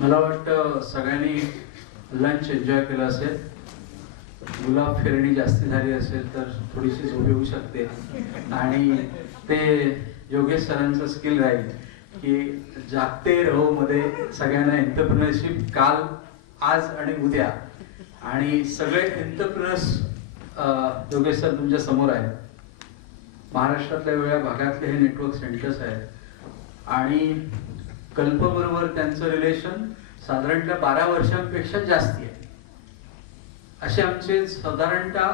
मला वाटतं सगळ्यांनी लंच एन्जॉय केला असेल. गुलाब फिरणी जास्ती झाली असेल तर थोडीशी झोप येऊ शकते आणि ते योगेश सरांचं स्किल राहील की जागते रहो मध्ये सगळ्यांना एंटरप्रिनरशिप काल आज आणि उद्या आणि सगळे एंटरप्रिनर्स योगेश सर तुमच्या समोर आहेत. महाराष्ट्रातल्या वेगळ्या भागातले हे नेटवर्क सेंटर्स आहेत आणि कल्पबरोबर त्यांचं रिलेशन साधारणतः 12 वर्षांपेक्षा जास्ती आहे. असे आमचे साधारणतः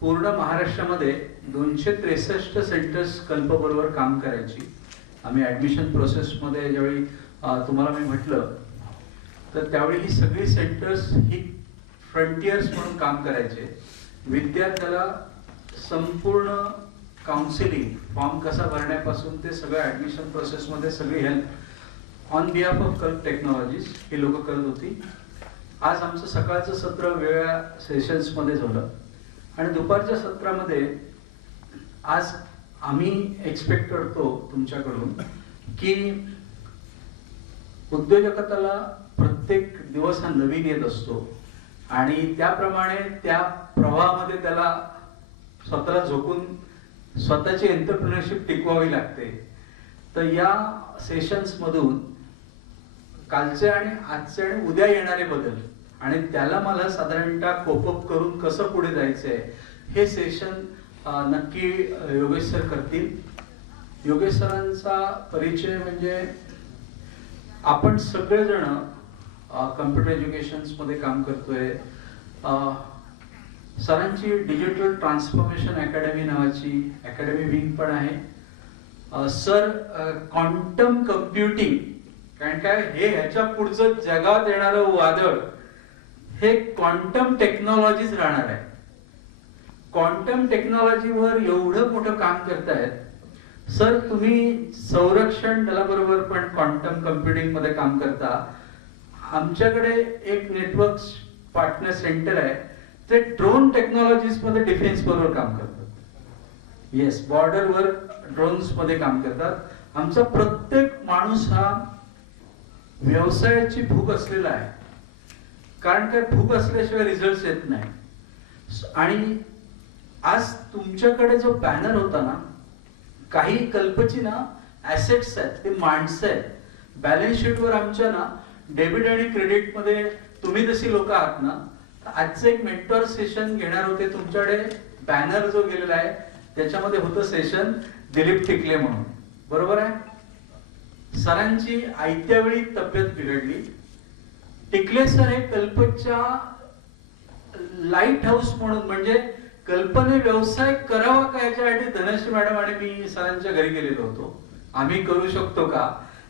पूर्ण महाराष्ट्रामध्ये 263 सेंटर्स कल्पबरोबर काम करायची. आम्ही ॲडमिशन प्रोसेसमध्ये ज्यावेळी तुम्हाला मी म्हटलं तर त्यावेळी ही सगळी सेंटर्स ही फ्रंटियर्स म्हणून काम करायचे. विद्यार्थ्याला संपूर्ण काउन्सिलिंग फॉर्म कसा भरण्यापासून ते सगळं ॲडमिशन प्रोसेसमध्ये सगळी हेल्प ऑन बिहाफ ऑफ कल्प टेक्नॉलॉजीज ही लोक करत होती. आज आमचं सकाळचं सत्र वेगळ्या सेशन्समध्ये झालं आणि दुपारच्या सत्रामध्ये आज आम्ही एक्सपेक्ट करतो तुमच्याकडून की उद्योजकताला प्रत्येक दिवस हा नवीन येत असतो आणि त्याप्रमाणे त्या प्रवाहामध्ये त्याला स्वतःला झोकून स्वतःची एंटरप्रिनरशिप टिकवावी लागते. तर या सेशन्स मधून कालचे आणि आजचे आणि उद्या येणारे बदल आणि त्याला मला साधारणतः कोपअप करून कसं पुढे जायचंय हे सेशन नक्की योगेश सर करतील. योगेश सरांचा परिचय म्हणजे आपण सगळेजण कम्प्युटर एज्युकेशन्स मध्ये काम करतोय. सरांची डिजिटल ट्रान्सफॉर्मेशन अकॅडमी नावाची अकॅडमी विंग पण आहे. सर क्वांटम कम्प्युटिंग कारण काय हे ह्याच्या पुढचं जगात येणारं वादळ हे क्वांटम टेक्नॉलॉजीच राहणार आहे. क्वांटम टेक्नॉलॉजीवर एवढं मोठं काम करतायत सर. तुम्ही संरक्षण दलाबरोबर पण क्वांटम कम्प्युटिंग मध्ये काम करता. आमच्याकडे एक नेटवर्क पार्टनर सेंटर आहे ते ड्रोन टेक्नॉलॉजीज मध्ये डिफेन्स बरोबर काम करतात. येस, बॉर्डरवर ड्रोन्स मध्ये काम करतात. आमचा प्रत्येक माणूस हा व्यवसायाची भूक असलेला आहे कारण काय भूक असल्याशिवाय रिझल्ट येत नाही. आणि आज तुमच्याकडे जो बॅनर होता ना, काही कल्पची ना ऍसेट्स आहेत ते माणसं आहेत. बॅलन्स शीटवर आमच्या ना डेबिट आणि क्रेडिट मध्ये तुम्ही जशी लोक आहात ना, आजचं एक मेंटॉर सेशन घेणार होते. तुमच्याकडे बॅनर जो गेलेला आहे त्याच्यामध्ये होतं सेशन दिलीप टिकले म्हणून, बरोबर आहे. सरांची आयत्या वेळी तब्येत बिघडली. टिकले सर हे कल्पच्या लाईट हाऊस म्हणून म्हणजे कल्पने व्यवसाय करावा का याच्यासाठी धनश्री मॅडम आणि मी सरांच्या घरी गेलेलो होतो. आम्ही करू शकतो का,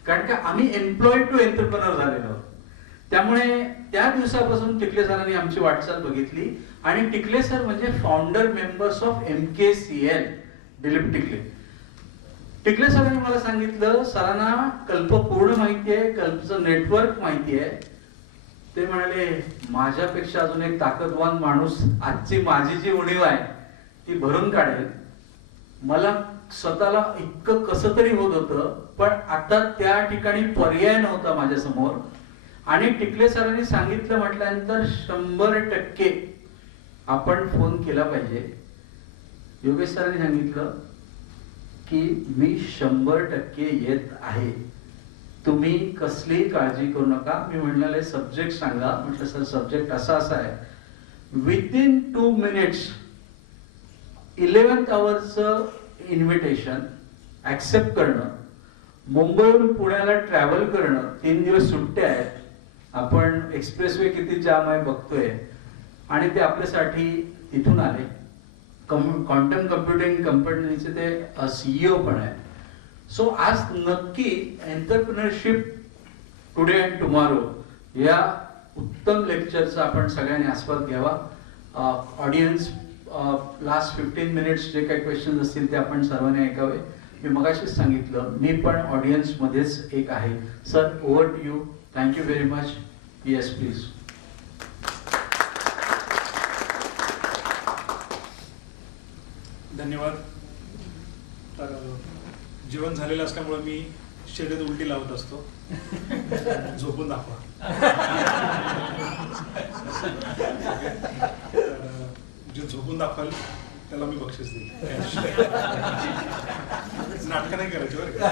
कारण का आम्ही एम्प्लॉय टू एंटरप्रेनर झालेलो. त्यामुळे त्या दिवसापासून टिकले सरांनी आमची वाटचाल बघितली आणि टिकले सर म्हणजे founder members of MKCL Dilip टिकले. टिकले सरांनी मला सांगितलं सरांना कल्प पूर्ण माहिती आहे, कल्पचं नेटवर्क माहिती आहे. ते म्हणाले माझ्यापेक्षा अजून एक ताकदवान माणूस आजची माझी जी उणीव आहे ती भरून काढेल. मला स्वतःला इतकं कसं तरी होत होतं पण आता त्या ठिकाणी पर्याय नव्हता माझ्या समोर. आणि टिकले सरांनी सांगितलं म्हटल्यानंतर 100% आपण फोन केला पाहिजे. योगेश सरांनी सांगितलं की मी 100% येत आहे, तुम्ही कसलीही काळजी करू नका. मी म्हणाले सब्जेक्ट सांगा. म्हटलं सर सब्जेक्ट असा असा आहे. विदिन 2 मिनिट्स 11th आवरचं इन्व्हिटेशन ऍक्सेप्ट करणं, मुंबईवरून पुण्याला ट्रॅव्हल करणं, 3 दिवस सुट्ट्या आहेत, आपण एक्सप्रेसवे किती जाम आहे बघतोय आणि ते आपल्यासाठी तिथून आले. क्वांटम कम्प्युटिंग कंपनीचे ते CEO पण आहे. सो आज नक्की एंटरप्रिनरशिप टुडे अँड टुमॉरो या उत्तम लेक्चरचा आपण सगळ्यांनी आस्वाद घ्यावा. ऑडियन्स लास्ट 15 मिनिट्स जे काही क्वेश्चन असतील ते आपण सर्वांनी ऐकावे. मी मगाशीच सांगितलं मी पण ऑडियन्स मध्येच एक आहे. Sir over to you. Thank you very much. Yes please. धन्यवाद. तर जेवण झालेलं असल्यामुळे मी शर्यत उलटी लावत असतो. झोपून दाखवा. जे झोपून दाखवाल त्याला मी बक्षीस देईन. नाटकं नाही करायची बरं का.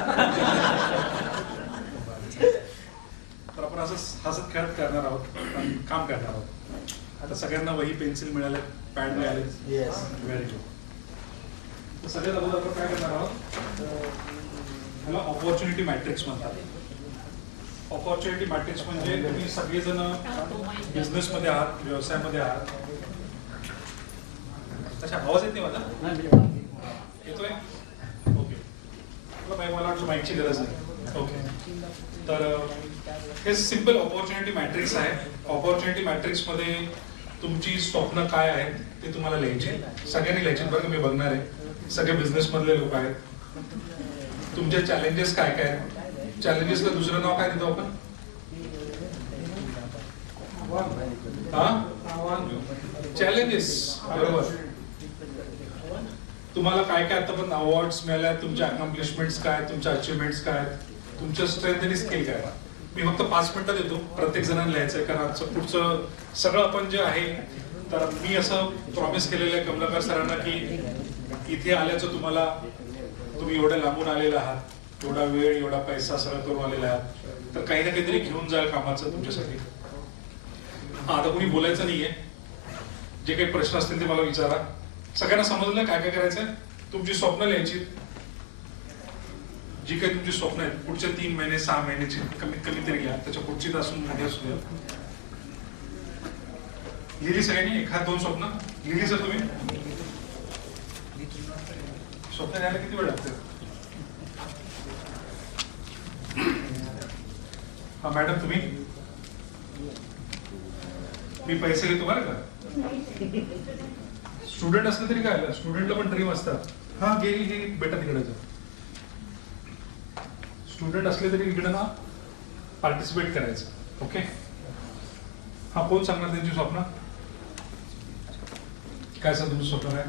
तर आपण असं हसत खेळत करणार आहोत, काम करणार आहोत. आता सगळ्यांना वही पेन्सिल मिळाले, पॅड मिळाले. Very good. तर सगळ्यात अगोदर आपण काय करणार आहोत, ह्याला ऑपॉर्च्युनिटी मॅट्रिक्स म्हणतात. ऑपॉर्च्युनिटी मॅट्रिक्स म्हणजे तुम्ही सगळेजण बिझनेसमध्ये आहात, व्यवसायामध्ये आहात. अच्छा, आवाज येत नाही माझा? येतोय? ओके. मला वाटलं माईकची गरज नाही. ओके. तर हे सिम्पल ऑपॉर्च्युनिटी मॅट्रिक्स आहे. ऑपॉर्च्युनिटी मॅट्रिक्समध्ये तुमची स्वप्न काय आहेत ते तुम्हाला लिहायचे. सगळ्यांनी लिहायचे बरं का, मी बघणार आहे. सगळे बिझनेसमधले लोक आहेत. तुमचे चॅलेंजेस काय काय आहेत. चॅलेंजेसला दुसरं नाव काय देतो आपण? चॅलेंजेस. बरोबर. तुम्हाला काय काय आतापर्यंत अवॉर्ड्स मिळाले, तुमच्या अकॉम्प्लिशमेंट्स काय, तुमच्या अचिव्हमेंट्स काय, तुमच्या स्ट्रेंथ आणि स्किल काय. मी फक्त 5 मिनिटं देतो, प्रत्येक जणांना लिहायचं आहे. कारण आजचं पुढचं सगळं आपण जे आहे, तर मी असं प्रॉमिस केलेलं आहे कमलाकर सरांना की इथे आल्याचं तुम्ही एवढ्या लांबून आलेला आहात, एवढा वेळ, एवढा पैसा सगळं करून आलेला आहात, तर काही ना काहीतरी घेऊन जाईल कामाचं तुमच्यासाठी. आता कोणी बोलायचं नाहीये. जे काही प्रश्न असतील ते मला विचारा. सगळ्यांना समजलं काय काय करायचंय? तुमची स्वप्न लिहायची. जी काही तुमची स्वप्न आहेत पुढच्या 3 महिने 6 महिन्याची कमीत कमी तरी घ्या. त्याच्या पुढची तर असून मोठी असू द्या. लिहिली सगळ्यांनी? 1-2 स्वप्न लिहिली सर तुम्ही? स्वप्न लिहायला किती वेळ लागतो? हा मॅडम, तुम्ही? मी पैसे घेतो बरं का. स्टुडंट असलं तरी काय, स्टुडंटला पण ड्रीम असतात. हा गेली बेटा तिकडे जा. स्टुडंट असले तरी इकडे ना पार्टिसिपेट करायचं. ओके. हा, कोण सांगणार त्यांची स्वप्न? काय सर तुमचं स्वप्न काय?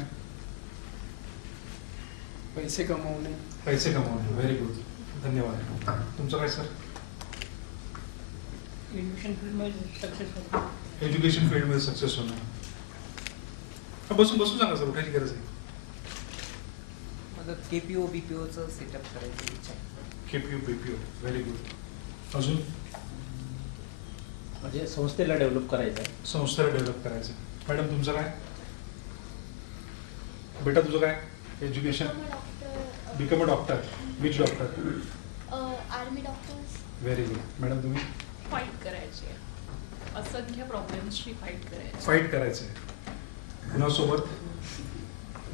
पैसे कमवणे. पैसे कमवणे. व्हेरी गुड, धन्यवाद. तुमचं काय सर? एज्युकेशन फील्डमध्ये सक्सेस होणं. एज्युकेशन फील्डमध्ये सक्सेस होणं. बसून सांगा सर, उठायची गरज आहे. केपीओ बीपीओचं सेटअप करायची इच्छा आहे. KPO BPO. Very good. अजून? म्हणजे संस्थेला डेव्हलप करायचं आहे. संस्थेला डेव्हलप करायचं. मॅडम तुमचं काय? बेटा तुझं काय? Education? Become a doctor. Which doctor? Army doctors. Very good. Madam तुम्ही? फाईट करायची आहे. असंख्य प्रॉब्लेम्सची फाईट करायची. फाईट करायचं आहे. कुणासोबत?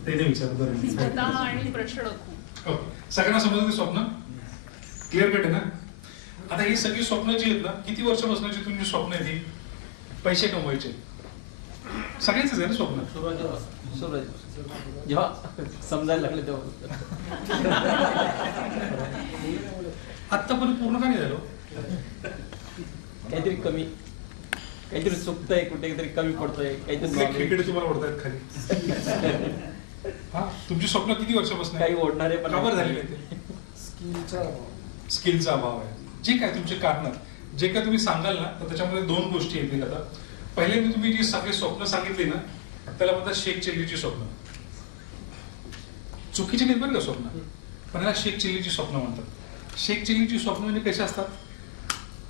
ते नाही विचारत. स्वतः आणि प्रश्न खूप. ओके. सगळ्यांना समजलं ते स्वप्न? क्लिअर कट आहे ना? आता ही सगळी स्वप्न जी आहेत ना, किती वर्षापासूनची तुमची स्वप्न आहे ती? पैसे कमवायचे. सगळ्यांच आहे ना स्वप्न? सुरुवात जेव्हा समजायला लागले तेव्हा. आत्तापर्यंत पूर्ण का नाही झालं? काहीतरी कमी, काहीतरी चुकतंय, कुठेतरी कमी पडतंय, काहीतरी खेकडे तुम्हाला ओढतायत खाली. हा, तुमची स्वप्न किती वर्षापासून काही ओढणारे पण कवर झालेले ते? स्किलचा अभाव आहे. जे काय तुमचे कारण, जे काय तुम्ही सांगाल ना, तर त्याच्यामध्ये 2 गोष्टी येतील. आता पहिले मी तुम्ही जी सगळी स्वप्न सांगितली ना, त्याला म्हणतात शेख चिल्लीची स्वप्न. चुकीची नाही बरं का स्वप्न, पण याला शेख चिल्लीची स्वप्न म्हणतात. शेख चिल्लीची स्वप्न म्हणजे कशी असतात?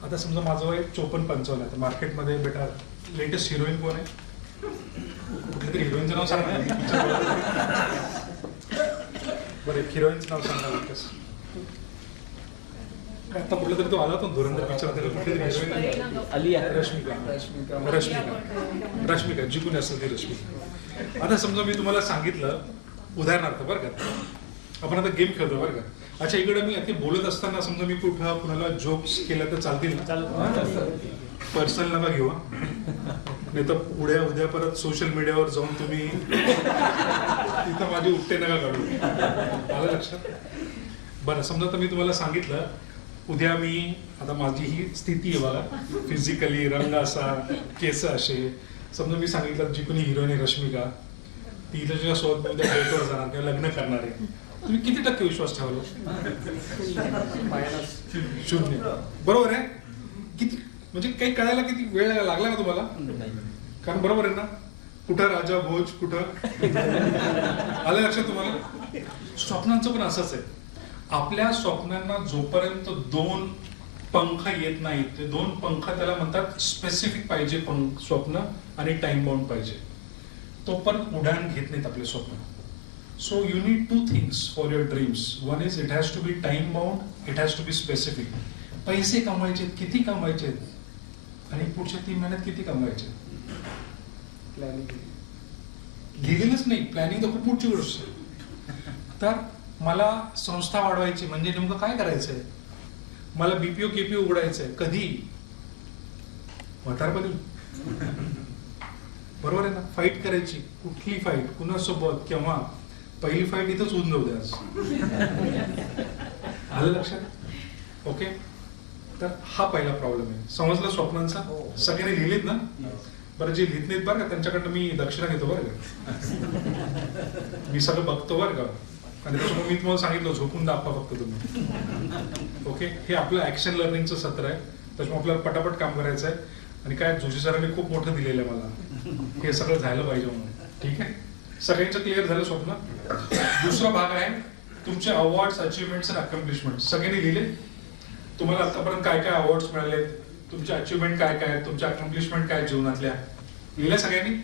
आता समजा माझं वय 54-55 आहे. तर मार्केटमध्ये बेटा लेटेस्ट हिरोईन कोण आहे? कुठल्या तरी हिरोईनचं नाव सांगा. बरं, एक हिरोईनचं नाव सांगा लेटेस्ट. आता कुठला तरी तो आला होता धुरंधर पिक्चर. कुठली तरी हिरोईन? आलिया. रश्मिका जी कोणी असेल ती रश्मिका. आता समजा मी तुम्हाला सांगितलं, उदाहरणार्थ बरं का, आपण आता गेम खेळतो बरं का. अच्छा, इकडे मी आता बोलत असताना समजा मी कुणाला जोक्स केला तर चालतील ना? पर्सनल नका घेऊ. नाही तर उद्या परत सोशल मीडियावर जाऊन तुम्ही तिथं माझे उपटे नका काढू. आलं लक्षात? बरं, समजा तर मी तुम्हाला सांगितलं उद्या मी, आता माझी ही स्थिती आहे बघा, फिजिकली रंग असा, केस असे. समजा मी सांगितलं जी कोणी हिरोईन आहे रश्मिका, ती तुझ्या सोबत उद्या डेटवर जाणार किंवा लग्न करणार आहे. तुम्ही किती टक्के विश्वास ठेवला? 0. बरोबर आहे? किती म्हणजे काही कळायला किती वेळ लागला का तुम्हाला? कारण बरोबर आहे ना, कुठं राजा भोज, कुठं आलं लक्षात तुम्हाला? स्वप्नांचं पण असंच आहे. आपल्या स्वप्नांना जोपर्यंत 2 पंख येत नाहीत, ते 2 पंख त्याला म्हणतात स्पेसिफिक पाहिजे स्वप्न आणि टाइम बाउंड पाहिजे, तोपर्यंत उडान घेत नाहीत आपले स्वप्न. So you need 2 things for your dreams. One is it has to be time bound, it has to be specific. पैसे कमवायचे किती कमवायचे आणि पुढच्या 3 महिन्यात किती कमवायचे लिहिलेलंच नाही. प्लॅनिंग तर खूप मोठी गोष्ट आहे. तर मला संस्था वाढवायची म्हणजे नेमकं काय करायचंय? मला बीपीओ केपीओ उघडायचंय. कधी? म्हातारपणी. बरोबर आहे ना? फाईट करायची. कुठली फाईट, कुणासोबत, केव्हा? पहिली फाईट इथंच होऊन जाऊ दे आज. आलं लक्षात? ओके. तर हा पहिला प्रॉब्लेम आहे. समजलं स्वप्नांचा? सगळ्यांनी लिहिलीत ना? बरं, जे लिहित नाहीत बरं का, त्यांच्याकडनं मी दक्षिणा घेतो बरं का. मी सगळं बघतो बरं का. आणि त्याच्यामुळे मी तुम्हाला सांगितलं, झोपून दाखवा फक्त तुम्ही. ओके. हे आपलं ऍक्शन लर्निंगचं सत्र आहे. त्याच्यामुळे आपल्याला पटापट काम करायचं आहे. आणि काय जोशी सरांनी खूप मोठं दिलेलं आहे मला, हे सगळं झालं पाहिजे म्हणून. ठीक आहे. सगळ्यांचं क्लिअर झालं स्वप्न. दुसरा भाग आहे तुमचे अवॉर्ड्स, अचिव्हमेंट्स आणि अकम्प्लिशमेंट. सगळ्यांनी लिहिले तुम्हाला आतापर्यंत काय काय अवॉर्ड्स मिळालेत, तुमचे अचिव्हमेंट काय काय, तुमच्या अकम्प्लिशमेंट काय जीवनातल्या, लिहिल्या सगळ्यांनी?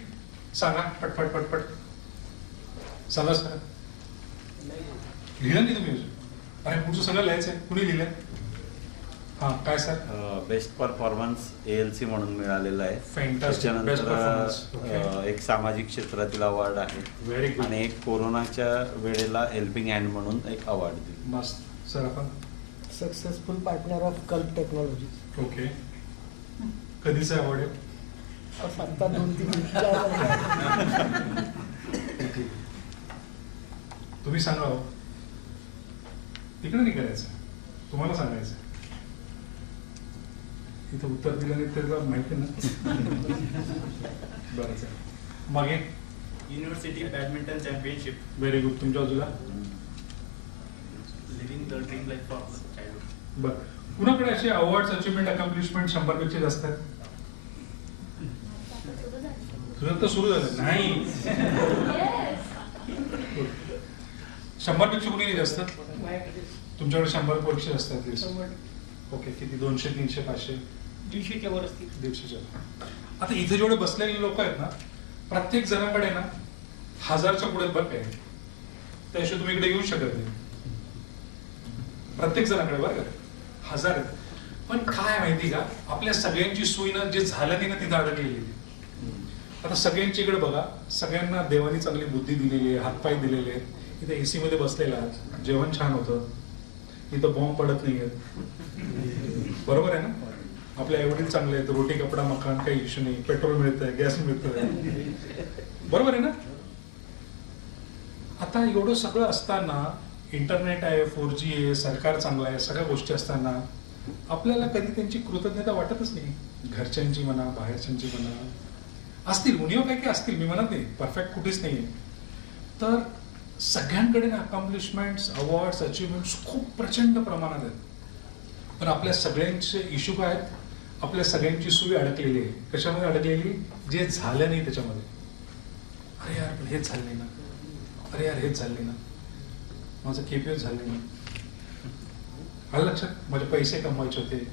सांगा पटपट पटपट सांगा सर. लिहिलं नाही तुम्ही अजून? अरे पुढचं सगळं लिहायचंय. कुणी लिहिलंय? हा काय सर? बेस्ट परफॉर्मन्स ALC म्हणून मिळालेला आहे. Fantastic. Best performance. Okay. त्याच्यानंतर एक सामाजिक क्षेत्रातील अवॉर्ड आहे व्हेरी गुड. आणि एक कोरोनाच्या वेळेला हेल्पिंग हँड म्हणून एक अवॉर्ड दिला. मस्त. सर आपण? सक्सेसफुल पार्टनर ऑफ कल्प टेक्नॉलॉजी. ओके. कधीचा अवॉर्ड आहे? आता 2-3 तुम्ही सांगा हो. तिकडे नाही करायचं, तुम्हाला सांगायचं. इथं उत्तर दिलं नाही त्याला माहिती ना. बरं सर. मागे? University badminton championship. Very good. तुमच्या बाजूला? Living the dream life for childhood. बरं. कुणाकडे असे अवॉर्ड्स, अचिव्हमेंट, अकम्प्लिशमेंट 100 पेक्षा जास्त आहेत? तुझं तर सुरू झालं नाही. 100 पेक्षा कुणी नाही जास्त? तुमच्याकडे 100 परीक्षा असतात. ओके. किती? 200, 300, 500? 150च्या वर असतील. 150च्या. आता इथे जेवढे बसलेले लोक आहेत ना, प्रत्येक जणांकडे ना 1000च्या पुढे बघ काय, त्याशिवाय तुम्ही इकडे येऊ शकत नाही. प्रत्येक जणांकडे बरं का 1000 आहेत. पण काय माहिती का, आपल्या सगळ्यांची सोय ना जे झालं नाही ना तिथं अडकलेली. आता सगळ्यांची इकडे बघा, सगळ्यांना देवानी चांगली बुद्धी दिलेली आहे, हातपाय दिलेले आहेत. इथे AC मध्ये बसलेला आहात, जेवण छान होतं, इथं बॉम्ब पडत नाहीयेत. बरोबर आहे ना? आपले आईवडील चांगले आहेत, रोटी कपडा मकान काही इश्यू नाही, पेट्रोल मिळतंय, गॅस मिळतंय. बरोबर आहे ना? आता एवढं सगळं असताना, इंटरनेट आहे, 4G आहे, सरकार चांगलं आहे, सगळ्या गोष्टी असताना आपल्याला कधी त्यांची कृतज्ञता वाटतच नाही. घरच्यांची म्हणा, बाहेरच्यांची म्हणा, असतील उणीव काही काही असतील, मी म्हणत नाही, परफेक्ट कुठेच नाहीये. तर सगळ्यांकडे ना अकॉम्प्लिशमेंट्स, अवॉर्ड्स, अचिव्हमेंट्स खूप प्रचंड प्रमाणात आहेत. पण आपल्या सगळ्यांचे इश्यू काय आहेत? आपल्या सगळ्यांची सुई अडकलेली आहे. कशामध्ये अडकलेली? जे झालं नाही त्याच्यामध्ये. अरे यार पण हेच झालं नाही ना, अरे यार हेच झालं नाही ना, माझं KPO झालं नाही ना. आलं लक्षात? माझे पैसे कमवायचे होते.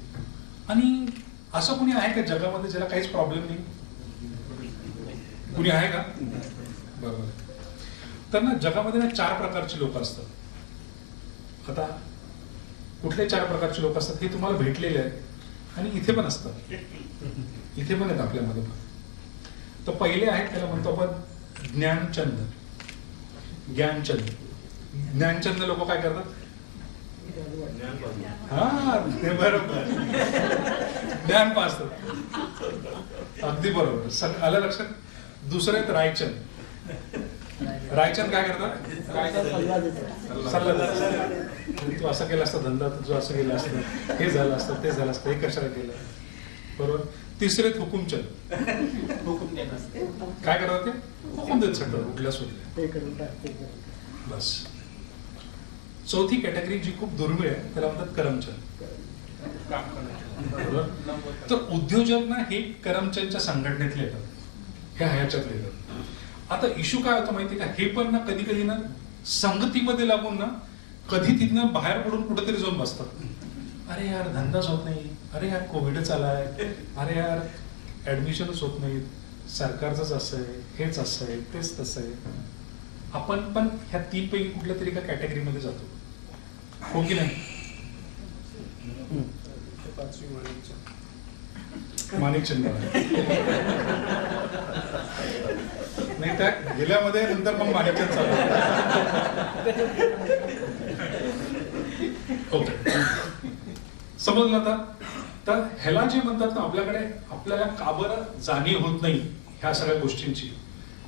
आणि असं कुणी आहे का जगामध्ये ज्याला काहीच प्रॉब्लेम नाही? कुणी आहे का? बरोबर. तर ना जगामध्ये ना 4 प्रकारचे लोक असतात. आता कुठले 4 प्रकारचे लोक असतात हे तुम्हाला भेटलेले आहेत आणि इथे पण असतात. इथे पण आहेत आपल्यामध्ये पण. तर पहिले आहेत, त्याला म्हणतो आपण ज्ञानचंद. ज्ञानचंद. ज्ञानचंद लोक काय करतात? हा ते बरोबर, ज्ञान पाजतात. अगदी बरोबर. आलं लक्षात? दुसरे आहेत रायचंद. रायचंद काय करतात? सल्ला देतात. तू असं केलं असतं धंदा, तुझं असं केलं असतं, हे झालं असतं, ते झालं असतं, हे कशाला केलं. बरोबर. तिसरे आहेत हुकुमचंद. काय करतात ते? हुकुम देत सगळं, कुठल्या सुटल्या. बस. चौथी कॅटेगरी जी खूप दुर्मिळ आहे त्याला म्हणतात करमचंद. बरोबर? तर उद्योजक ना हे करमचंदच्या संघटनेतले येतात, ह्या ह्याच्यातले येतात. आता इश्यू काय होतो माहिती का, हे पण ना कधी कधी ना संगतीमध्ये लागून ना कधी तिथनं बाहेर पडून कुठेतरी जाऊन बसतात. अरे यार धंदाच होत नाही, अरे यार कोविडच आलाय, अरे यार ऍडमिशनच होत नाहीत, सरकारचंच असं आहे, हेच असं आहे, तेच तसं आहे. आपण पण ह्या 3 पैकी कुठल्या तरी एका कॅटेगरीमध्ये जातो, हो की नाही? माणिकचंद नाही त्या गेल्यामध्ये नंतर मग माणिकचंद चालू. ओके, समजलं आता. तर ह्याला जे म्हणतात ना, आपल्याकडे आपल्याला का बरं जाणीव होत नाही ह्या सगळ्या गोष्टींची,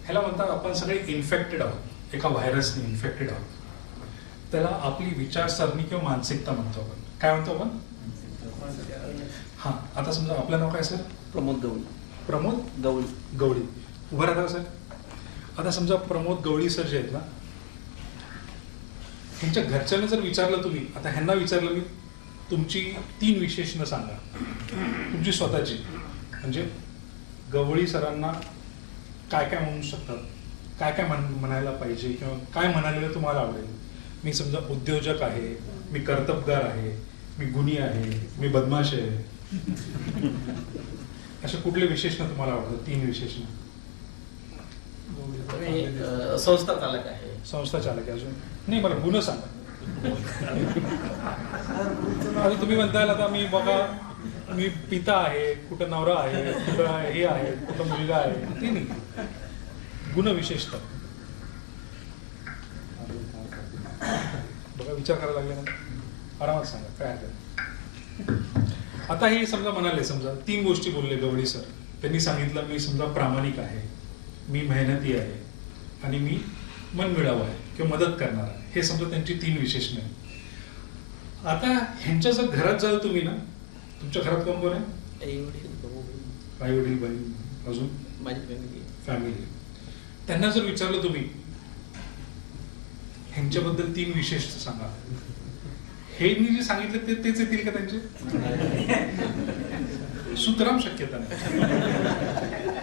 ह्याला म्हणतात आपण सगळे इन्फेक्टेड आहोत, एका व्हायरसने इन्फेक्टेड आहोत. त्याला आपली विचारसरणी किंवा मानसिकता म्हणतो आपण. काय म्हणतो आपण? हा, आता समजा आपलं नाव काय सर? प्रमोद गवळी. प्रमोद गवळी. गवळी. उभं राहता सर. आता समजा प्रमोद गवळी सर जे आहेत ना, त्यांच्या घरच्यांना जर विचारलं तुम्ही, आता ह्यांना विचारलं मी, तुमची 3 विशेषणं सांगा तुमची स्वतःची, म्हणजे गवळी सरांना काय काय म्हणू शकतात, काय काय म्हणायला पाहिजे किंवा काय म्हणायला तुम्हाला आवडेल. मी समजा उद्योजक आहे, मी कर्तबगार आहे, मी गुणी आहे, मी बदमाश आहे, असे कुठले विशेषण तुम्हाला आवडतात? 3 विशेषण. संस्था चालक आहे. संस्था चालक आहे. अजून नाही, मला गुण सांगा. आता तुम्ही म्हणताल आता मी बघा मी पिता आहे, कुठं नवरा आहे, कुठं हे आहे, कुठं मुलगा आहे, ते नाही. गुण विशेषता बघा, विचार करायला लागले ना, आरामात सांगा, काय हरकत. आता हे समजा म्हणाले, समजा 3 गोष्टी बोलले गवळी सर. त्यांनी सांगितलं मी समजा प्रामाणिक आहे, मी मेहनती आहे आणि मी मनमिळावू आहे किंवा मदत करणार आहे. हे समजा त्यांची 3 विशेषणं आहे. आता ह्यांच्या जर घरात जाल तुम्ही ना, तुमच्या घरात कोण कोण आहे? आई वडील, बहीण, अजून माझी फॅमिली. फॅमिली. त्यांना जर विचारलं तुम्ही ह्यांच्याबद्दल 3 विशेष सांगा, हे मी जे सांगितलं तेच येतील का त्यांचे? सुतराम शक्यता नाही.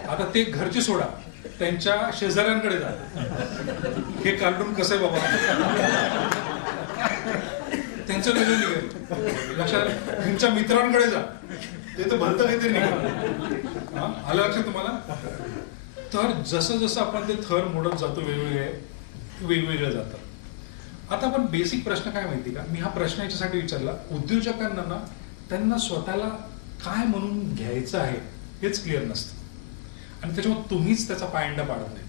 आता ते घरचे सोडा, त्यांच्या शेजाऱ्यांकडे जा, हे कार्टून कसं आहे बाबा, त्यांचं वेगळं निघेल. लक्षात, त्यांच्या मित्रांकडे जा, ते तर भलतं काहीतरी निघेल. आलं लक्षात तुम्हाला? तर जसं जसं आपण ते थर मोडत जातो, वेगवेगळे जातात. आता पण बेसिक प्रश्न काय माहिती का, मी हा प्रश्न याच्यासाठी विचारला, उद्योजकांना ना त्यांना स्वतःला काय म्हणून घ्यायचं आहे हेच क्लिअर नसतं, आणि त्याच्यामुळे तुम्हीच त्याचा पायंडा पाडत नाही.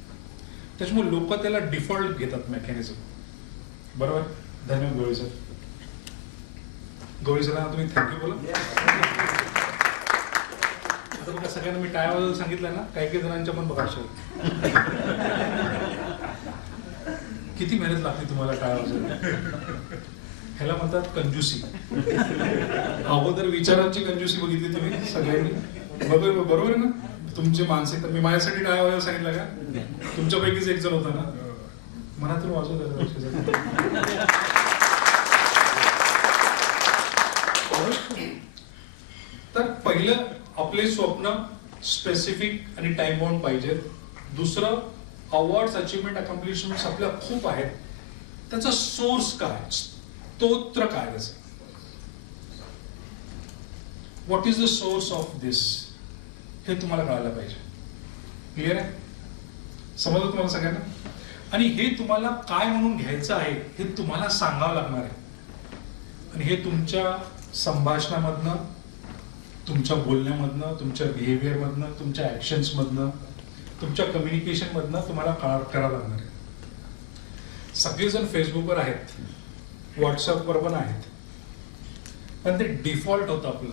त्याच्यामुळे लोक त्याला डिफॉल्ट घेतात मेकॅनिझम. बरोबर? धन्यवाद गवळी सर. गवळी सरांना तुम्ही थँक्यू बोला. आता बघा, सगळ्यांना मी टाळ्या वाजवायला सांगितलं ना, काही जणांच्या पण बघा किती मेहनत लागते तुम्हाला टाळ्या वाजवायला. ह्याला म्हणतात कंजूसी. अगोदर विचारांची कंजूसी बघितली तुम्ही सगळ्यांनी, बरोबर आहे ना? तुमची मानसिकता, मी माझ्यासाठी टाळ्या वाजवायला सांगितलं का? तुमच्यापैकीच एक जण होता ना, मनातून वाजवलं. तर पहिलं आपले स्वप्न स्पेसिफिक आणि टाइम बाउंड पाहिजेत. दुसरं, अवॉर्ड्स, अचीवमेंट, अकॉम्प्लिशमेंट्स आपल्या खूप आहेत, त्याचा सोर्स काय, स्तोत्र काय त्याचं, what is the source of this, हे तुम्हाला कळायला पाहिजे. क्लिअर आहे? समजलं तुम्हाला सगळ्यांना? आणि हे तुम्हाला काय म्हणून घ्यायचं आहे हे तुम्हाला सांगावं लागणार आहे, आणि हे तुमच्या संभाषणामधनं, तुमच्या बोलण्यामधनं, तुमच्या बिहेवियरमधनं, तुमच्या ऍक्शन्समधनं, तुमच्या कम्युनिकेशनमधनं तुम्हाला करावं लागणार आहे. सगळेजण फेसबुकवर आहेत, व्हॉट्सअपवर पण आहेत, पण ते डिफॉल्ट होतं आपलं.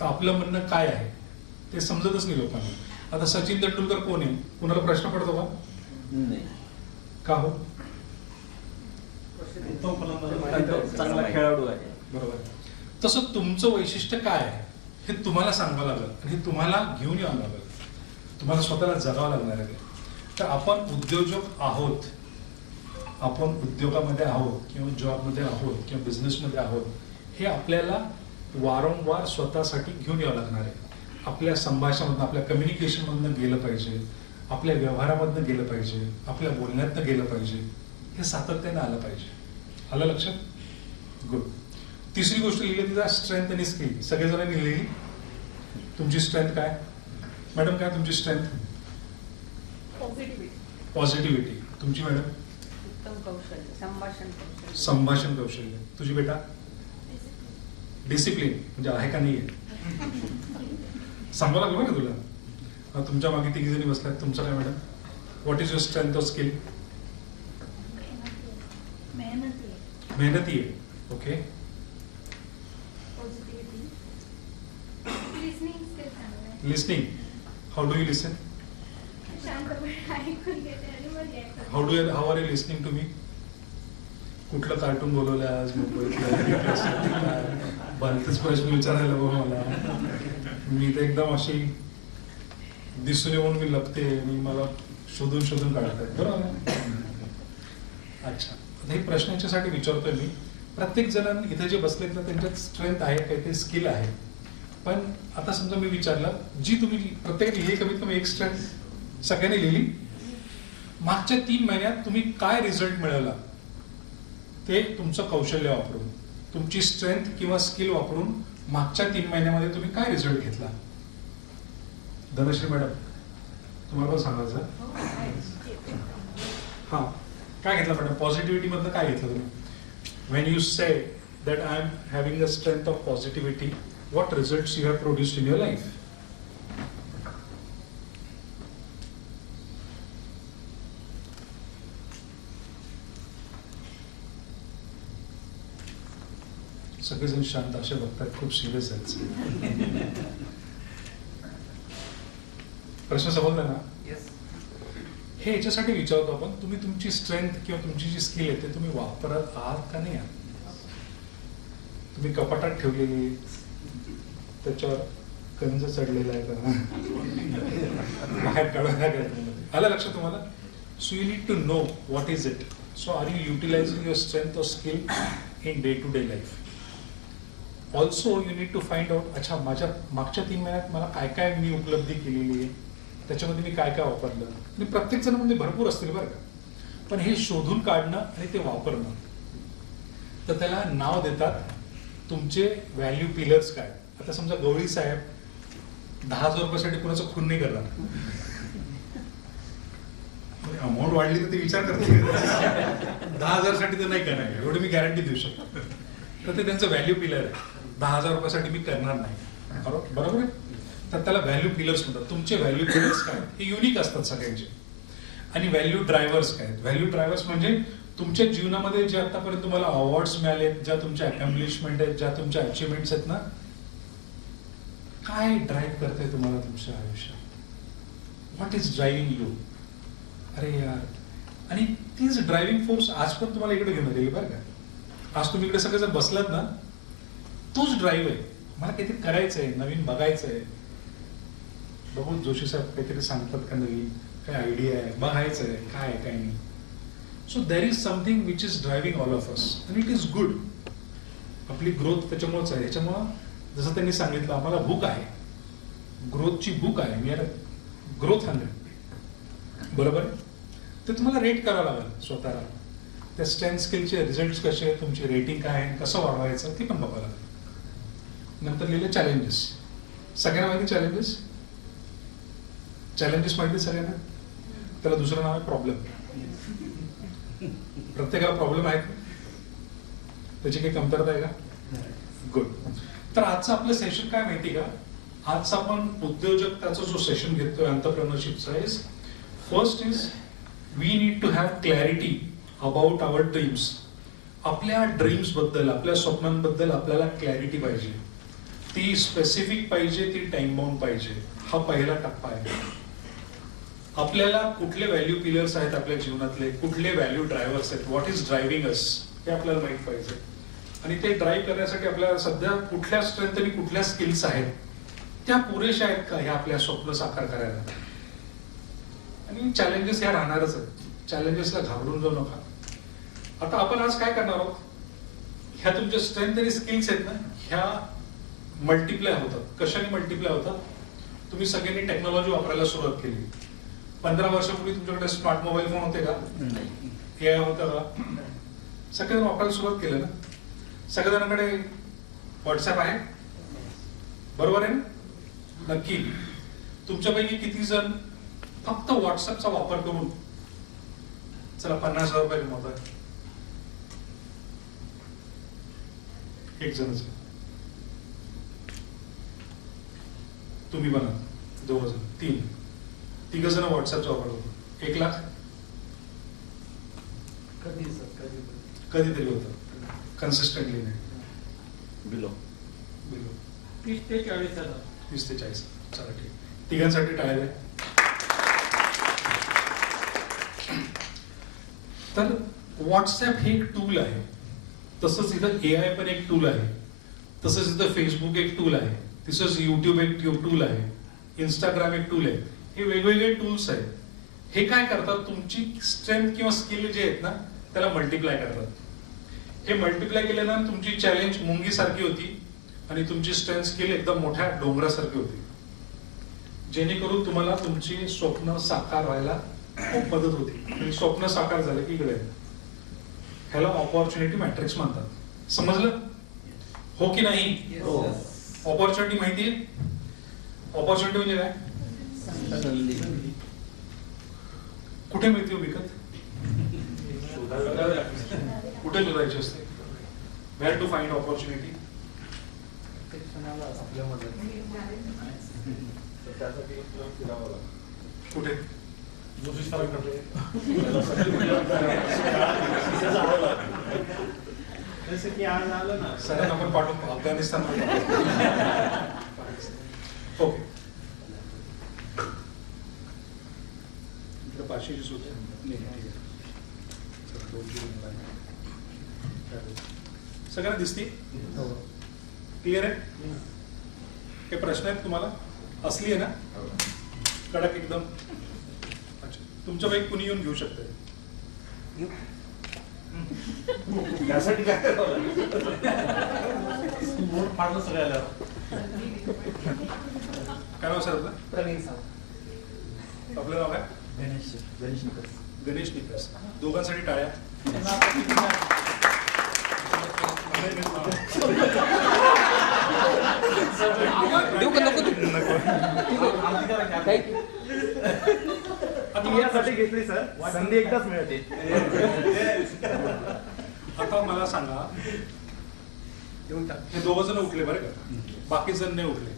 तर आपलं म्हणणं काय आहे ते समजतच नाही लोकांना. आता सचिन तेंडुलकर कोण आहे, कुणाला प्रश्न पडतो का? नाही. का हो? चांगला खेळाडू आहे. बरोबर. तसं तुमचं वैशिष्ट्य काय आहे हे तुम्हाला सांगावं लागेल, आणि हे तुम्हाला घेऊन यावं लागेल, तुम्हाला स्वतःला जगावं लागणार आहे. तर आपण उद्योजक आहोत आपण उद्योगामध्ये आहोत किंवा जॉबमध्ये आहोत किंवा बिझनेसमध्ये आहोत, हे आपल्याला वारंवार स्वतःसाठी घेऊन यावं लागणार आहे. आपल्या संभाषणामधनं, आपल्या कम्युनिकेशनमधनं गेलं पाहिजे, आपल्या व्यवहारामधनं गेलं पाहिजे, आपल्या बोलण्यातनं गेलं पाहिजे, हे सातत्याने आलं पाहिजे. आलं लक्षात? गुड. तिसरी गोष्ट लिहिली तिचा स्ट्रेंथ आणि स्किल. सगळेजणांनी लिहिली. तुमची स्ट्रेंथ काय मॅडम? काय तुमची स्ट्रेंथ? पॉझिटिव्हिटी. पॉझिटिव्हिटी. तुमची मॅडम? उत्तम कौशल्य, संभाषण कौशल्य. संभाषण कौशल्य. तुझी बेटा? डिसिप्लिन. म्हणजे आहे का नाहीये? सांगावं लागलं ना तुला. तुमच्या मागे तिघी जणी बसलात. तुमचं काय madam? What is your strength of skill? मेहनती आहे. ओके. लिसनिंग स्किल चांगलं आहे. Listening. How do you listen? शांतपणे ऐकून घेते आणि मग react करते. How are you listening to me? कुठलं कार्टून बोलवलं आज मुंबईतलं? भलतेच प्रश्न विचारायला बघ मला. मी तर एकदम अशी दिसून येऊन मी लपते, मी मला शोधून शोधून काढताय. बरोबर. अच्छा, आता हे प्रश्न याच्यासाठी विचारतोय मी. प्रत्येक जण इथे जे बसलेत ना त्यांच्यात स्ट्रेंथ आहे, काहीतरी स्किल आहे. पण आता समजा मी विचारलं, जी तुम्ही प्रत्येकाने लिहिली, कमीत कमी एक स्ट्रेंथ सगळ्यांनी लिहिली. मागच्या 3 महिन्यात तुम्ही काय रिझल्ट मिळवला ते तुमचं कौशल्य वापरून, तुमची स्ट्रेंथ किंवा स्किल वापरून मागच्या 3 महिन्यामध्ये तुम्ही काय रिझल्ट घेतला? धनश्री मॅडम, तुम्हाला पण सांगायचं. हा, काय घेतलं मॅडम? पॉझिटिव्हिटी मधनं काय घेतलं तुम्ही? When you say that I am having a strength of positivity, what results you have produced in your life? सगळेजण शांत असे बघतात, खूप सिरियस आहेत. प्रश्न समजला ना? Yes. हे याच्यासाठी विचारतो आपण, तुम्ही तुमची स्ट्रेंथ किंवा तुमची जी स्किल आहे ते तुम्ही वापरत आहात का नाही आहात? तुम्ही कपाटात ठेवलेली, त्याच्यावर कंज चढलेला आहे का? बाहेर काढायला काय? आलं लक्षात तुम्हाला? So you need to know what is it. So are you utilising your strength or skill in day to day life? Also you need to find out, अच्छा माझ्या मागच्या 3 महिन्यात मला काय काय मी उपलब्धी केलेली आहे, त्याच्यामध्ये मी काय काय वापरलं. आणि प्रत्येक जण म्हणजे भरपूर असतील बरं का, पण हे शोधून काढणं आणि ते वापरणं, तर त्याला नाव देतात तुमचे व्हॅल्यू पिलर्स. काय? आता समजा गवळी साहेब 10,000 रुपयासाठी कुणाचं खून नाही करणार. अमाऊंट वाढली तर ते विचार करते 10,000 साठी तर नाही करणार, एवढी मी गॅरंटी देऊ शकतो. तर ते त्यांचं व्हॅल्यू पिलर आहे. 10,000 रुपयासाठी मी करणार नाही. बरोबर आहे? तर त्याला व्हॅल्यू पिलर्स म्हणतात. तुमचे व्हॅल्यू पिलर्स काय? हे युनिक असतात सगळ्यांचे. आणि व्हॅल्यू ड्रायव्हर्स काय? व्हॅल्यू ड्रायव्हर्स म्हणजे तुमच्या जीवनामध्ये जे आतापर्यंत तुम्हाला अवॉर्ड्स मिळाले, ज्या तुमच्या अकॉम्प्लिशमेंट आहेत, ज्या तुमच्या अचिव्हमेंट्स आहेत ना, काय ड्राईव्ह करते तुम्हाला तुमच्या आयुष्यात? What is driving you? अरे यार, आणि तीच ड्रायव्हिंग फोर्स आज पण तुम्हाला इकडे घेऊन आलेली बरं का. आज तुम्ही इकडे सगळे जर बसलात ना, तोच ड्राईव्ह आहे. मला काहीतरी करायचंय, नवीन बघायचंय. बघू जोशी साहेब काहीतरी सांगतात का नवीन, काय आयडिया आहे, बघायचंय काय आहे काय नाही. So there is something which is driving all of us, and it is good. आपली ग्रोथ त्याच्यामुळेच आहे. ह्याच्यामुळं जसं त्यांनी सांगितलं, आम्हाला भूक आहे, ग्रोथची भूक आहे. मी आता ग्रोथ हंग्री, बरोबर आहे? ते तुम्हाला रेट करावं लागेल स्वतःला. त्या स्ट्रेंथ स्किलचे रिझल्ट कसे आहेत, तुमची रेटिंग काय आहे, कसं वाढवायचं ते पण बघावं लागेल. नंतर लिहिले चॅलेंजेस. सगळ्यांना माहिती चॅलेंजेस? चॅलेंजेस माहिती सगळ्यांना? त्याला दुसरं नाव आहे प्रॉब्लेम. प्रत्येकाला प्रॉब्लेम आहे, त्याची काही कमतरता आहे का? गुड. तर आजचं आपलं सेशन काय माहिती का? आजचा आपण उद्योजकताचा जो सेशन घेतोय एंटरप्रेन्योरशिपचा, is first is we need to have clarity about our dreams. आपल्या ड्रीम्स बद्दल, आपल्या स्वप्नांबद्दल आपल्याला क्लॅरिटी पाहिजे. ती स्पेसिफिक पाहिजे, ती टाइम बाउंड पाहिजे. हा पहिला टप्पा आहे. आपल्याला कुठले व्हॅल्यू पिलर्स आहेत आपल्या जीवनातले, कुठले व्हॅल्यू ड्रायव्हर्स आहेत, व्हॉट इज ड्रायव्हिंग अस, हे आपल्याला माहित पाहिजे. आणि ते ड्राईव्ह करण्यासाठी आपल्याला सध्या कुठल्या स्ट्रेंथ आणि कुठल्या स्किल्स आहेत, त्या पुरेशा आहेत का हे आपल्या स्वप्न साकार करायला. आणि चॅलेंजेस ह्या राहणारच आहेत. चॅलेंजेसला घाबरून जाऊ नका. आता आपण आज काय करणार आहोत, ह्या तुमच्या स्ट्रेंथ आणि स्किल्स आहेत ना, ह्या मल्टिप्लाय होतात. कशाने मल्टिप्लाय होतात? तुम्ही सगळ्यांनी टेक्नॉलॉजी वापरायला सुरुवात केली. 15 वर्षापूर्वी तुमच्याकडे स्मार्ट मोबाईल फोन होते का? AI होतं का? सगळेजण वापरायला सुरुवात केलं ना. सगळ्याजणांकडे व्हॉट्सअप आहे, बरोबर आहे ना? नक्की. तुमच्यापैकी किती जण फक्त व्हॉट्सअपचा वापर करून चला 50,000 रुपये कमवतात? एक जणच. तुम्ही बना 2 जण, 3 जण व्हॉट्सअपचा वापर करतो. 1 लाख कधीतरी होतं, कन्सिस्टंटली नाही. बिलो 30 ते 40,000. 20 ते 40. चला ठीक. तिघांसाठी टाळ्या. तर व्हॉट्सअप हे एक टूल आहे, तसंच इथं AI पण एक टूल आहे, तसंच इथं फेसबुक एक टूल आहे, तसंच युट्यूब एक टूल आहे, इंस्टाग्राम एक टूल आहे. हे वेगवेगळे टूल्स आहेत. हे काय करतात, तुमची स्ट्रेंथ किंवा स्किल जे आहेत ना त्याला मल्टिप्लाय करतात. हे मल्टिप्लाय केल्यानंतर तुमची चॅलेंज मुंगीसारखी होती आणि तुमची स्ट्रेंथ स्किल एकदम मोठ्या डोंगरासारखी होती, जेणेकरून तुम्हाला तुमची स्वप्न साकार व्हायला खूप मदत होती. आणि स्वप्न साकार झालं की इकडे ह्याला ऑपॉर्च्युनिटी मॅट्रिक्स म्हणतात. समजलं हो की नाही? ऑपॉर्च्युनिटी माहिती आहे? ऑपॉर्च्युनिटी म्हणजे काय? कुठे मिळते विकत? कुठे शोधायची असते? Where to find opportunity? कुठे? सगळ्यांना आपण पाठवू अफगाणिस्तान. ओके. पाचशेची सूट सगळ्यांना दिसते? क्लिअर आहे? काही प्रश्न आहेत तुम्हाला? असली आहे ना कडक एकदम? अच्छा, तुमच्यापैकी कुणी येऊन घेऊ शकते? त्यासाठी काय काय नाव सर आपलं? प्रवीण सावंत. आपलं नाव काय? गणेश निकस. दोघांसाठी टाळ्या. देऊ का नको तू? यासाठी घेतली सर, संधी एकदाच मिळते. आता मला सांगा, हे 2 जण उठले बरं का, बाकी जण नाही उठले.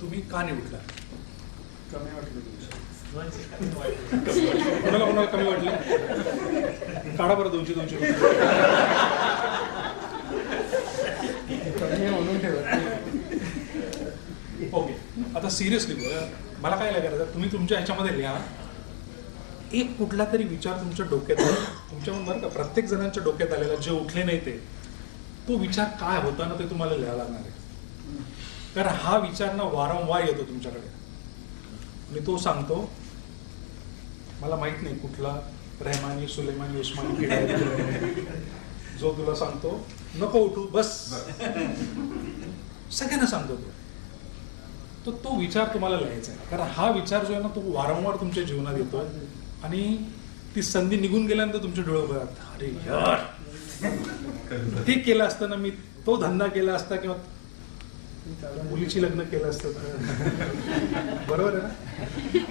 तुम्ही का नाही उठला? कमी वाटलं कोणाला कोणाला कमी वाटले? काढा बरं 200 म्हणून ठेवत. ओके. आता सिरियसली मला काय करायचं, तुम्ही तुमच्या ह्याच्यामध्ये लिहा एक कुठला तरी विचार तुमच्या डोक्यात आहे. तुमच्याकडून बरं का प्रत्येक जणांच्या डोक्यात आलेला, जे उठले नाही ते, तो विचार काय होता ना ते तुम्हाला लिहायला लागणार आहे. कारण हा विचार ना वारंवार येतो तुमच्याकडे. मी तो सांगतो, मला माहित नाही कुठला रहमानी सुलेमानी उस्मानी किडा जो तुला सांगतो नको उठू बस, सगळ्यांना सांगतो तो विचार तुम्हाला लिहायचा आहे. कारण हा विचार जो आहे ना तो वारंवार तुमच्या जीवनात येतो आणि ती संधी निघून गेल्यानंतर तुमचे डोळे भरतात, अरे यार ते केलं असतं ना, मी तो धंदा केला असता किंवा मुलीची लग्न केलं असतं, बरोबर आहे ना,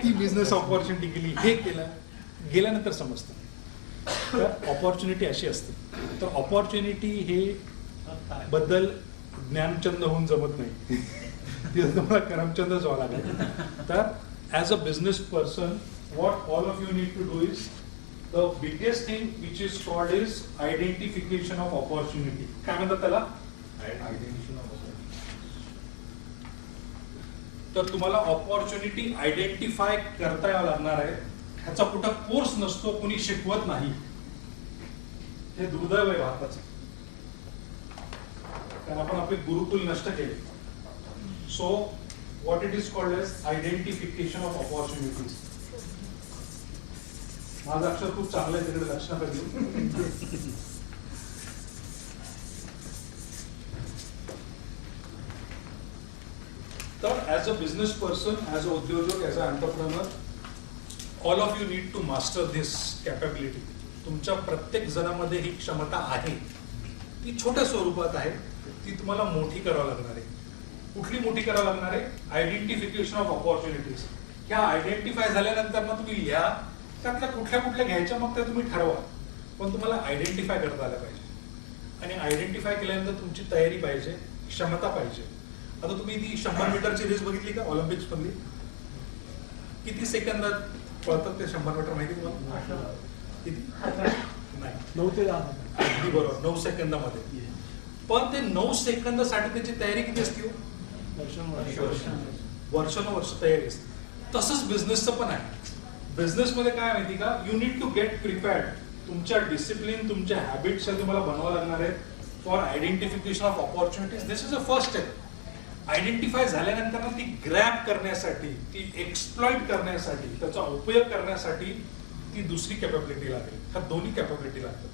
ती बिझनेस ऑपॉर्च्युनिटी केली, हे केलं, गेल्यानंतर समजतं. तर ऑपॉर्च्युनिटी अशी असते. तर ऑपॉर्च्युनिटी हे बद्दल ज्ञानचंद होऊन जमत नाही, तिथं तुम्हाला करमचंदच व्हावं लागेल. तर as a business person, what all of you need to do is, the biggest thing which is called is identification of opportunity. काय म्हणतात त्याला? तर तुम्हाला ऑपॉर्च्युनिटी आयडेंटिफाय करता यावं लागणार आहे. ह्याचा कुठं कोर्स नसतो, कोणी शिकवत नाही. हे दुर्दैव आहे भारताचं, कारण आपण आपले गुरुकुल नष्ट केले. So what it is called as identification of opportunities. माझं अक्षर खूप चांगलं आहे, तिकडे लक्ष नका देऊ. तर as a business person, as a udyojak, as a entrepreneur, all of you need to master this capability. तुमच्या प्रत्येक जणामध्ये ही क्षमता आहे, ती छोट्या स्वरूपात आहे, ती तुम्हाला मोठी करावं लागणार आहे. कुठली मोठी करावं लागणार आहे? Identification of opportunities. ह्या आयडेंटिफाय झाल्यानंतर ना तुम्ही लिहा, त्यातल्या कुठल्या कुठल्या घ्यायच्या मग त्या तुम्ही ठरवा, पण तुम्हाला आयडेंटिफाय करता आलं पाहिजे. आणि आयडेंटिफाय केल्यानंतर तुमची तयारी पाहिजे, क्षमता पाहिजे. आता तुम्ही ती 100 मीटरची रेस बघितली का ऑलिम्पिक्स मधली? किती सेकंदात पळतात ते 100 मीटर माहिती तुम्हाला? किती? नाही, 9 ते 10. अगदी बरोबर, 9 सेकंदामध्ये. पण ते 9 सेकंदासाठी त्याची तयारी किती असते? वर्षानुवर्ष तयारी असते. तसंच बिझनेसचं पण आहे. बिझनेसमध्ये काय माहिती का, you need to get prepared. तुमच्या डिसिप्लिन, तुमच्या हॅबिट्स तुम्हाला बनवावं लागणार आहेत for identification of opportunities. This is a first step. Identify झाल्यानंतर ती ग्रॅब करण्यासाठी, ती एक्सप्लॉइट करण्यासाठी, त्याचा उपयोग करण्यासाठी ती दुसरी कॅपॅबिलिटी लागेल. ह्या दोन्ही कॅपॅबिलिटी लागतात.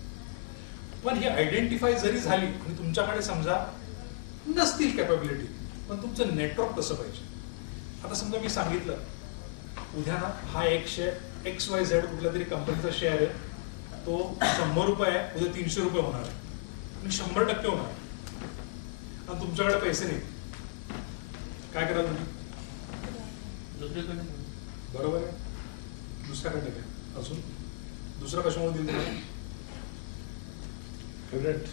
पण ही आयडेंटिफाय जरी झाली आणि तुमच्याकडे समजा नसतील कॅपॅबिलिटी, पण तुमचं नेटवर्क कसं पाहिजे? आता समजा मी सांगितलं उद्या ना हा एक शेअर XYZ कुठल्या तरी कंपनीचा शेअर आहे, तो 100 रुपये आहे, उद्या 300 रुपये होणार आहे आणि 100% होणार आहे. आणि तुमच्याकडे पैसे नाही, काय करा तुम्ही? बरोबर आहे, दुसऱ्याकडे काय अजून दुसरा कशामुळे दिल तुम्हाला? फेवरेट.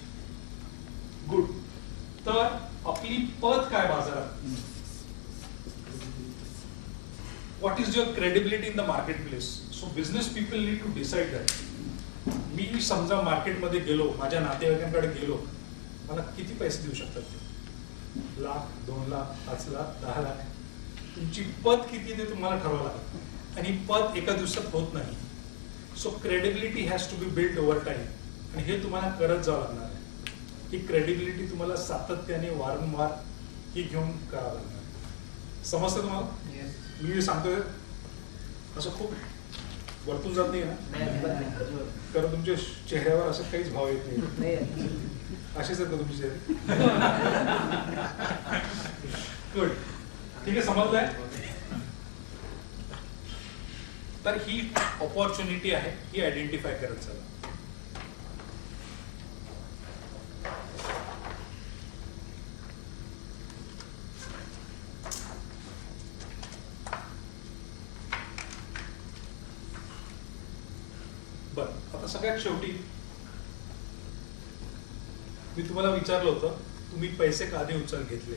गुड. तर आपली पत काय बाजारात? What is your credibility in the market place? So business people need to decide that. मी समजा मार्केटमध्ये गेलो, माझ्या नातेवाईकांकडे गेलो, मला किती पैसे देऊ शकतात ते? 1 लाख, 2 लाख, 5 लाख, 10 लाख. तुमची पत किती ते तुम्हाला ठरवावं लागेल आणि पत एका दिवसात होत नाही. So credibility has to be build over time आणि हे तुम्हाला करत जावं लागणार आहे. ही क्रेडिबिलिटी तुम्हाला सातत्याने वारंवार ही घेऊन करावं लागणार आहे. समजतं तुम्हाला? मी सांगतोय असं खूप वरतून जात नाही ना, कारण तुमच्या चेहऱ्यावर असं काहीच भाव येत नाही. असेच आहेत का तुमचे चेहरे? गुड. ठीक आहे, समजलंय? तर ही ऑपॉर्च्युनिटी आहे, ही आयडेंटिफाय करत चला. बर, आता सगळ्यात शेवटी मी तुम्हाला विचारलं होतं, तुम्ही पैसे का आधी उचल घेतले?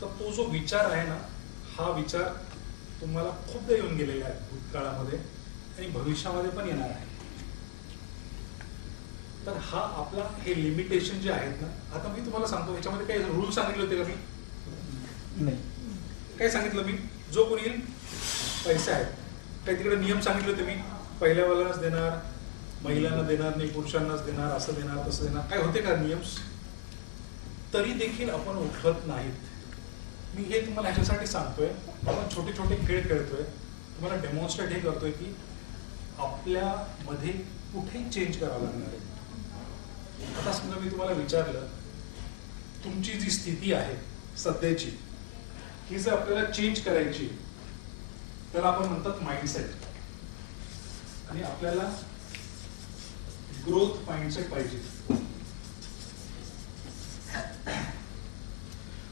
तर तो जो विचार आहे ना, हा विचार तुम्हाला खूपदा येऊन गेलेला आहे भूतकाळामध्ये आणि भविष्यामध्ये पण येणार आहे. तर हा आपला हे लिमिटेशन जे आहेत ना, आता मी तुम्हाला सांगतो, ह्याच्यामध्ये काही रूल सांगितले होते का मी? नाही. काय सांगितलं मी? जो कोणी येईल पैसे आहेत, काही तिकडे नियम सांगितले होते मी, पहिल्या वेळेलाच देणार, महिलांना देणार नाही, पुरुषांनाच देणार, असं देणार, तसं देणार. काय होते का नियम्स? तरी देखील आपण उठत नाहीत. मी हे तुम्हाला ह्याच्यासाठी सांगतोय, आपण छोटे छोटे खेळ खेळतोय, तुम्हाला डेमॉन्स्ट्रेट हे करतोय की आपल्यामध्ये कुठे चेंज करावं लागणार आहे. आता समजा मी तुम्हाला विचारलं, तुमची जी स्थिती आहे सध्याची, ही जर आपल्याला चेंज करायची, त्याला आपण म्हणतात माइंडसेट. आणि आपल्याला ग्रोथ माइंडसेट पाहिजे.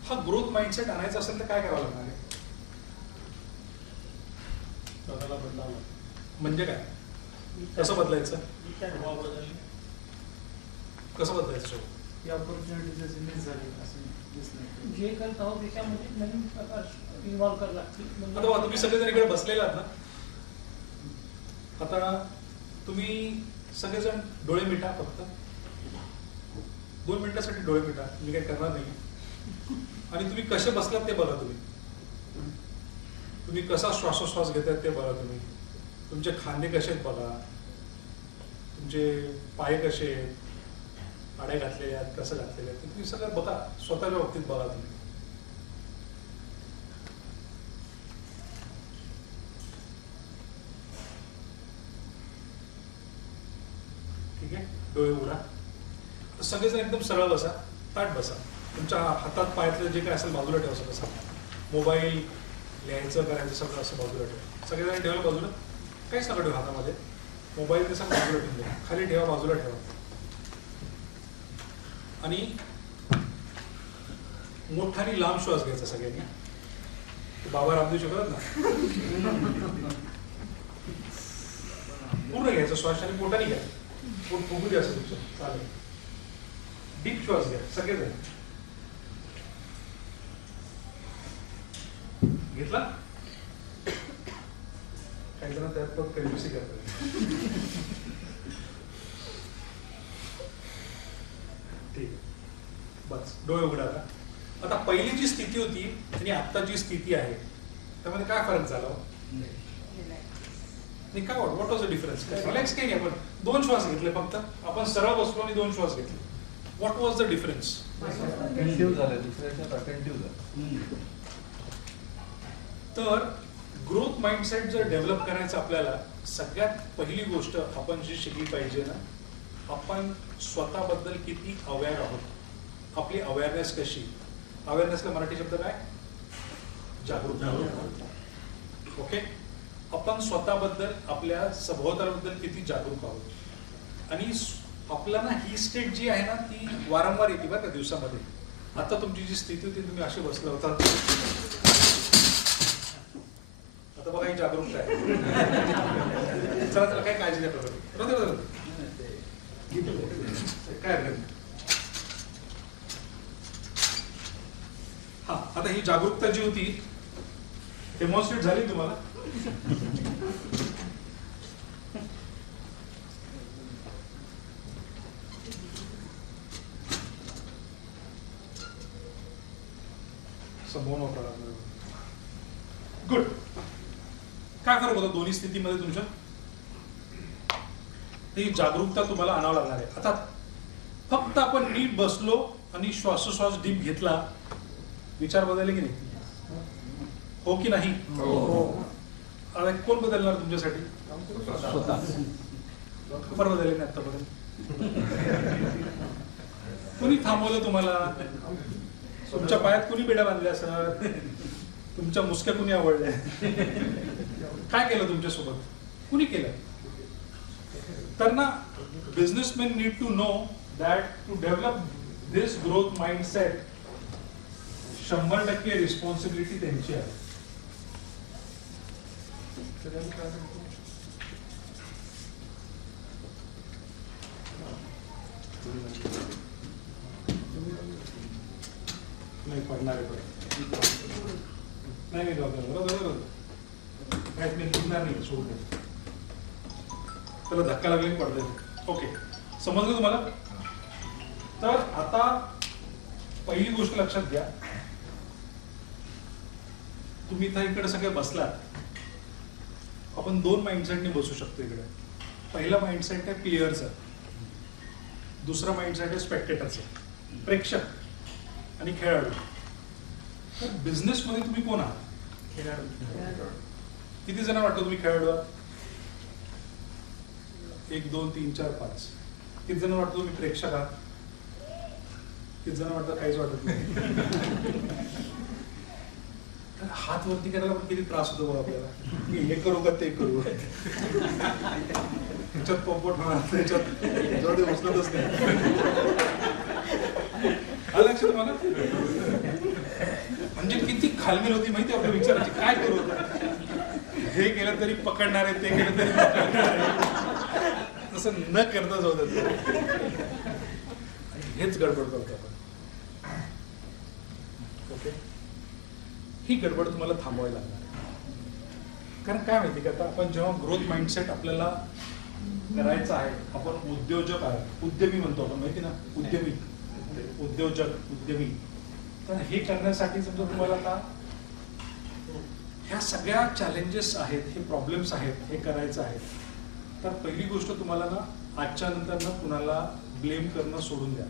हा ग्रोथ माइंडसेट आणायचा असेल तर काय करावं लागणार आहे? स्वतःला बदलावं लागतं. म्हणजे काय? कसं बदलायचं? कसं बदलायचं? ही ऑपॉर्च्युनिटी जशी मिस झाली असं दिसलं. जे करत आहोत त्याच्यामध्ये नवीन प्रकार इन्व्हॉल्व करायला लागतील. आता बघा, तुम्ही सगळेजण इकडे बसलेला आहात ना, आता तुम्ही सगळेजण डोळे मिटा, फक्त 2 मिनिटासाठी डोळे मिटा, मी काही करणार नाही. आणि तुम्ही कसे बसलात ते बघा. तुम्ही कसा श्वासोश्वास घेतात ते बघा. तुमचे खांदे कसे आहेत बघा, तुमचे पाय कसे आहेत, आड्या घातलेल्या आहेत, कसं घातलेल्या आहेत, तुम्ही सगळं बघा, स्वतःच्या बाबतीत बघा. तुम्ही डोळे उघडा. आता सगळेजण एकदम सरळ बसा, ताट बसा. तुमच्या हातात पायातलं जे काय असेल बाजूला ठेवा सगळं सामान. मोबाईल, लिहायचं, करायचं सगळं असं बाजूला ठेवा. सगळेजण ठेवा बाजूला, काहीच नका ठेवा हातामध्ये. मोबाईल ते सगळं बाजूला ठेवून द्या. खाली ठेवा, बाजूला ठेवा. आणि मोठा आणि लांब श्वास घ्यायचा सगळ्यांनी. बाबा रामदेव शकत ना, पूर्ण घ्यायचा श्वास आणि पोटाने घ्या. पोट फुगू द्या असं तुमचं, चालेल. डीप श्वास घ्या सगळेजण. घेतला? काही जण त्यात पण कंजूसी करतात. ठीक, बस डोळे उघडा. आता पहिली जी स्थिती होती आणि आता जी स्थिती आहे त्यामध्ये काय फरक झाला? नाही काय what was the difference? Relax काही नाही, आपण 2 श्वास घेतले फक्त. आपण सरळ बसलो आणि 2 श्वास घेतले. What was the difference? तर ग्रोथ माइंडसेट जर डेव्हलप करायचं आपल्याला, सगळ्यात पहिली गोष्ट आपण जी शिकली पाहिजे ना, आपण स्वतःबद्दल किती अवेअर आहोत. आपली अवेअरनेस कशी? अवेअरनेसला मराठी शब्द काय? जागरूक. ओके, आपण स्वतःबद्दल, आपल्या सभोवतालाबद्दल किती जागरूक आहोत. आणि आपल्याला ही स्टेट जी आहे ना ती वारंवार येते बरं का दिवसामध्ये. आता तुमची जी स्थिती होती, तुम्ही असे बसला होता, आता बघा ही जागरूकता आहे. चला चला, काय काळजी नका करू. काय हरकत नाही. हा, आता ही जागरूकता जी होती डेमॉन्स्ट्रेट झाली तुम्हाला. संभव नव्हता. गुड. काय फरक होता दोन्ही स्थितीमध्ये तुमच्या? ती जागरूकता तुम्हाला आणावं लागणार आहे. आता फक्त आपण नीट बसलो आणि श्वासोश्वास डीप घेतला, विचार बदलले की नाही? हो की नाही? आता कोण बदलणार तुमच्यासाठी? बरं बदलले नाही आतापर्यंत. कुणी थांबवलं तुम्हाला? तुमच्या पायात कुणी बेड्या बांधल्या सर? तुमच्या मुसक्या कुणी आवडल्या? काय केलं तुमच्यासोबत? कुणी केलं? तर ना, businessman need to know that to develop this growth mindset 100% responsibility त्यांची आहे. नाही पडणार आहे. नाही नाही सोडून त्याला धक्का लागले पडले. ओके, समजलं तुम्हाला? तर आता पहिली गोष्ट लक्षात घ्या, तुम्ही इथं इकडे सगळे बसलात. आपण 2 माइंडसेटने बसू शकतो इकडे. पहिला माइंडसेट आहे प्लेयरचा, दुसरा माइंडसेट आहे स्पेक्टेटरचा, प्रेक्षक आणि खेळाडू. तर बिझनेस मध्ये तुम्ही कोण आहात? खेळाडू. किती जण वाटतं तुम्ही खेळाडू आहात? 1 2 3 4 5. किती जण वाटतं तुम्ही प्रेक्षक आहात? किती जण वाटतं काहीच वाटत नाही? हात वरती करायला पण किती त्रास होतो बघा आपल्याला, की हे करू का ते करू. त्याच्यात पोपट होणार, त्याच्यात जाऊ दे, उचलतच नाही. आलं लक्षात तुम्हाला? म्हणजे किती खालमेल होती माहिती आपल्या विचाराची. काय करू? हे केलं तरी पकडणार आहे, ते केलं तरी पकडणार आहे. तसं न करता जाऊ देत. हेच गडबड करतो आपण. ओके, ही गडबड तुम्हाला थांबवायला लागणार आहे. कारण काय माहिती का, आता आपण जेव्हा ग्रोथ माइंडसेट आपल्याला करायचं आहे, आपण उद्योजक आहे, उद्यमी म्हणतो आपण, माहिती ना, उद्यमी, उद्योजक, उद्यमी. तर हे करण्यासाठी समजा तुम्हाला आता ह्या सगळ्या चॅलेंजेस आहेत, हे प्रॉब्लेम्स आहेत, हे करायचं आहे. तर पहिली गोष्ट तुम्हाला ना, आजच्या नंतर ना कुणाला ब्लेम करणं सोडून द्या.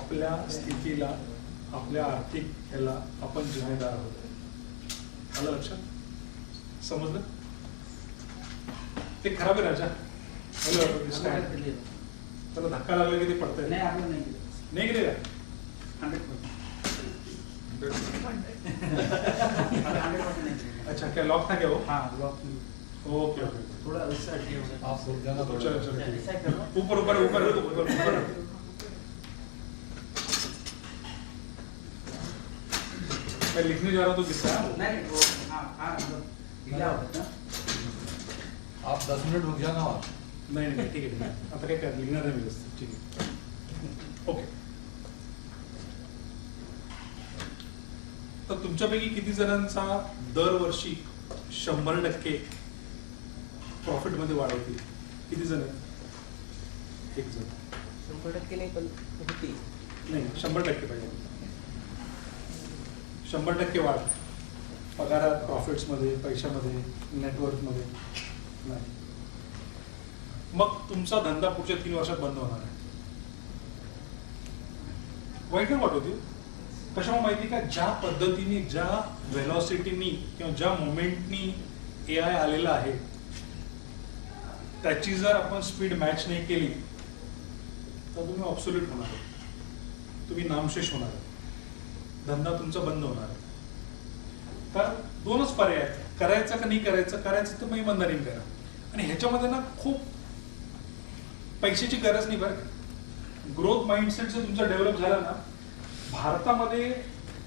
आपल्या स्थितीला, आपल्या आर्थिक ह्याला आपण जिम्मेदार आहोत. आलं लक्षात? समजलं? ते खराब आहे राजा. हॅलो स्टँड त्याला धक्का लागला की ते पडतंय. नाही आपलं नाही केलं. नाही गेले का? 100% नाही केलं. अच्छा क्या लॉक था क्या वो? हाँ लॉक ओके ओके थोड़ा उस साइड ये हो गया. चलो चलो ठीक ऐसा है. करो. ऊपर ऊपर ऊपर ऊपर ऊपर. मैं लिखने जा रहा हूँ तो किसका है? नहीं वो हाँ हाँ मतलब ढीला होता है. आप 10 मिनट रुक जाना और नाही नाही ठीक आहे ठीक आहे. आता काय कर लिहिणार नाही मी जास्त. ठीक आहे ओके. तर तुमच्यापैकी किती जणांचा दरवर्षी 100% प्रॉफिट मध्ये वाढ होती? किती जण आहेत? एक जण. 100% नाही पण होती. नाही 100% पाहिजे. 100% वाढ पगारात, प्रॉफिट्स मध्ये, पैशामध्ये, नेटवर्क मध्ये नाही. मग तुमचा धंदा पुढच्या 3 वर्षात बंद होणार आहे. वाईट नाही वाटत कशामुळे माहिती का? ज्या पद्धतीने, ज्या व्हेलॉसिटीनी किंवा ज्या मोमेंटनी AI आलेला आहे त्याची जर आपण स्पीड मॅच नाही केली तर तुम्ही ऑब्सोल्यूट होणार आहे. तुम्ही नामशेष होणार आहे. धंदा तुमचा बंद होणार आहे. तर 2च पर्याय आहेत. करायचं का नाही करायचं? करायचं तर मग इमानदारीने करा. आणि ह्याच्यामध्ये ना खूप पैशाची गरज नाही बरं. ग्रोथ माइंडसेट जर तुमचा डेव्हलप झाला ना, भारतामध्ये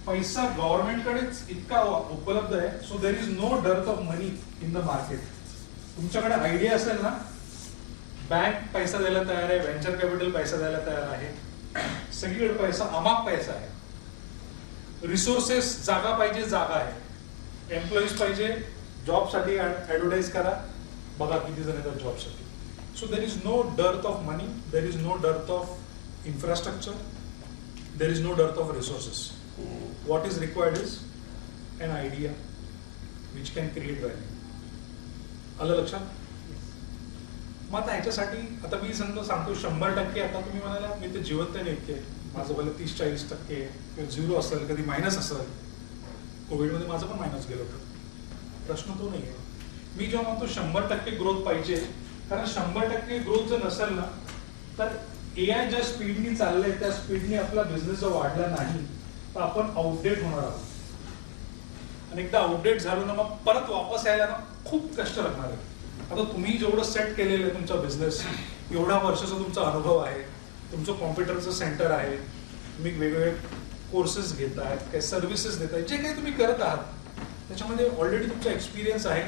पैसा गव्हर्नमेंटकडेच इतका उपलब्ध आहे. So there is no dearth of money in the market. तुमच्याकडे आयडिया असेल ना, बँक पैसा द्यायला तयार आहे, व्हेंचर कॅपिटल पैसा द्यायला तयार आहे. सगळीकडे पैसा, अमाप पैसा आहे. रिसोर्सेस, जागा पाहिजे, जागा आहे. एम्प्लॉईज पाहिजे, जॉबसाठी ऍडव्हर्टाईज करा, बघा किती जण येतात जॉबसाठी. So there is no dearth of money, there is no dearth of infrastructure, there is no dearth of resources. What is required is an idea which can create value. आलं लक्षात? मग आता ह्याच्यासाठी आता मी सांगतो 100%. आता तुम्ही म्हणाला मी ते जिवंत नाही इतके, माझं भले 30-40% किंवा 0 असेल, कधी मायनस असेल. कोविडमध्ये माझं पण मायनस गेलं होतं. प्रश्न तो नाही आहे. मी जेव्हा म्हणतो 100% ग्रोथ पाहिजे, कारण 100% ग्रोथ जर नसेल ना, तर AI ज्या स्पीडनी चाललंय त्या स्पीडनी आपला बिझनेस जर वाढला नाही तर आपण आउटडेट होणार आहोत. आणि एकदा आउटडेट झालो ना, मग परत वापस यायला ना खूप कष्ट लागणार आहे. आता तुम्ही जेवढं सेट केलेलं आहे तुमचा बिझनेस, एवढ्या वर्षाचा तुमचा अनुभव आहे, तुमचं कॉम्प्युटरचं सेंटर आहे, तुम्ही वेगवेगळे कोर्सेस घेताय, काही सर्व्हिसेस देताय, जे काही तुम्ही करत आहात त्याच्यामध्ये ऑलरेडी तुमचा एक्सपिरियन्स आहे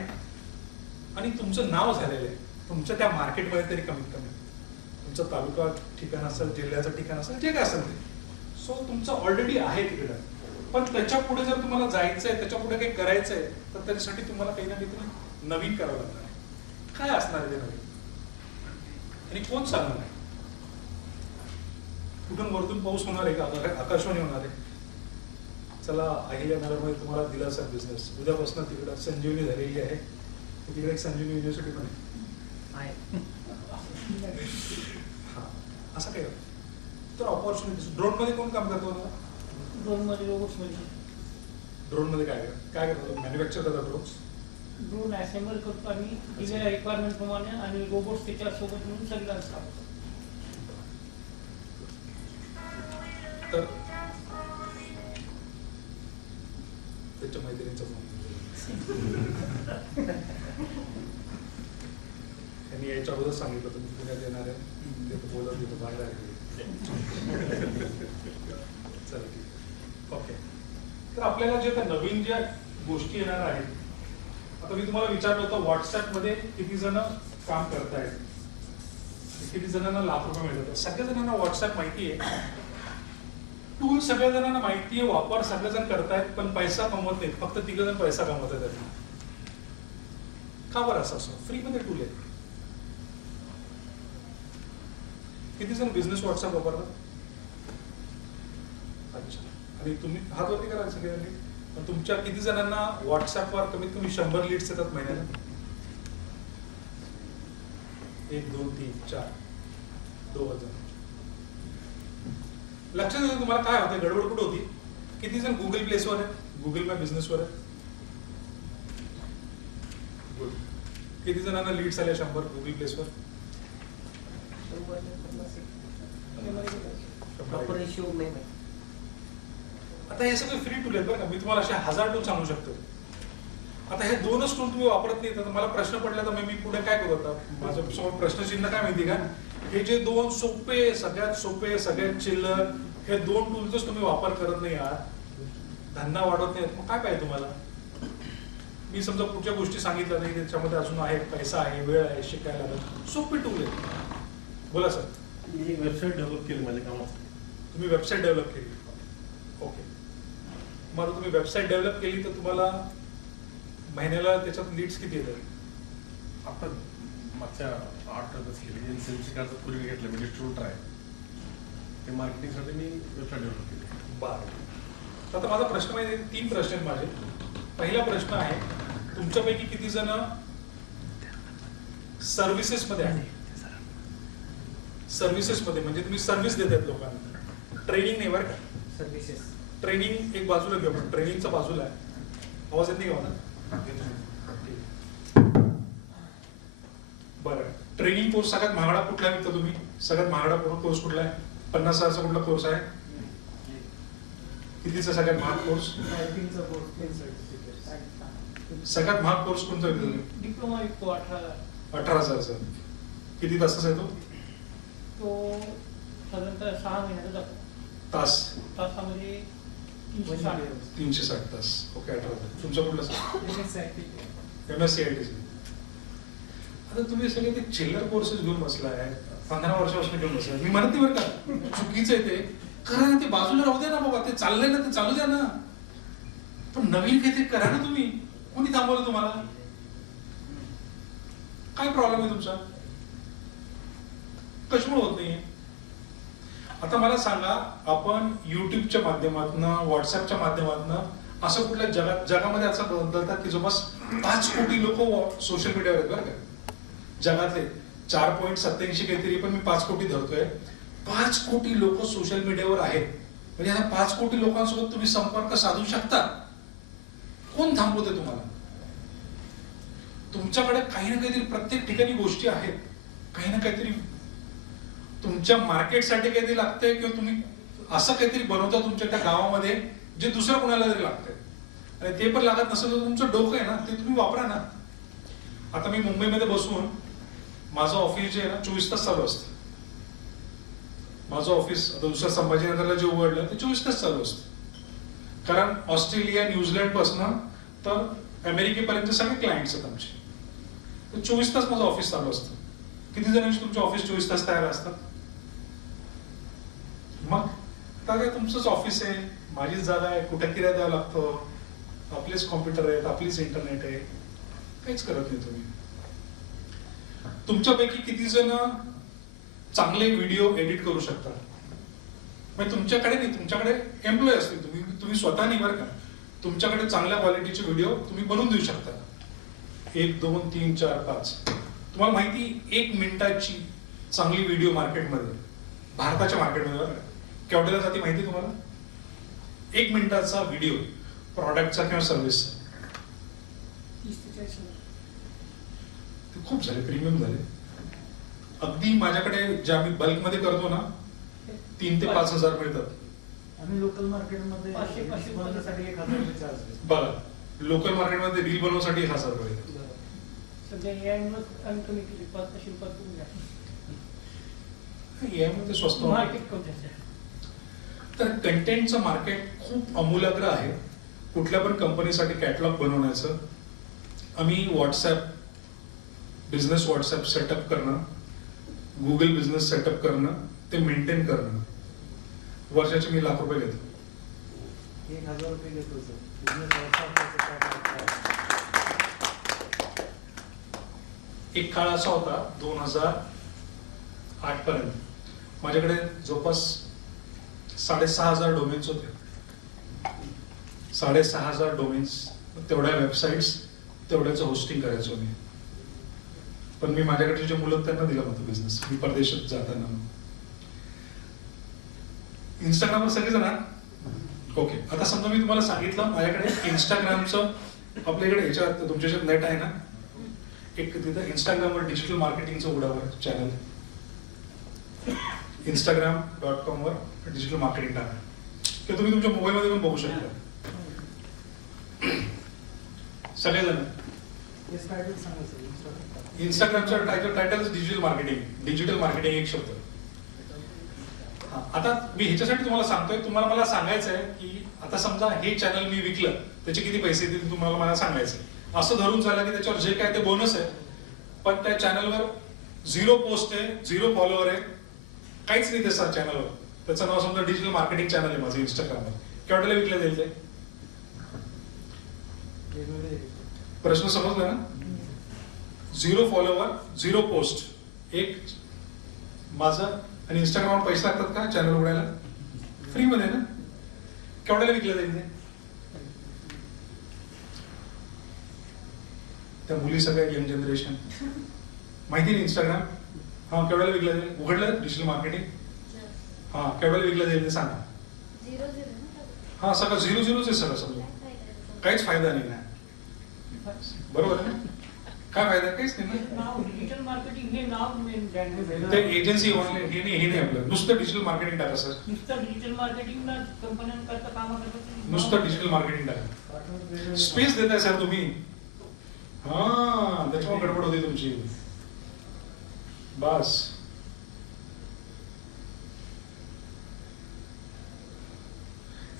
आणि तुमचं नाव झालेलं आहे तुमच्या त्या मार्केटमध्ये तरी कमीत कमी. तुमचं तालुका ठिकाण असेल, जिल्ह्याचं ठिकाण असेल, जे काय असेल ते. सो तुमचं ऑलरेडी आहे तिकडं. पण त्याच्या पुढे जर तुम्हाला जायचं आहे, त्याच्या पुढे काही करायचं आहे, तर त्याच्यासाठी तुम्हाला काही ना काहीतरी नवीन करावं लागणार आहे. काय असणार आहे ते नवीन? आणि कोण सांगणार आहे? कुठून वरतून पाऊस होणार आहे का? आकाशवाणी होणार आहे? चला अहिल्यानगरमध्ये तुम्हाला दिलासा बिझनेस. उद्यापासून तिकडं संजीवनी झालेली आहे. तिकडे एक संजीवनी युनिव्हर्सिटी पण आहे. हा असं काय तर ऑपॉर्च्युनिटीज. ड्रोन मध्ये कोण काम करतो ना? ड्रोन मध्ये रोबोट्स मध्ये ड्रोन मध्ये काय करतो? मॅन्युफॅक्चर करतात ड्रोन्स. ड्रोन असेंबल करतो आम्ही दिलेल्या रिक्वायरमेंट प्रमाणे आणि रोबोट्स त्याच्यासोबत मिळून सगळं काम करतो. तर त्याच्या मैत्रिणीचा फोन त्यांनी याच्या अगोदर सांगितलं तुम्ही पुण्यात येणार आहे, ते बोलत होतं बाहेर आहे. चला ठीक. ओके. तर आपल्याला जे आता नवीन ज्या गोष्टी येणार आहेत, आता मी तुम्हाला विचारलं होतं व्हॉट्सअपमध्ये किती जण काम करतायत, किती जणांना लाख रुपये मिळतात. सगळ्या जणांना व्हॉट्सअप माहिती आहे, टूल सगळ्या जणांना माहिती आहे, वापर सगळेजण करतायत, पण पैसा कमवत नाहीत. फक्त 3 जण पैसा कमवत आहेत. का बरं असं? फ्रीमध्ये टूल आहे. किती जण बिझनेस व्हॉट्सअप वापरतात? अच्छा. आणि तुम्ही हात वरती करा सगळ्यांनी. तुमच्या किती जणांना व्हॉट्सअपवर कमीत कमी 100 लीड्स येतात महिन्याला? 1 2 3 4 2 जण. लक्षात येतं तुम्हाला काय होतं? गडबड कुठं होती? किती जण गुगल प्लेसवर आहेत? गुगल मॅप बिझनेसवर आहे? किती जणांना लीड्स आल्या 100 गुगल प्लेसवर? प्रॉपर रेशिओ नाही माहिती. आता हे सगळे फ्री टूल आहेत बरं का, मी तुम्हाला असे 1000 टूल सांगू शकतो. आता हे 2च टूल तुम्ही वापरत नाही तर मला प्रश्न पडला तर मी पुढे काय करू? आता माझ्या समोर प्रश्नचिन्ह काय माहिती का, हे जे 2 सोपे, सगळ्यात चिल्लर हे 2 टूलच तुम्ही वापर करत नाही आहात, धंदा वाढवत नाही, मग काय पाहिजे तुम्हाला? मी समजा पुढच्या गोष्टी सांगितल्या नाही, त्याच्यामध्ये अजून आहे, पैसा आहे, वेळ आहे, शिकायला लागत, सोपे टूल आहे. बोला सर. मी वेबसाईट डेव्हलप केली माझ्या कामात. तुम्ही वेबसाईट डेव्हलप केली, ओके. मग आता तुम्ही वेबसाईट डेव्हलप केली तर तुम्हाला महिन्याला त्याच्यात लीड्स किती येतात? आता मागच्या 8 केली एनसीएमसी कार्ड पूर्वी घेतलं, मी डिस्ट्रीब्युटर आहे, ते मार्केटिंगसाठी मी वेबसाईट डेव्हलप केली. बरं. आता माझा प्रश्न म्हणजे 3 प्रश्न आहेत माझे. पहिला प्रश्न आहे, तुमच्यापैकी किती जण सर्व्हिसेसमध्ये आहे? सर्व्हिसेसमध्ये म्हणजे तुम्ही सर्व्हिस देतात लोकांना, ट्रेनिंग नाही बरं का. सर्व्हिसेस ट्रेनिंग एक बाजूला घेऊ, पण ट्रेनिंगचा बाजूला आहे. आवाज येत नाही का मला? बरं. ट्रेनिंग कोर्स सगळ्यात महागडा कुठला आहे तुम्ही? सगळ्यात महागडा कोर्स कुठला आहे? 50,000चा कुठला कोर्स आहे? कितीचा सगळ्यात महाग कोर्स? टायपिंगचा course 3 certificate. सगळ्यात महाग कोर्स कोणता आहे तुम्ही? डिप्लोमा विकतो 18,000चा. किती तासाचा आहे तो? तो साधारणतः 6 महिन्याचा जातो. तास? तासामध्ये 360. 360 तास. ओके. 18,000. तुमचं कुठलं सर? MSCIT. आता तुम्ही सगळे ते चिल्लर कोर्सेस घेऊन बसलाय, 15 वर्षापासून घेऊन बसलाय. मी म्हणत नाही बरं का, चुकीचं आहे ते. करा ना, ते बाजूला राहू द्या ना बाबा, ते चाललंय ना, ते चालू द्या ना. पण नवीन काहीतरी करा ना तुम्ही. कोणी थांबवलं तुम्हाला? काय प्रॉब्लेम आहे तुमचा? कशामुळे होत नाहीये? आता मला सांगा, आपण युट्यूबच्या माध्यमातून, व्हॉट्सअपच्या माध्यमातून असं कुठल्या जगामध्ये असं बदलतात की जवळपास 5 कोटी लोक सोशल मीडियावर आहेत बरं का. जगातले 4.87 काहीतरी, पण मी 5 कोटी धरतोय. 5 कोटी लोक सोशल मीडियावर आहेत. म्हणजे आता 5 कोटी लोकांसोबत तुम्ही संपर्क साधू शकता. कोण थांबवते तुम्हाला? तुमच्याकडे काही ना काहीतरी प्रत्येक ठिकाणी गोष्टी आहेत, काही ना काहीतरी तुमच्या मार्केटसाठी काहीतरी लागतंय, किंवा तुम्ही असं काहीतरी बनवता तुमच्या त्या गावामध्ये जे दुसऱ्या कोणाला तरी लागतंय, आणि ते पण लागत नसेल तर तुमचं डोकं आहे ना, ते तुम्ही वापरा ना. आता मी मुंबईमध्ये बसून माझं ऑफिस जे आहे ना 24 तास चालू असतं. माझं ऑफिस आता दुसऱ्या संभाजीनगरला जे उघडलं ते 24 तास चालू असतं. कारण ऑस्ट्रेलिया, न्यूझीलंड पासून तर अमेरिकेपर्यंत सगळे क्लायंट्स आहेत आमचे. तर 24 तास माझं ऑफिस चालू असतं. किती जणांची तुमचे ऑफिस 24 तास तयार असतात? मग आता काय तुमचंच ऑफिस आहे, माझीच जागा आहे, कुठे किराया द्यावा लागतो, आपलेच कॉम्प्युटर आहेत, आपलीच इंटरनेट आहे, काहीच करत नाही तुम्ही. तुमच्यापैकी किती जण चांगले व्हिडिओ एडिट करू शकता? म्हणजे तुमच्याकडे नाही, तुमच्याकडे एम्प्लॉय असतील, तुम्ही स्वतः नाही बरं का, तुमच्याकडे चांगल्या क्वालिटीचे व्हिडिओ तुम्ही बनवून देऊ शकता. 1, 2, 3, 4, 5. तुम्हाला माहिती 1 मिनिटाची चांगली व्हिडिओ मार्केटमध्ये, भारताच्या मार्केटमध्ये बरं केवढ्याला जाते माहिती तुम्हाला? 1 मिनिटाचा व्हिडिओ प्रॉडक्टचा किंवा सर्व्हिसचा 30-40. ते खूप झाले, प्रीमियम झाले. अगदी माझ्याकडे जे आम्ही बल्कमध्ये करतो ना, 3 ते 5 हजार मिळतात. आम्ही लोकल मार्केटमध्ये 500 बनवण्यासाठी 1,000 रुपये चार्ज घेतो. बघा, लोकल मार्केटमध्ये रील बनवण्यासाठी 1,000 रुपये घेतात. सध्या AI आम्ही कमी केली, 500 रुपयात तुम्ही घ्या. यामध्ये स्वस्त मार्केट कोणत्या? तर कंटेंटचं मार्केट खूप अमूलाग्र आहे. कुठल्या पण कंपनीसाठी कॅटलॉग बनवण्याचं, आम्ही बिझनेस व्हॉट्सअप सेटअप करणं, गुगल बिझनेस सेटअप करणं, ते मेंटेन करणं, वर्षाचे मी लाख रुपये घेतो. 1,000 रुपये घेतो सर. बिझनेस एक काळ असा होता 2008 पर्यंत माझ्याकडे जवळपास 6,500 डोमेन्स होते. 6,500 डोमेन्स, तेवढ्या वेबसाईट्स, तेवढ्याचं होस्टिंग करायचो मी. पण मी माझ्याकडे जे मुलं त्यांना दिला होता बिझनेस, मी परदेशात जाताना. इंस्टाग्रामवर सगळेजण ओके. आता समजा मी तुम्हाला सांगितलं माझ्याकडे इंस्टाग्रामचं, आपल्याकडे ह्याच्यात तुमच्याच्यात नेट आहे ना, एक तिथं इंस्टाग्रामवर डिजिटल मार्केटिंगचं उघडावं चॅनल. Instagram.com वर डिजिटल मार्केटिंग टाका किंवा तुम्ही तुमच्या मोबाईलमध्ये पण बघू शकता. सगळेजण Yes, title सांगा sir, Instagram. इंस्टाग्रामचं टायटल डिजिटल मार्केटिंग एक शब्द. हा, आता मी ह्याच्यासाठी तुम्हाला सांगतोय, तुम्हाला मला सांगायचं आहे की आता समजा हे चॅनल मी विकलं, त्याचे किती पैसे येतील तुम्हाला मला सांगायचं. असं धरून झालं की त्याच्यावर जे काय ते बोनस आहे, पण त्या चॅनलवर 0 पोस्ट आहे, 0 फॉलोअर आहे, काहीच नाही त्या चॅनलवर. त्याचं नाव समजा डिजिटल मार्केटिंग चॅनल आहे माझं इंस्टाग्रामवर. केवढ्याला विकलं जाईल ते? वेगवेगळे प्रश्न समजला ना? 0 फॉलोवर, 0 पोस्ट. एक माझं आणि इंस्टाग्रामवर पैसे लागतात का चॅनल उघडायला? फ्री मध्ये ना. केवढ्याला विकलं जाईल ते? त्या मुली सगळ्या यंग जनरेशन माहिती नाही इंस्टाग्राम. हा, केवढ्याला विकलं जाईल? उघडलं डिजिटल मार्केटिंग. हा, केवढ्याला विकलं जाईल ते सांगा. 0-0 ना. हा, सगळं 0-0च आहे सगळं समजा. काहीच फायदा नाही ना. बरोबर आहे ना? काय फायदा? काहीच नाही ना. नाव डिजिटल मार्केटिंग हे नाव मेन ब्रँड ते एजन्सी ऑनलाईन हे नाही आपलं. नुसतं डिजिटल मार्केटिंग टाका सर. नुसतं डिजिटल मार्केटिंगला कंपन्यांकरता काम करतात. नुसतं डिजिटल मार्केटिंग टाका. स्पेस देताय सर तुम्ही. हा, त्याच्यामुळे गडबड होती तुमची. बस.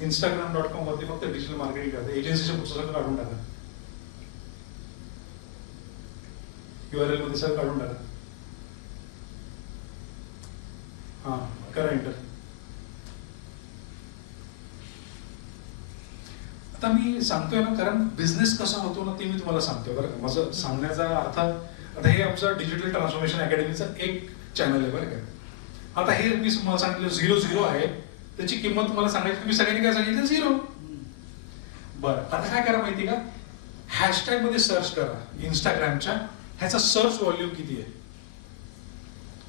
Instagram.com वरती फक्त डिजिटल मार्केटिंग करते. एजन्सीच्या पुस्तकात काढून टाका. URL मध्ये सर काढून टाका. हा, करा एंटर. आता मी सांगतोय ना, कारण बिझनेस कसा होतो ना ते मी तुम्हाला सांगतोय बरं का. माझं सांगण्याचा अर्थ, आता हे आमचं डिजिटल ट्रान्सफॉर्मेशन अकॅडमीचं एक चॅनल आहे बरं का. आता हे मी तुम्हाला सांगितलं 0-0 आहे, त्याची किंमत तुम्हाला सांगायची. तुम्ही सगळ्यांनी काय सांगितलं? 0. बरं, आता काय करा माहिती का? हॅशटॅग मध्ये सर्च करा इंस्टाग्रामच्या. ह्याचा सर्च व्हॉल्यूम किती आहे?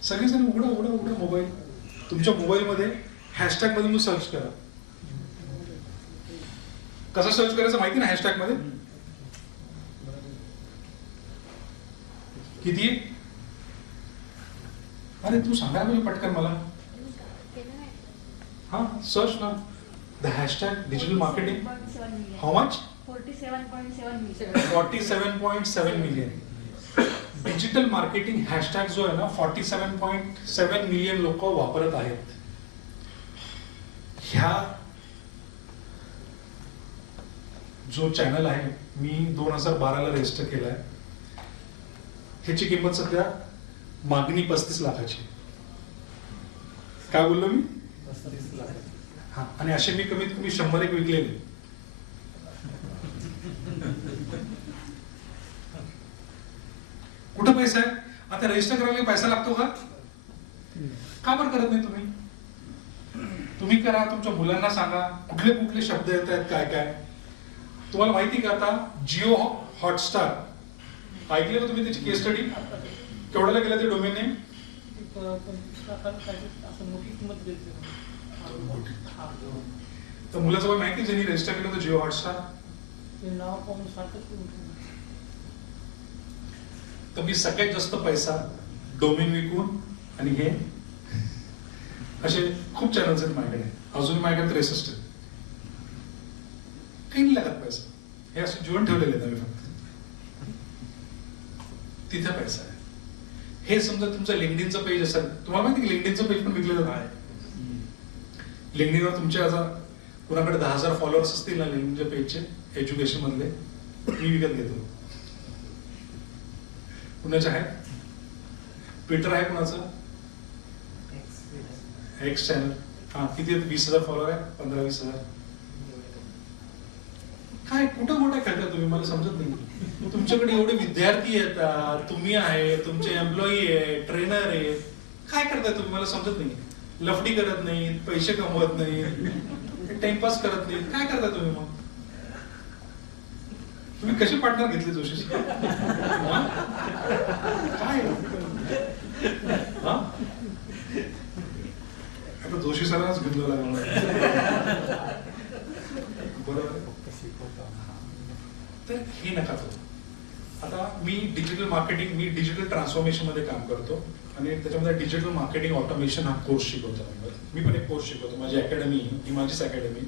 सगळेजण उघडा मोबाईल. तुमच्या मोबाईल मध्ये हॅशटॅग मध्ये सर्च करा. कसं सर्च करायचं माहिती ना? हॅशटॅग मध्ये किती आहे? अरे तू सांगा म्हणजे पटकन मला. हा, सर्च ना the hashtag digital marketing. How much? 47.7 million. 47.7 million. Digital marketing hashtag जो आहे ना 47.7 मिलियन लोक वापरत आहेत. ह्या जो चॅनल आहे मी 2012ला रजिस्टर केलाय. ह्याची किंमत सध्या मागणी 35 लाखाची. काय बोललो मी? 35 लाख. हा, आणि असे मी कमीत कमी 100 विकलेले. कुठं पैसा आहे? आता रजिस्टर करायला पैसा लागतो का? का बरं करत नाही तुम्ही? तुम्ही करा. तुमच्या मुलांना सांगा कुठले कुठले शब्द येत आहेत, काय काय. तुम्हाला माहिती का आता जिओ हॉटस्टार ऐकले का तुम्ही? त्याची केस स्टडी केवढ्याला गेलं ते डोमेन नेम? 25 लाखाला काहीतरी असं मोठी किंमत देते. तर मुलाचं वय माहिती ज्यांनी रजिस्टर केलं होतं जिओ हॉटस्टार? ते नाव पाहून सारखंच करून ठेवलं. तर मी सगळ्यात जास्त पैसा डोमेन विकून आणि हे असे खूप चॅनल्स आहेत माझ्याकडे. अजून माझ्याकडे 63 आहेत. काही नाही लागत पैसा. हे असे जीवन ठेवलेले आहेत आम्ही फक्त. तिथे पैसा आहे. हे समजा तुमचं लिंक्डइनचं पेज असेल, तुम्हाला माहिती की लिंक्डइनचं पेज पण विकलं जातं. लिंक्डइनवर तुमचे आता कुणाकडे 10,000 फॉलोअर्स असतील ना लिंक्डइनच्या पेजचे एज्युकेशन मधले, मी विकत घेतो. कुणाचे आहे? ट्विटर आहे कुणाचं? X channel. हा, किती आहेत? 20,000 फॉलोअर आहे. 15-20,000. काय कुठं कुठं खेळता तुम्ही? मला समजत नाही. तुमच्याकडे एवढे विद्यार्थी येतात, तुम्ही आहे, तुमचे एम्प्लॉई आहे, ट्रेनर आहे. काय करताय तुम्ही? मला समजत नाही. लफडी करत नाही, पैसे कमवत नाही, टाइमपास करत नाही. काय करता तुम्ही मग? तुम्ही कशी पार्टनर घेतली जोशी? काय आता जोशी सरांनाच घेऊन लागला. बरोबर. तर हे नका करू. आता मी डिजिटल मार्केटिंग, मी डिजिटल ट्रान्सफॉर्मेशन मध्ये काम करतो. आणि त्याच्यामध्ये डिजिटल मार्केटिंग ऑटोमेशन हा कोर्स शिकवतो. मी पण एक कोर्स शिकवतो. माझी अकॅडमी ही माझीच अकॅडमी.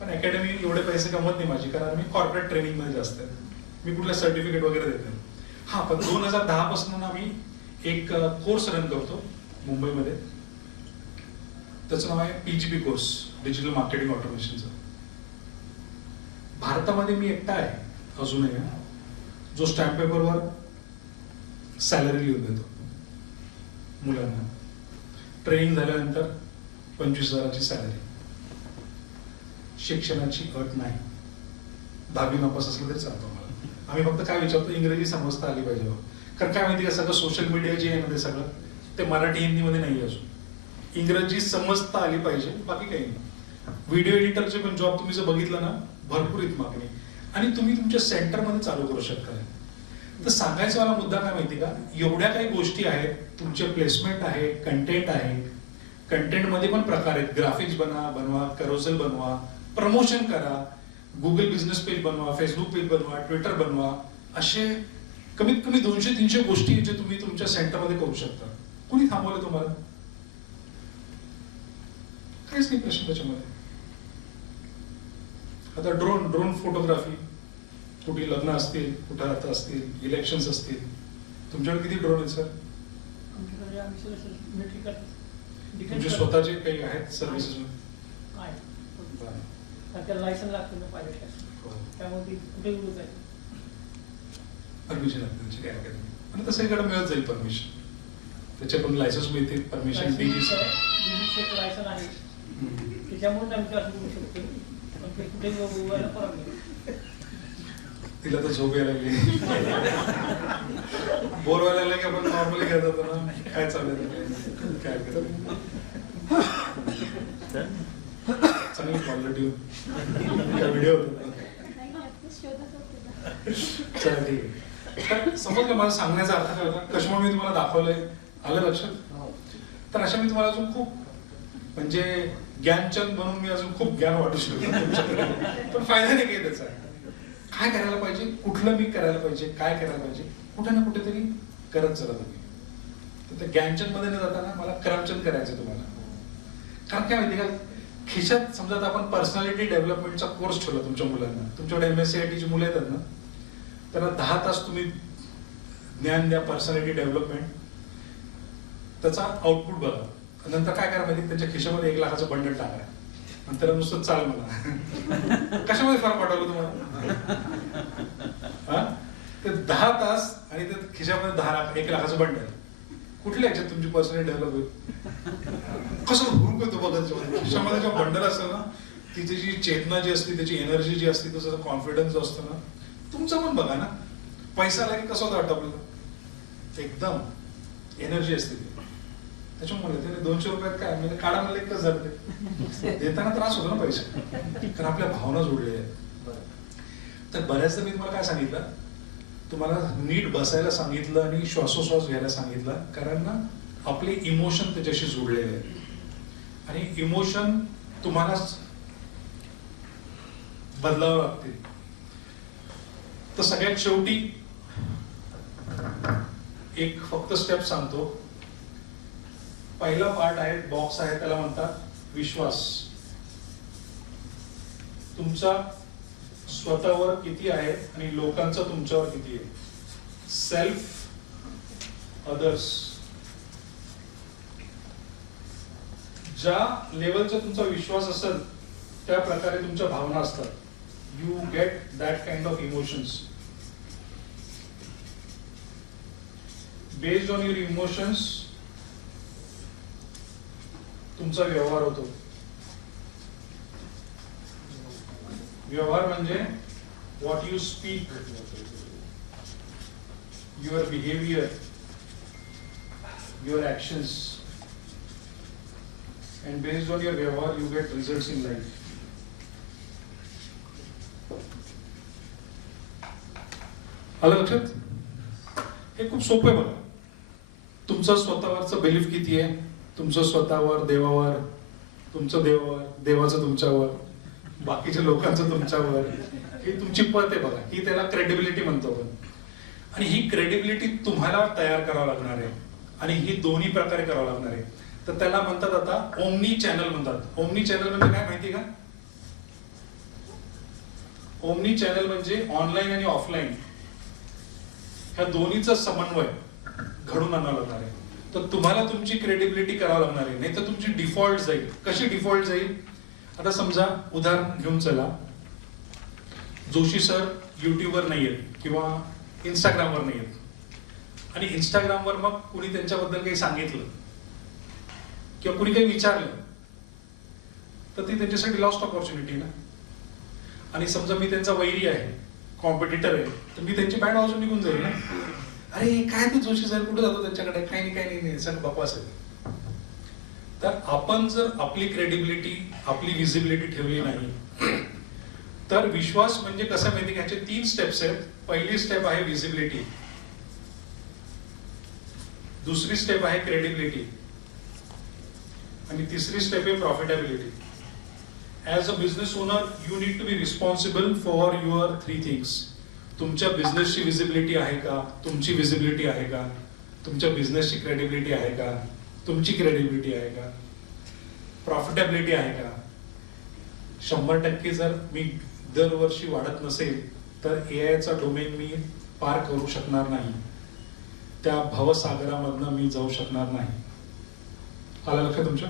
पण अकॅडमी एवढे पैसे कमवत नाही माझी, कारण मी कॉर्पोरेट ट्रेनिंगमध्ये जास्त आहे. मी कुठलं सर्टिफिकेट वगैरे देत नाही. हा, पण 2010 पासून आम्ही एक कोर्स रन करतो मुंबईमध्ये. त्याचं नाव आहे PGP कोर्स, डिजिटल मार्केटिंग ऑटोमेशनचं. भारतामध्ये मी एकटा आहे अजूनही जो स्टॅम्प पेपरवर सॅलरी लिहून देतो मुलांना. ट्रेनिंग झाल्यानंतर 25,000ची सॅलरी. शिक्षणाची अट नाही. 10वी नापास असलं तरी चालतो मला. आम्ही फक्त काय विचारतो, इंग्रजी समजता आली पाहिजे. कारण काय माहिती का, सगळं सोशल मीडिया जे आहे ना ते सगळं ते मराठी हिंदीमध्ये नाही अजून. इंग्रजी समजता आली पाहिजे, बाकी काही नाही. व्हिडिओ एडिटरचे पण जॉब तुम्ही जर बघितलं ना, भरपूर आहेत मागणी. आणि तुम्ही तुमच्या सेंटरमध्ये चालू करू शकता. तर सांगायचा मला मुद्दा काय माहिती का, एवढ्या काही गोष्टी आहेत. तुमचे प्लेसमेंट आहे, कंटेंट आहे. कंटेंटमध्ये पण प्रकार आहेत. ग्राफिक्स बनवा, करोजल बनवा, प्रमोशन करा, गुगल बिझनेस पेज बनवा, फेसबुक पेज बनवा, ट्विटर बनवा. असे कमीत कमी 200-300 गोष्टी जे तुम्ही तुमच्या सेंटरमध्ये करू शकता. कुणी थांबवलं तुम्हाला? काहीच नाही प्रश्न त्याच्यामध्ये. आता ड्रोन फोटोग्राफी, कुठे लग्न असतील, कुठे आता असतील, इलेक्शन्स असतील, तुमच्याकडे किती ड्रोन आहेत सर? आमच्याकडे आम्ही सगळं मिलिटरी करतो. तुमचे स्वतःचे काही आहेत सर्व्हिसेस? आहे. आणि त्याला लायसन लागतं ना पाहिजे, त्यामुळे ती कुठे यूज आहे. परमिशन लागते त्याची, काय हरकत नाही. आणि तसं इकडे मिळत जाईल परमिशन. त्याच्या पण लायसन्स मिळतील, परमिशन DGCचं लायसन आहे, त्याच्यामुळे आम्ही असं करू शकतो. पण ते कुठे उभायला परवानगी. तिला तर झोप यायला लागली. बोर व्हायला लागलं की आपण नॉर्मली घेत होतो ना, काय चाललंय काय चांगली क्वालिटी व्हिडिओ होता. चला ठीक आहे. तर समजलं मला सांगण्याचा अर्थ काय होता. कशामुळे मी तुम्हाला दाखवलंय, आलं लक्षात? तर अशा मी तुम्हाला अजून खूप म्हणजे ज्ञानचंद बनून मी अजून खूप ज्ञान वाटू शकतो तुमच्याकडे. पण फायदा नाही काही त्याचा. काय करायला पाहिजे, कुठलं मी करायला पाहिजे, काय करायला पाहिजे, कुठे ना कुठेतरी करत चला तुम्ही. तर त्या ज्ञानचंद मध्ये न जाताना मला करमचंद करायचं तुम्हाला. कारण काय माहिती का, खिशात समजा आता आपण पर्सनॅलिटी डेव्हलपमेंटचा कोर्स ठेवला तुमच्या मुलांना. तुमच्याकडे MSCITची मुलं येतात ना, त्यांना 10 तास तुम्ही ज्ञान द्या पर्सनॅलिटी डेव्हलपमेंट. त्याचा आउटपुट बघा. नंतर काय करा माहिती, त्यांच्या खिशामध्ये 1 लाखाचं बंडल टाका आणि त्याला नुसतं चाल म्हणा. कशामध्ये फरक वाटवला तुम्हाला? ते 10 तास आणि ते खिशामध्ये 1 लाखाचं बंडल. कुठल्या ह्याच्यात तुमची पर्सनॅलिटी डेव्हलप होईल? कसं हुरूप येतो बघा त्याच्यामध्ये. खिशामध्ये जेव्हा बंडल असतं ना, तिची जी चेतना जी असते, त्याची एनर्जी जी असते, त्याचा कॉन्फिडन्स जो असतो ना, तुमचं पण बघा ना. पैसा आला की कसं होतं वाटतं आपल्याला, एकदम एनर्जी असते ती. त्याच्यामुळे त्याने 200 रुपयात काय म्हणजे काढा मला एकच झालं. देताना त्रास होतो ना पैसे, कारण आपल्या भावना जोडलेल्या आहेत. तर बऱ्याचदा मी तुम्हाला काय सांगितलं, तुम्हाला नीट बसायला सांगितलं आणि श्वासोश्वास घ्यायला सांगितलं, कारण ना आपले इमोशन त्याच्याशी जोडलेले आहेत. आणि इमोशन तुम्हालाच बदलावं लागते. तर सगळ्यात शेवटी एक फक्त स्टेप सांगतो. पहिला पार्ट आहे, बॉक्स आहे, त्याला म्हणतात विश्वास. तुमचा स्वतःवर किती आहे आणि लोकांचा तुमच्यावर किती आहे. Self, others. ज्या लेवलचा तुमचा विश्वास असेल त्या प्रकारे तुमच्या भावना असतात. You get that kind of emotions. Based on your emotions तुमचा व्यवहार होतो. व्यवहार म्हणजे what you speak, your behaviour, your actions. And based on your व्यवहार you get results in life. आलं लक्षात? हे खूप सोपं आहे बघा. तुमचं स्वतःवरचं बिलीफ किती आहे, तुमचं स्वतःवर, देवावर, तुमचं देवावर, देवाचं तुमच्यावर, बाकीच्या लोकांचं तुमच्यावर. ही तुमची पत आहे बघा. ही त्याला क्रेडिबिलिटी म्हणतो आपण. आणि ही क्रेडिबिलिटी तुम्हाला तयार करावं लागणार आहे. आणि ही दोन्ही प्रकारे करावं लागणार आहे. तर त्याला म्हणतात आता ओमनी चॅनल म्हणतात. ओमनी चॅनल म्हणजे काय माहिती का? ओमनी चॅनल म्हणजे ऑनलाईन आणि ऑफलाईन ह्या दोन्हीचा समन्वय घडून आणावं लागणार आहे. तर तुम्हाला तुमची क्रेडिबिलिटी करावं लागणार आहे, नाही तर तुमची डिफॉल्ट जाईल. कशी डिफॉल्ट जाईल? आता समजा उदाहरण घेऊन चला, जोशी सर युट्यूबवर नाही आहेत किंवा इंस्टाग्रामवर नाही आहेत आणि इंस्टाग्रामवर मग कुणी त्यांच्याबद्दल काही सांगितलं किंवा कुणी काही विचारलं तर ती त्यांच्यासाठी लॉस्ट ऑपॉर्च्युनिटी ना. आणि समजा मी त्यांचा वैरी आहे, कॉम्पिटिटर आहे, तर मी त्यांची बँड वाजून निघून जाईल ना. अरे काय ते जोशी सर कुठे जातो त्यांच्याकडे, काही नाही सगळं बकवास आहे. तर आपण जर आपली क्रेडिबिलिटी, आपली विजिबिलिटी ठेवली नाही तर विश्वास म्हणजे कसं माहिती का, ह्याचे 3 स्टेप्स आहेत. पहिली स्टेप आहे विजिबिलिटी, दुसरी स्टेप आहे क्रेडिबिलिटी आणि तिसरी स्टेप आहे profitability. As a business owner you need to be responsible for your 3 things. तुमच्या बिझनेसची विजिबिलिटी आहे का, तुमची विजिबिलिटी आहे का, तुमच्या बिझनेसची क्रेडिबिलिटी आहे का, तुमची क्रेडिबिलिटी आहे का, प्रॉफिटेबिलिटी आहे का. 100% जर मी दरवर्षी वाढत नसेल तर एआयचा डोमेन मी पार करू शकणार नाही, त्या भवसागरामधनं मी जाऊ शकणार नाही. आलं लक्षात तुमच्या?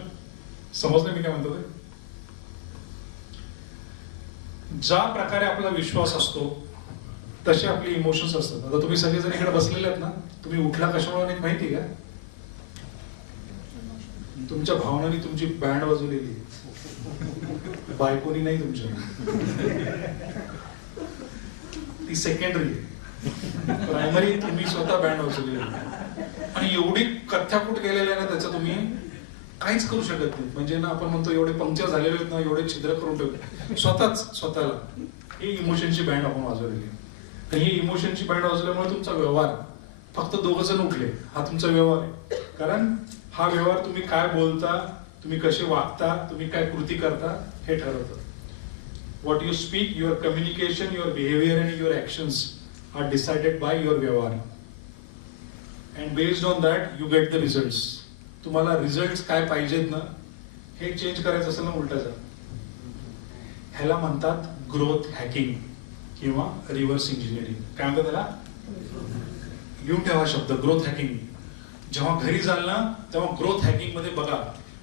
समजलं मी काय म्हणतो ते? ज्या प्रकारे आपला विश्वास असतो तसे आपले इमोशन्स असतात. आता तुम्ही सगळेजण इकडे बसलेले आहेत ना, तुम्ही उठला कशामुळे माहिती का? तुमच्या भावनांनी तुमची बँड वाजवलेली, बायकोनी नाही तुमच्या. ती सेकंडरी आहे, प्रायमरी तुम्ही स्वतः बँड वाजवलेली. आणि एवढी कथ्याकूट गेलेली आहे ना त्याचं तुम्ही काहीच करू शकत नाही. म्हणजे ना आपण म्हणतो एवढे पंक्चर झालेले आहेत ना, एवढे छिद्र करून ठेवले स्वतःला. ही इमोशनची बँड आपण वाजवलेली. आणि ही इमोशनची बँड वाजवल्यामुळे तुमचा व्यवहार फक्त 2 जण उठले, हा तुमचा व्यवहार आहे. कारण हा व्यवहार तुम्ही काय बोलता, तुम्ही कसे वागता, तुम्ही काय कृती करता हे ठरवतं. What you speak, your communication, your behaviour and your actions are decided by your vyavahar. And based on that you get the results. तुम्हाला रिझल्ट काय पाहिजेत ना, हे चेंज करायचं असेल ना उलट जा. ह्याला म्हणतात ग्रोथ हॅकिंग किंवा रिव्हर्स इंजिनिअरिंग. काय म्हणतात त्याला? लिहून ठेवा शब्द, ग्रोथ हॅकिंग. जेव्हा घरी जाल ना तेव्हा ग्रोथ हॅकिंग मध्ये बघा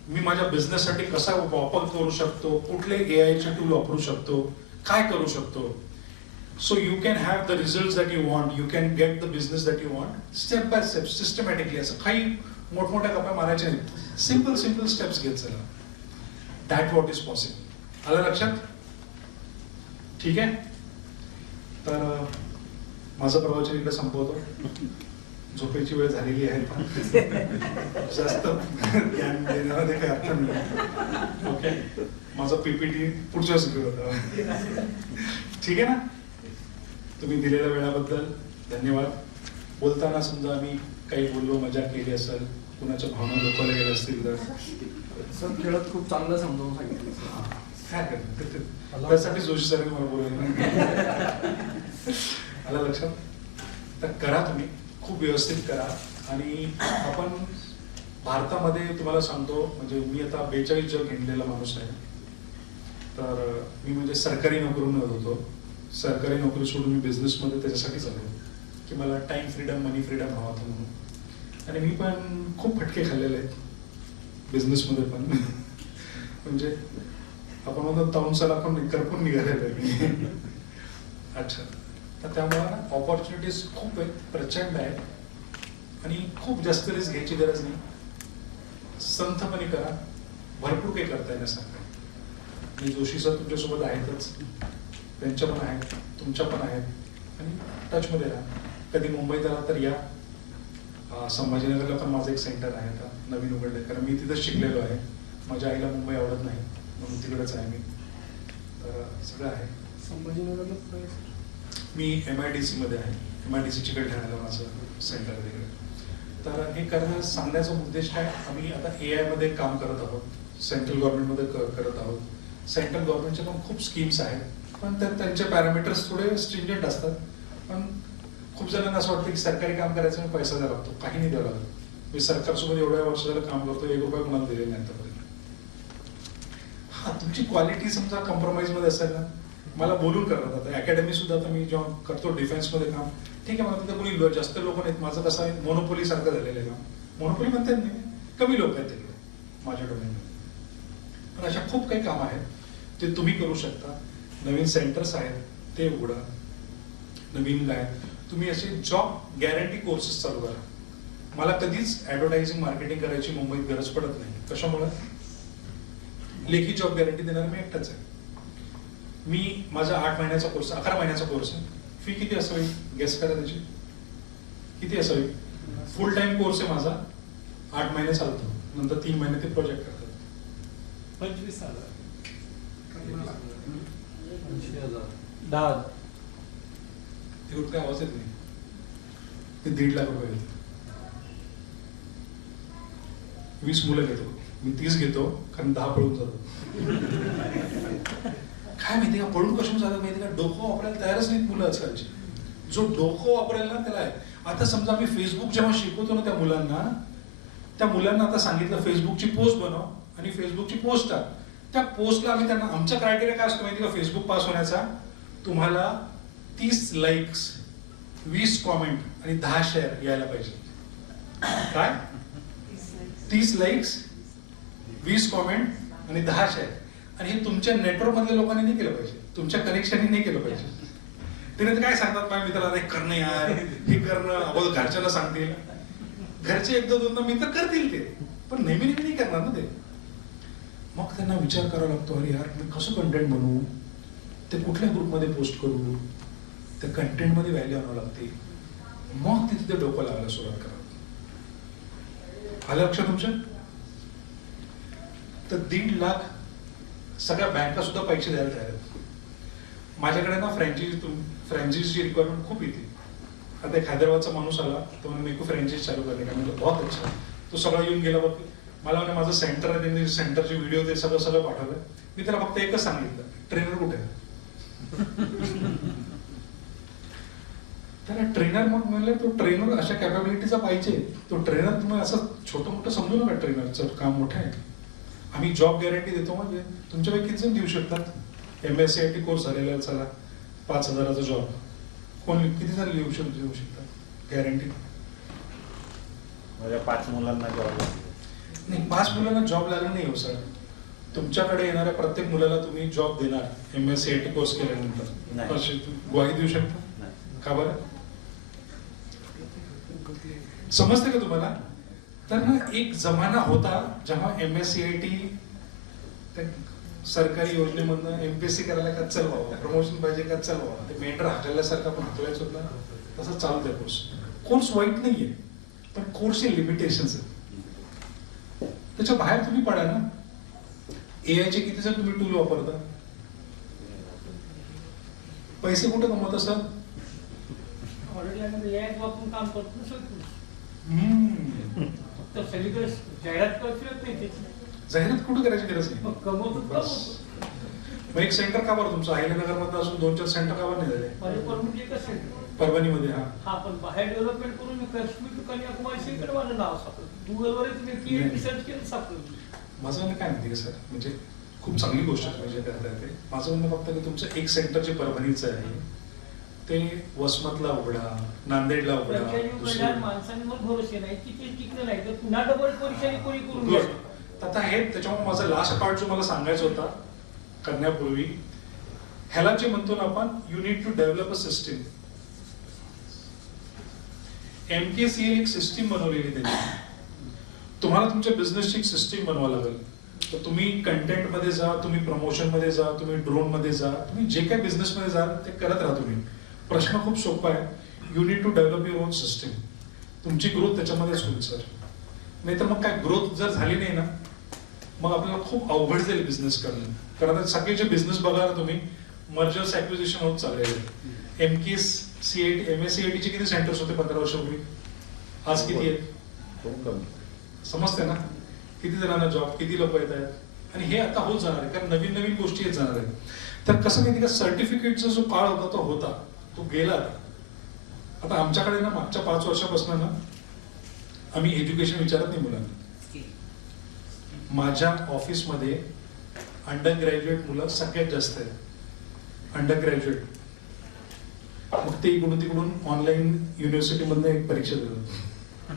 मी माझ्या बिझनेससाठी कसा वापर करू शकतो, कुठले एआयचे टूल वापरू शकतो, काय करू शकतो. So you can have the result that you want, you can get the business that you want step by step, systematically. असं काही मोठमोठ्या गप्पा मारायच्या नाहीत, सिम्पल स्टेप्स घेत चला. That what is possible. आलं लक्षात? ठीक आहे. तर माझं प्रवचन इकडे संपवतो. झोपेची वेळ झालेली आहे, जास्त ज्ञान देण्यामध्ये काही अर्थ नाही. ओके, माझा पीपीटी पुढच्या सुरू होता. ठीक आहे ना? तुम्ही दिलेल्या वेळाबद्दल धन्यवाद. बोलताना समजा आम्ही काही बोललो, मजा केली असेल, कुणाच्या भावना दुखावल्या गेल्या असतील तर सर खेळत खूप चांगलं समजावून सांगितलं. काय करतो त्यासाठी जोशी सरांनी मला बोलवलं. आलं लक्षात? तर करा, तुम्ही खूप व्यवस्थित करा. आणि आपण भारतामध्ये तुम्हाला सांगतो, म्हणजे मी आता 42 जग हिंडलेला माणूस आहे. तर मी म्हणजे सरकारी नोकरीमध्ये होतो. सरकारी नोकरी सोडून मी बिझनेसमध्ये त्याच्यासाठीच आलो की मला टाइम फ्रीडम, मनी फ्रीडम हवा होता म्हणून. आणि मी पण खूप फटके खाल्लेले आहेत बिझनेसमध्ये पण. म्हणजे आपण म्हणतो ताऊनसाला पण करपून निघालेलं आहे. अच्छा, तर त्यामुळे ऑपॉर्च्युनिटीज खूप आहेत, प्रचंड आहेत आणि खूप जास्त रिस्क घ्यायची गरज नाही. संथपणे करा, भरपूर काही करता येण्यासारखं. आणि जोशी सर तुमच्यासोबत आहेतच, त्यांच्या पण आहेत, तुमच्या पण आहेत. आणि टचमध्ये राहा. कधी मुंबईत आला तर या. संभाजीनगरला पण माझं एक सेंटर आहे आता नवीन उघडलं, कारण मी तिथंच शिकलेलो आहे. माझ्या आईला मुंबई आवडत नाही म्हणून तिकडेच आहे मी. तर सगळं आहे. संभाजीनगरला मी MIDC मध्ये आहे. MIDC चिकलठाण्याला माझं सेंटर आहे तिकडे. तर हे करणं सांगण्याचा उद्देश काय, आम्ही आता AI मध्ये काम करत आहोत, सेंट्रल गव्हर्नमेंटमध्ये करत आहोत. सेंट्रल गव्हर्नमेंटच्या पण खूप स्कीम्स आहेत, पण त्यांचे पॅरामीटर्स थोडे स्ट्रिंजंट असतात. पण खूप जणांना असं वाटतं की सरकारी काम करायचं पैसा द्यावा लागतो. काही नाही द्यावा लागतो. मी सरकारसोबत एवढ्या वर्ष झालं काम करतो, 1 रुपया कोणाला दिले नाही आतापर्यंत. हा, तुमची क्वालिटी समजा कॉम्प्रोमाइज मध्ये असेल ना, मला बोलून करतात. आता अकॅडमी सुद्धा आता मी जेव्हा करतो डिफेन्समध्ये काम, ठीक आहे, मला तिथे कोणी जास्त लोक नाहीत. माझं कसं आहे, मोनोपोली सारखं झालेलं आहे काम. मोनोपोली म्हणतात नाही, कमी लोक आहेत तिकडे माझ्या डोमेनमध्ये. पण अशा खूप काही कामं आहेत ते तुम्ही करू शकता. नवीन सेंटर्स आहेत ते उघडा. नवीन काय, तुम्ही असे जॉब गॅरंटी कोर्सेस चालू करा. मला कधीच ऍडव्हर्टायझिंग मार्केटिंग करायची मुंबईत गरज पडत नाही. कशामुळे? लेखी जॉब गॅरंटी देणार मी एकटाच आहे. मी माझा 8 महिन्याचा कोर्स, 11 महिन्याचा कोर्स आहे. फी किती असावी गेस करा त्याची? किती असावी? फुल टाइम कोर्स आहे माझा, 8 महिने चालतो, नंतर 3 महिने ते प्रोजेक्ट करतात. 25,000. 10,000. ते कुठे आवाज येत नाही. ते 1.5 लाख रुपये घेतो. 20 मुलं घेतो मी, 30 घेतो, कारण 10 पळून जातो. काय माहिती का, पळून कशाने जातात माहिती का? डोकं वापरायला तयारच नाहीत मुलं आजकालची. जो डोकं वापरायला ना त्याला आहे. आता समजा मी फेसबुक जेव्हा शिकवतो ना त्या मुलांना आता सांगितलं फेसबुकची पोस्ट बनव आणि फेसबुकची पोस्ट टाक. त्या पोस्टला आम्ही त्यांना, आमचा क्रायटेरिया काय असतो माहिती का फेसबुक पास होण्याचा? तुम्हाला 30 लाईक्स, 20 कॉमेंट आणि 10 शेअर यायला पाहिजे. काय? 30 लाईक्स, 20 कॉमेंट आणि 10 शेअर. आणि हे तुमच्या नेटवर्क मधल्या लोकांनी नाही केलं पाहिजे, तुमच्या कनेक्शननी नाही केलं पाहिजे. तिने तर काय सांगतात माझ्या मित्राला, हे करणं यार, हे करणं, अगोदर घरच्यांना सांगतील. घरचे 1-2 मित्र करतील ते, पण नेहमी नाही करणार ना ते. मग त्यांना विचार करावा लागतो, अरे यार मी कसं कंटेंट बनवू, ते कुठल्या ग्रुपमध्ये पोस्ट करू, त्या कंटेंटमध्ये व्हॅल्यू आणावं लागते. मग तिथे डोकं लावायला सुरुवात करा. आलं लक्षात तुमच्या? तर 1.5 लाख सगळ्या बँका सुद्धा पैसे द्यायला तयार आहेत. माझ्याकडे ना फ्रँचायझीची रिक्वायरमेंट खूप येते. आता एक हैदराबादचा माणूस आला, तो म्हणे मेरे को फ्रँचाइज चालू करने का. म्हणजे बहुत अच्छा. तो सगळा येऊन गेला, बघ मला म्हणे माझं सेंटर आहे, त्यांनी सेंटरचे व्हिडिओ ते सगळं पाठवलं. मी त्याला फक्त एकच सांगितलं, ट्रेनर कुठे आहे? त्याला ट्रेनर मग म्हणलं, तो ट्रेनर अशा कॅपॅबिलिटीचा पाहिजे. तो ट्रेनर तुम्ही असं छोटं मोठं समजू नका, ट्रेनरचं काम मोठं आहे. आम्ही जॉब गॅरंटी देतो. म्हणजे तुमच्यापैकी किती जण देऊ शकतात? MSCIT कोर्स झालेला आहे, चला 5,000चा जॉब, कोण किती जण देऊ शकतात गॅरंटी? म्हणजे 5 मुलांना जॉब नाही, 5 मुलांना जॉब लागला नाही हो सर. तुमच्याकडे येणाऱ्या प्रत्येक मुलाला तुम्ही जॉब देणार MSCIT कोर्स केल्यानंतर. अशी ग्वाही देऊ शकता का बरं? समजते का तुम्हाला? तर ना एक जमाना होता जेव्हा MSCIT सरकारी योजनेमधनं MPSC करायला का चल व्हावं, प्रमोशन पाहिजे का चल व्हावं, ते मेंढर हाकलल्यासारखं आपण हाकलायचं होतं ना, तसं चालू द्या. कोर्स वाईट नाहीये, पण कोर्सचे लिमिटेशन्स आहेत. त्याच्या बाहेर तुम्ही पडा ना. AI चे किती जर तुम्ही टूल वापरता, पैसे कुठे कमवता सर? ऑर्डर AI वापरून काम करतो सर. फक्त सगळीकडे जाहिरात करायची नाही त्याची. जाहिरात कुठे करायची गरज नाही. मग कमवतो. मग एक सेंटर का बरं तुमचं अहिल्यानगर मध्ये असून 2-4 सेंटर का बरं नाही झाले? परभणी एकच सेंटर. परभणीमध्ये. हा, पण बाहेर डेव्हलपमेंट करून मी काश्मीर टू कन्याकुमारी सेंटर माझं नाव सापडलं. गुगलवर तुम्ही PhD सर्च केलं सापडलं. माझं म्हणणं काय माहिती का सर, म्हणजे खूप चांगली गोष्ट म्हणजे करता येते. माझं म्हणणं फक्त की तुमचं एक सेंटर जे परभणीचं आहे ते वसमतला उघडा, नांदेडला उघडा. माणसांवर भरोसे नाही की ते टिकलं नाही तर पुन्हा डबल परीक्षा कोणी करून गुड. आता हे त्याच्यामुळे माझा लास्ट पार्ट जो मला सांगायचा होता करण्यापूर्वी, ह्याला जे म्हणतो ना आपण, you need to develop a system. MKCL एक सिस्टीम बनवलेली त्यांनी. तुम्हाला तुमच्या बिझनेसची एक सिस्टीम बनवावं लागेल. तर तुम्ही कंटेंट मध्ये जा, तुम्ही प्रमोशन मध्ये जा, तुम्ही ड्रोन मध्ये जा, तुम्ही जे काही बिझनेस मध्ये जा ते करत राहा तुम्ही. प्रश्न खूप सोपा आहे, you need to develop your own system. तुमची ग्रोथ त्याच्यामध्येच होईल सर. नाहीतर मग काय, ग्रोथ जर झाली नाही ना, मग आपल्याला खूप अवघड जाईल बिझनेस करणं. कारण आता सगळे जे बिझनेस बघा ना तुम्ही, मर्जर्स ऍक्विजिशन होत चाललेले. MSCIT चे किती सेंटर्स होते 15 वर्षापूर्वी? आज किती आहेत? समजते ना? किती जणांना जॉब, किती लोक येत आहेत. आणि हे आता होत जाणार आहे, कारण नवीन नवीन गोष्टी येत जाणार आहेत. तर कसं माहिती का, सर्टिफिकेटचा जो काळ होता तो होता, तो गेला. आता आमच्याकडे ना मागच्या 5 वर्षापासून ना आम्ही एज्युकेशन विचारत नाही मुलांना. माझ्या ऑफिसमध्ये अंडर ग्रॅज्युएट मुलं सगळ्यात जास्त आहेत. अंडर ग्रॅज्युएट मग ते इकडून तिकडून ऑनलाईन युनिव्हर्सिटीमधनं एक परीक्षा देतात.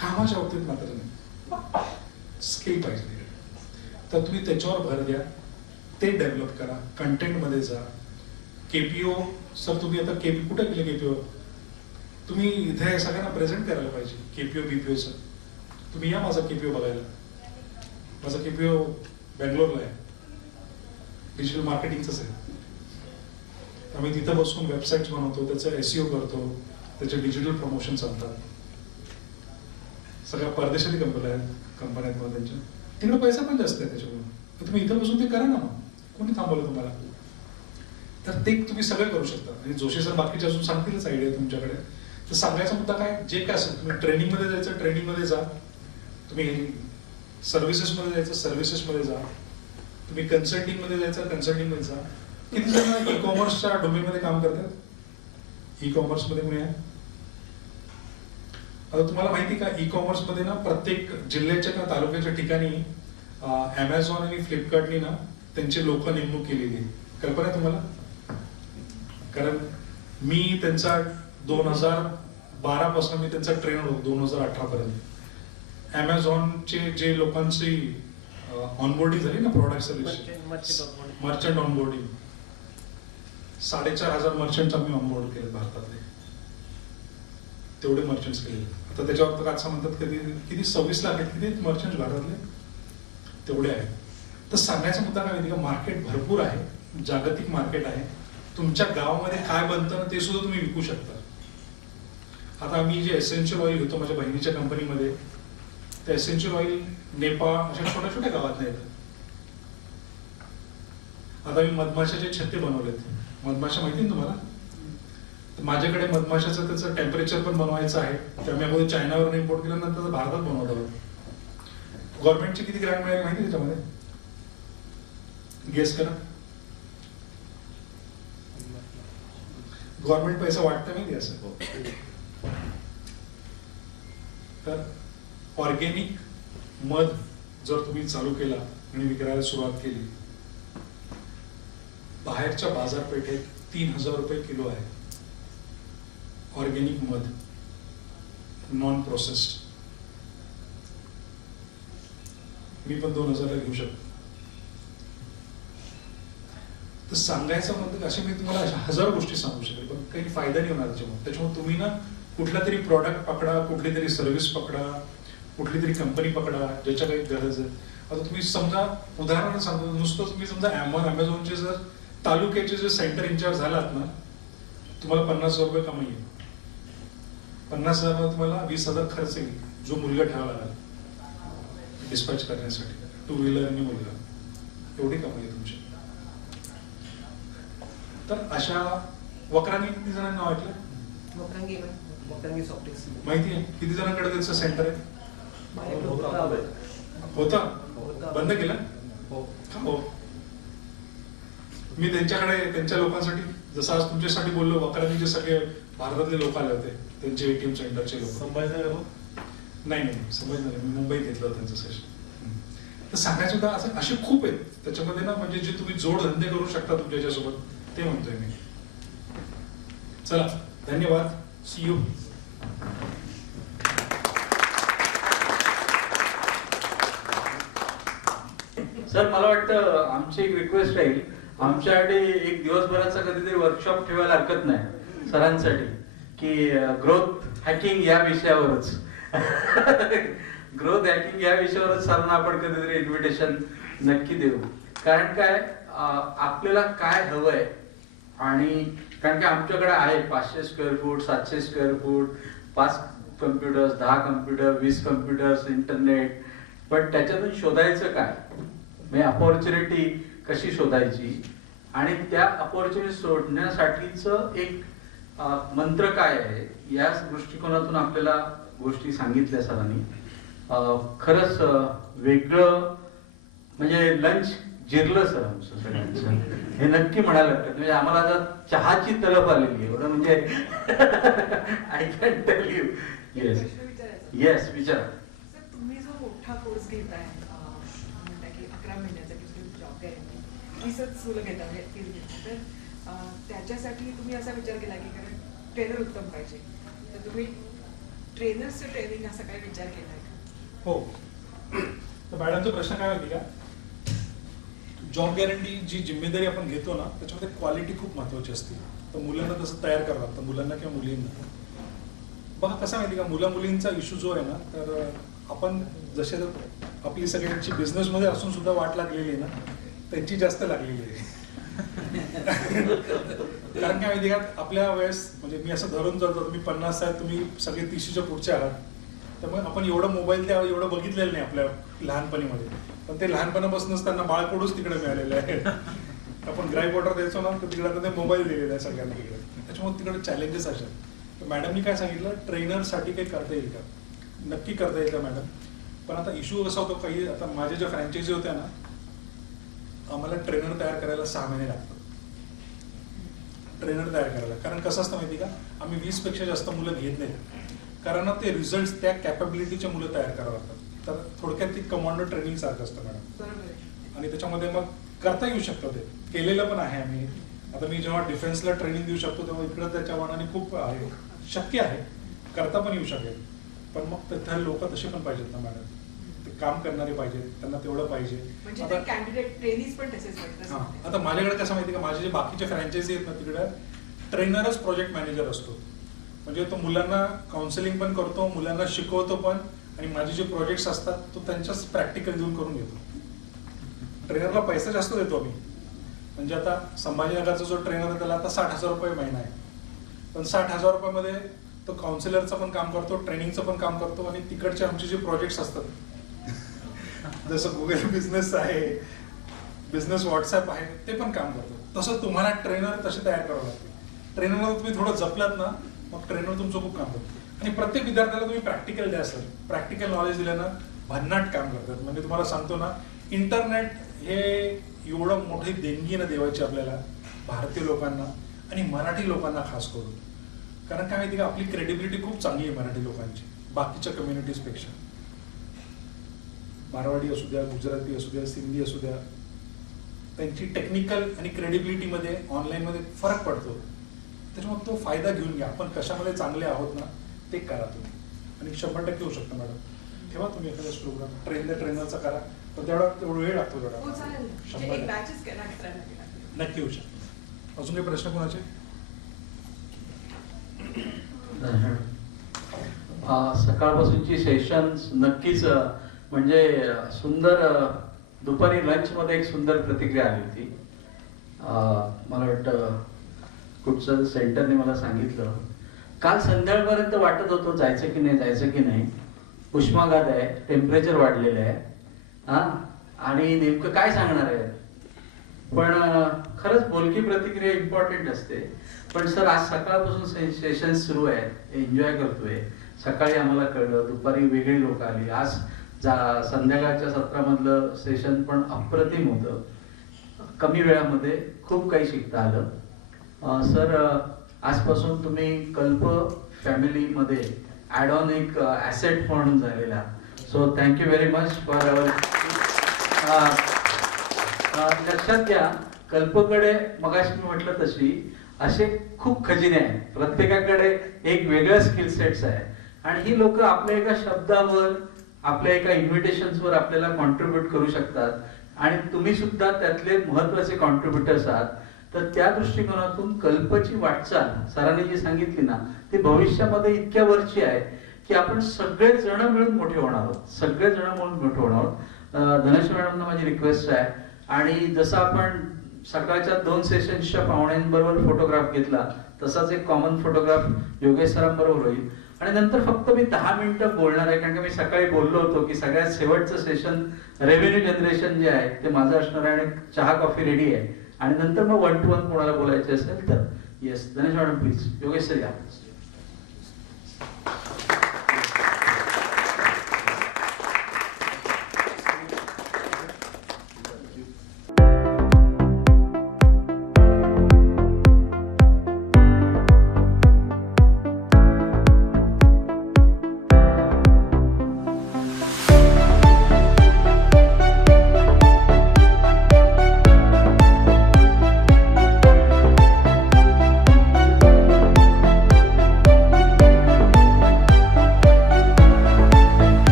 कामाच्या बाबतीत मात्र नाही. स्किल पाहिजे. तर तुम्ही त्याच्यावर भर द्या, ते डेव्हलप करा, कंटेंटमध्ये जा. केपीओ सर तुम्ही आता केपी कुठे गेले केपीओ? तुम्ही इथे सगळ्यांना प्रेझेंट करायला पाहिजे केपीओ बीपीओचं. तुम्ही या माझा केपीओ बघायला. माझा केपीओ बँगलोरला आहे, डिजिटल मार्केटिंगचंच आहे. आम्ही तिथं बसून वेबसाईट्स बनवतो, त्याचं SEO करतो, त्याचे डिजिटल प्रमोशन चालतात. सगळ्या परदेशातली कंपन्या आहेत मग त्यांच्या तिकडे पैसा पण जास्त आहे त्याच्यामुळे. तर तुम्ही इथं बसून ते करा ना. मग कोणी थांबवलं तुम्हाला? तर ते तुम्ही सगळं करू शकता. आणि जोशी सर बाकीचे अजून सांगतीलच आयडिया तुमच्याकडे. तर सांगायचा मुद्दा काय, जे काय असेल तुम्ही ट्रेनिंगमध्ये जायचं ट्रेनिंगमध्ये जा, तुम्ही सर्व्हिसेसमध्ये जायचं सर्व्हिसेसमध्ये जा, तुम्ही कन्सल्टिंगमध्ये जायचं कन्सल्टिंगमध्ये जा. किती जण ई कॉमर्सच्या डोमेनमध्ये काम करतात? ई कॉमर्समध्ये कोणी आहे? आता तुम्हाला माहिती का, ई कॉमर्समध्ये ना प्रत्येक जिल्ह्याच्या किंवा तालुक्याच्या ठिकाणी Amazon आणि फ्लिपकार्टनी ना त्यांचे लोक नेमणूक केलेली आहे. कल्पना आहे तुम्हाला? कारण मी त्यांचा 2012 पासून मी त्यांचा ट्रेनर होतो 2018 पर्यंत. Amazonचे जे लोकांची ऑनबोर्डिंग झाली ना product service merchant onboarding, 4,500 merchant आम्ही ऑनबोर्ड केले भारतातले. तेवढे मर्चंट्स केले. आता त्याच्यावर असं म्हणतात कधी किती 26 लाख आहेत किती मर्चंट भारतातले, तेवढे आहेत. तर सांगायचा मुद्दा काय माहिती का, मार्केट भरपूर आहे, जागतिक मार्केट आहे. तुमच्या गावामध्ये काय बनतं ते सुद्धा तुम्ही विकू शकता. आता आम्ही जे एसेन्शियल ऑइल घेतो माझ्या बहिणीच्या कंपनीमध्ये, ते एसेन्शियल ऑइल नेपाळ अशा छोट्या छोट्या गावात नाही येतात. आता मी मधमाशाचे छत्ते बनवलेत. मधमाशा माहिती ना तुम्हाला? तर माझ्याकडे मधमाशाचं त्याचं टेम्परेचर पण बनवायचं आहे. त्यामुळे अगोदर चायनावरून इम्पोर्ट केल्यानंतर भारतात बनवत आहोत. गव्हर्नमेंटची किती ग्रँट मिळेल माहिती त्याच्यामध्ये? गेस करा. गव्हर्नमेंट पैसा वाटतं माहिती असं. तर ऑर्गेनिक मध जर तुम्ही चालू केला आणि विकायला सुरुवात केली, बाहेरच्या बाजारपेठेत 3,000 रुपये किलो आहे ऑर्गेनिक मध, नॉन प्रोसेस्ड. मी पण 2,000ला घेऊ शकतो. तर सांगायचं म्हणजे असे मी तुम्हाला अशा 1000 गोष्टी सांगू शकेल, पण काही फायदा नाही होणार त्याच्यामुळे. त्याच्यामुळे तुम्ही ना कुठला तरी प्रॉडक्ट पकडा, कुठली तरी सर्व्हिस पकडा, कुठली तरी कंपनी पकडा ज्याच्या काही गरज आहे. आता तुम्ही समजा उदाहरण सांगतो, नुसतं तुम्ही समजा Amazonचे जर तालुक्याचे जे सेंटर इंचार्ज झालात ना, तुम्हाला 50,000 रुपये कमाई आहे. 50,000 तुम्हाला 20,000 खर्च येईल, जो मुलगा ठेवावा लागेल डिस्पॅच करण्यासाठी, 2 व्हीलर आणि मुलगा, एवढी कमाई आहे तुमची. तर अशा वक्रांगी किती जणांनी नाव ऐकलं? माहिती आहे किती जणांकडे त्याचं सेंटर आहे? होता बंद केलं? हो. मी त्यांच्याकडे त्यांच्या लोकांसाठी, जसं आज तुमच्यासाठी बोललो, वक्रांगीचे सगळे भारतातले लोक आले होते, त्यांचे ATM सेंटरचे लोक. संभाजीनगर? नाही संभाजीनगर, मी मुंबईत घेतलं होतं त्यांचं सेशन. तर सांगायचं होतं असं असे खूप आहेत त्याच्यामध्ये ना, म्हणजे जे तुम्ही जोडधंदे करू शकता तुमच्यासोबत, ते म्हणतोय मी. चला, धन्यवाद. C you. सर मला वाटतं आमची एक रिक्वेस्ट राहील, आमच्यासाठी एक दिवसभराचा कधीतरी वर्कशॉप ठेवायला हरकत नाही सरांसाठी, की ग्रोथ हॅकिंग या विषयावरच ग्रोथ हॅकिंग या विषयावरच सरांना आपण कधीतरी इन्व्हिटेशन नक्की देऊ. कारण काय आपल्याला काय हवंय, आणि कारण की आमच्याकडे आहे 500 square foot, 700 square foot, 5 computers, 10 computer, 20 computers, internet, पण त्याच्यातून शोधायचं काय, म्हणजे अपॉर्च्युनिटी कशी शोधायची, आणि त्या अपॉर्च्युनिटी शोधण्यासाठीच एक मंत्र काय आहे, या दृष्टिकोनातून आपल्याला गोष्टी सांगितल्या सरांनी. खरंच वेगळं, म्हणजे लंच जिरलं सर आमचं सगळ्यांचं, हे नक्की म्हणायला हरकत. म्हणजे आम्हाला आता चहाची तलप आलेली आहे एवढं, म्हणजे I can tell you. Yes. Yes विचारा. सर तुम्ही जो मोठा कोर्स घेताय म्हणता की 11 महिन्याचा की तुम्ही जॉब गॅरंटी 20च मुलं घेता म्हणजे 30 घेता तर त्याच्यासाठी तुम्ही असा विचार केला की कारण ट्रेनर उत्तम पाहिजे तर तुम्ही ट्रेनर्सचं ट्रेनिंग असा काय विचार केलाय का? हो. तर मॅडमचा प्रश्न काय होती का, जॉब गॅरंटी जी जिम्मेदारी आपण घेतो ना त्याच्यामध्ये क्वालिटी खूप महत्वाची असते. तर मुलांना तसं तयार करावं लागतं, मुलांना किंवा मुलींना. बघा कसं माहिती का, मुला मुलींचा इश्यू जो आहे ना, तर आपण जसे आपली सगळ्यांची बिझनेसमध्ये असून सुद्धा वाट लागलेली आहे ना, त्यांची जास्त लागलेली आहे. कारण काय माहिती का, आपल्या वेळेस म्हणजे मी असं धरून जातो, तुम्ही 50 आहे, तुम्ही सगळे 30च्या पुढचे आहात, त्यामुळे आपण एवढं मोबाईल त्या एवढं बघितलेलं नाही आपल्या लहानपणीमध्ये. पण ते लहानपणापासूनच त्यांना बाळकडूच तिकडे मिळालेलं आहे. आपण ग्राईप वॉटर द्यायचो ना, तर तिकडे ते मोबाईल दिलेला आहे सगळ्यांना तिकडे. त्याच्यामुळे तिकडे चॅलेंजेस असतात. तर मॅडमनी काय सांगितलं, ट्रेनरसाठी काही करता येईल का? नक्की करता येईल का मॅडम? पण आता इश्यू असा होतो, काही आता माझ्या ज्या फ्रँचायझी होत्या ना, आम्हाला ट्रेनर तयार करायला 6 महिने लागतात. ट्रेनर तयार करायला. कारण कसं असतं माहिती का, आम्ही 20 पेक्षा जास्त मुलं घेत नाही. कारण ते रिझल्ट त्या कॅपॅबिलिटीचे मुलं तयार करावं लागतात. तर थोडक्यात ती कमांडो ट्रेनिंग सारखं असतं मॅडम. बरोबर आहे. आणि त्याच्यामध्ये मग करता येऊ शकतं, ते केलेलं पण आहे आम्ही. आता मी जेव्हा डिफेन्सला ट्रेनिंग देऊ शकतो तेव्हा इकडं त्याच्या मनाने खूप आहे, शक्य आहे, करता पण येऊ शकेल. पण मग तिथे लोक तसे पण पाहिजेत ना मॅडम, ते काम करणारे पाहिजेत, त्यांना तेवढं पाहिजे. म्हणजे ते कॅन्डिडेट ट्रेनिंग्स पण तसेच पाहिजे. हां, आता माझ्याकडे कसं माहिती का, माझे जे बाकीचे फ्रँचायझी आहेत ना, तिकडे ट्रेनरच प्रोजेक्ट मॅनेजर असतो. म्हणजे तो मुलांना काउन्सिलिंग पण करतो, मुलांना शिकवतो पण, आणि माझे जे प्रोजेक्ट्स असतात तो त्यांच्याच प्रॅक्टिकल देऊन करून घेतो. ट्रेनरला पैसा जास्त देतो आम्ही. म्हणजे आता संभाजीनगरचा जो ट्रेनर आहे त्याला आता 60,000 रुपये महिना आहे. पण 60,000 रुपयामध्ये तो काउन्सिलरचं पण काम करतो, ट्रेनिंगचं पण काम करतो, आणि तिकडचे आमचे जे प्रोजेक्ट्स असतात जसं गुगल बिझनेस आहे, बिझनेस व्हॉट्सॲप आहे, ते पण काम करतो. तसं तुम्हाला ट्रेनर तसे तयार करावं लागते. ट्रेनरला तुम्ही थोडं जपलात ना, मग ट्रेनर तुमचं खूप काम करतो. आणि प्रत्येक विद्यार्थ्याला तुम्ही प्रॅक्टिकल द्या सर. प्रॅक्टिकल नॉलेज दिल्यानं भन्नाट काम करतात. म्हणजे तुम्हाला सांगतो ना, इंटरनेट हे एवढं मोठी देणगी ना देवायची आपल्याला, भारतीय लोकांना आणि मराठी लोकांना खास करून. कारण काय माहिती का, आपली क्रेडिबिलिटी खूप चांगली आहे मराठी लोकांची बाकीच्या कम्युनिटीजपेक्षा. मारवाडी असू द्या, गुजराती असू द्या, सिंधी असू द्या, त्यांची टेक्निकल आणि क्रेडिबिलिटीमध्ये ऑनलाईनमध्ये फरक पडतो. त्याच्यामुळे तो फायदा घेऊन घ्या. आपण कशामध्ये चांगले आहोत ना, ते करा तुम्ही, आणि 100% होऊ शकतं मॅडम. ठेवा तुम्ही एखादा प्रोग्राम ट्रेनरचा करा, पण तेवढा वेळ लागतो हो तेवढा. चालेल. म्हणजे एक बॅचेस करायला नक्की होऊ शकतो. अजून काही प्रश्न कोणाचे? सकाळपासूनची सेशन्स नक्कीच म्हणजे सुंदर. दुपारी लंचमध्ये एक सुंदर प्रतिक्रिया आली होती. मला वाटतं कुठचं सेंटरने मला सांगितलं, काल संध्याकाळपर्यंत वाटत होतं जायचं की नाही, उष्माघात आहे, टेम्परेचर वाढलेलं आहे, आणि नेमकं काय सांगणार आहे. पण खरंच बोलकी प्रतिक्रिया इम्पॉर्टंट असते. पण सर आज सकाळपासून सेशन सुरू आहे, एन्जॉय करतोय. सकाळी आम्हाला कळलं, दुपारी वेगळी लोक आली, आज संध्याकाळच्या सत्रामधलं सेशन पण अप्रतिम होतं. कमी वेळामध्ये खूप काही शिकता आलं. सर आजपासून तुम्ही कल्प फॅमिलीमध्ये ॲड ऑन एक ॲसेट म्हणून झालेला. So thank you very much for our. लक्षात घ्या, कल्पकडे मगाशी मी म्हटलं तशी असे खूप खजिने आहेत. प्रत्येकाकडे एक वेगळं स्किल सेट्स आहे, आणि ही लोक आपल्या एका शब्दावर, आपल्या एका इन्व्हिटेशन्सवर आपल्याला कॉन्ट्रीब्युट करू शकतात, आणि तुम्ही सुद्धा त्यातले महत्वाचे कॉन्ट्रीब्युटर्स आहात. तर त्या दृष्टिकोनातून कल्पची वाटचाल सरांनी जी सांगितली ना, ती भविष्यामध्ये इतक्या वरची आहे की आपण सगळे जण मिळून मोठे होणार आहोत, सगळे जण मिळून मोठे होणार आहोत. धनश्री मॅडमना माझी रिक्वेस्ट आहे, आणि जसं आपण सकाळच्या 2 सेशन्सच्या पाहुण्यांबरोबर फोटोग्राफ घेतला, तसाच एक कॉमन फोटोग्राफ योगेश सरांबरोबर होईल. आणि नंतर फक्त मी 10 मिनिटं बोलणार आहे, कारण की मी सकाळी बोललो होतो की सगळ्यात शेवटचं सेशन रेव्हेन्यू जनरेशन जे आहे ते माझं असणार आहे, आणि चहा कॉफी रेडी आहे. आणि नंतर मग 1 to 1 कोणाला बोलायचे असेल तर yes. Dhanesh madam please. Yogesh sir या.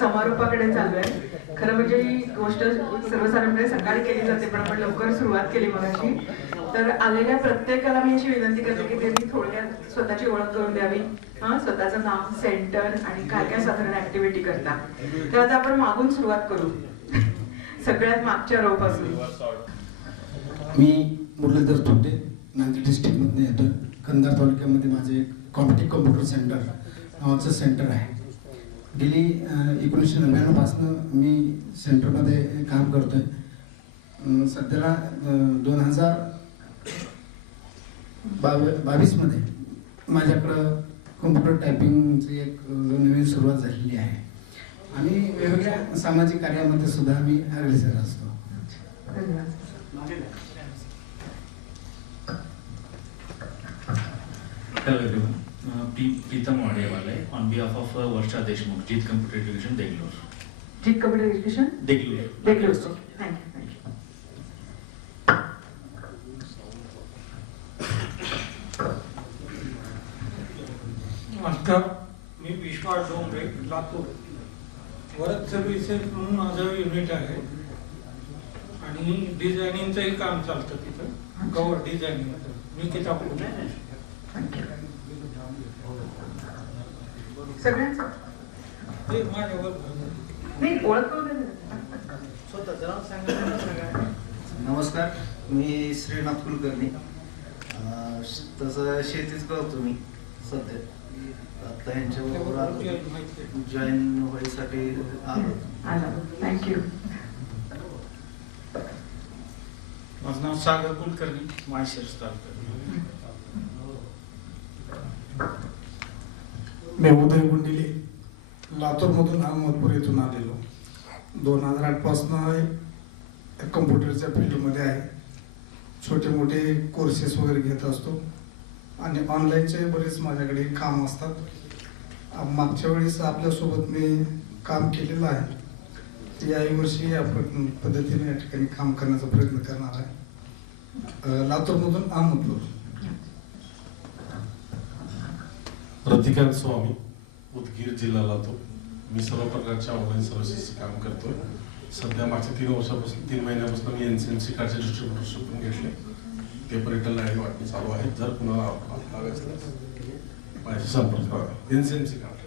समारोपाकडे चालू आहे. खरं म्हणजे ही गोष्ट सर्वसाधारणपणे सकाळी केली जाते, पण आपण लवकर सुरुवात केली मगाशी. तर आलेल्या प्रत्येकाला मी अशी विनंती करते की त्यांनी थोडक्यात स्वतःची ओळख करून द्यावी, स्वतःचं नाव, सेंटर आणि काय काय साधारण ऍक्टिव्हिटी करता. तर आता आपण मागून सुरुवात करू, सगळ्यात मागच्या रो पासून. मी मुरलीधर थोटे, नांदेड डिस्ट्रिक्टमधून येतो. कंधार तालुक्यामध्ये माझे एक कॉम्प्युटिव्ह कॉम्प्युटर सेंटर नावाचं सेंटर आहे. गेली 1999 पासून मी सेंटरमध्ये काम करतोय. सध्याला 2022 मध्ये माझ्याकडं कॉम्प्युटर टायपिंगची एक नवीन सुरुवात झालेली आहे आणि वेगवेगळ्या सामाजिक कार्यामध्ये सुद्धा मी अग्रेसर असतो. Hello everyone, Pritam Wadevala on behalf of Varsha Deshmukh, JIT Computer Education, Deglur. JIT Computer Education? Deglur. Deglur. Thank you. नमस्कार, मी विश्वास डोंगरे, लातूर. वरद सर्व्हिसेस म्हणून माझं युनिट आहे आणि डिझायनिंगचंही काम चालतं तिथं, कव्हर डिझायनिंग. मी किताब सगळ्यांचं ते माझ्यावर नाही ओळख. नमस्कार, मी श्रीनाथ कुलकर्णी. तसं शेतीच करतो मी सध्या. आता यांच्याबरोबर जॉईन व्हायसाठी आलो. थँक्यू. माझं नाव सागर कुलकर्णी, माळशिरस तालुका. मी उदय गुंडिले, लातूरमधून अहमदपूर येथून आलेलो. 2008 पासून कम्प्युटरच्या फील्डमध्ये आहे. छोटे मोठे कोर्सेस वगैरे घेत असतो आणि ऑनलाईनचे बरेच माझ्याकडे काम असतात. मागच्या वेळेस आपल्यासोबत मी काम केलेलं आहे. याही वर्षी या पद्धतीने या ठिकाणी काम करण्याचा प्रयत्न करणार आहे. लातूरमधून अहमदपूर. प्रतिकांत स्वामी, उदगीर, जिल्हा लातूर. मी सर्व प्रकारच्या ऑनलाईन सर्व्हिसेसचं काम करतोय. सध्या मागच्या 3 महिन्यापासून मी NCMC कार्डचे डिस्ट्रीब्युटरशिप पण घेतले. ते पण रिटर्न आणि वाटणी चालू आहे. जर कुणाला हवे असल्यास माझ्याशी संपर्क करा. NCMC card.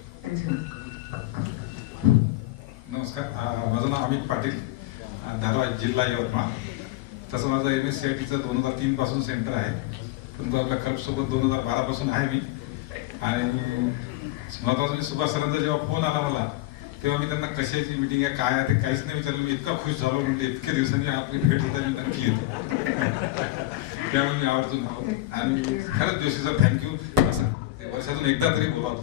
नमस्कार, माझं नाव अमित पाटील, धारवाड, जिल्हा यवतमाळ. तसं माझं MSCITचं 2003 पासून सेंटर आहे, परंतु आपल्या खर्चसोबत 2012 पासून आहे मी. आणि महत्वाचं मी सुभाष सरांचा जेव्हा फोन आला मला, तेव्हा मी त्यांना कशाची मीटिंग आहे, काय आहे ते काहीच नाही विचारलं. मी इतका खुश झालो, म्हणजे इतक्या दिवसांनी आपली भेट होता मी नक्की येतो. त्यामुळे मी आवर्जून आलो. आणि खरंच जोशी सर, थँक्यू. असं वर्षातून एकदा तरी बोलावतो.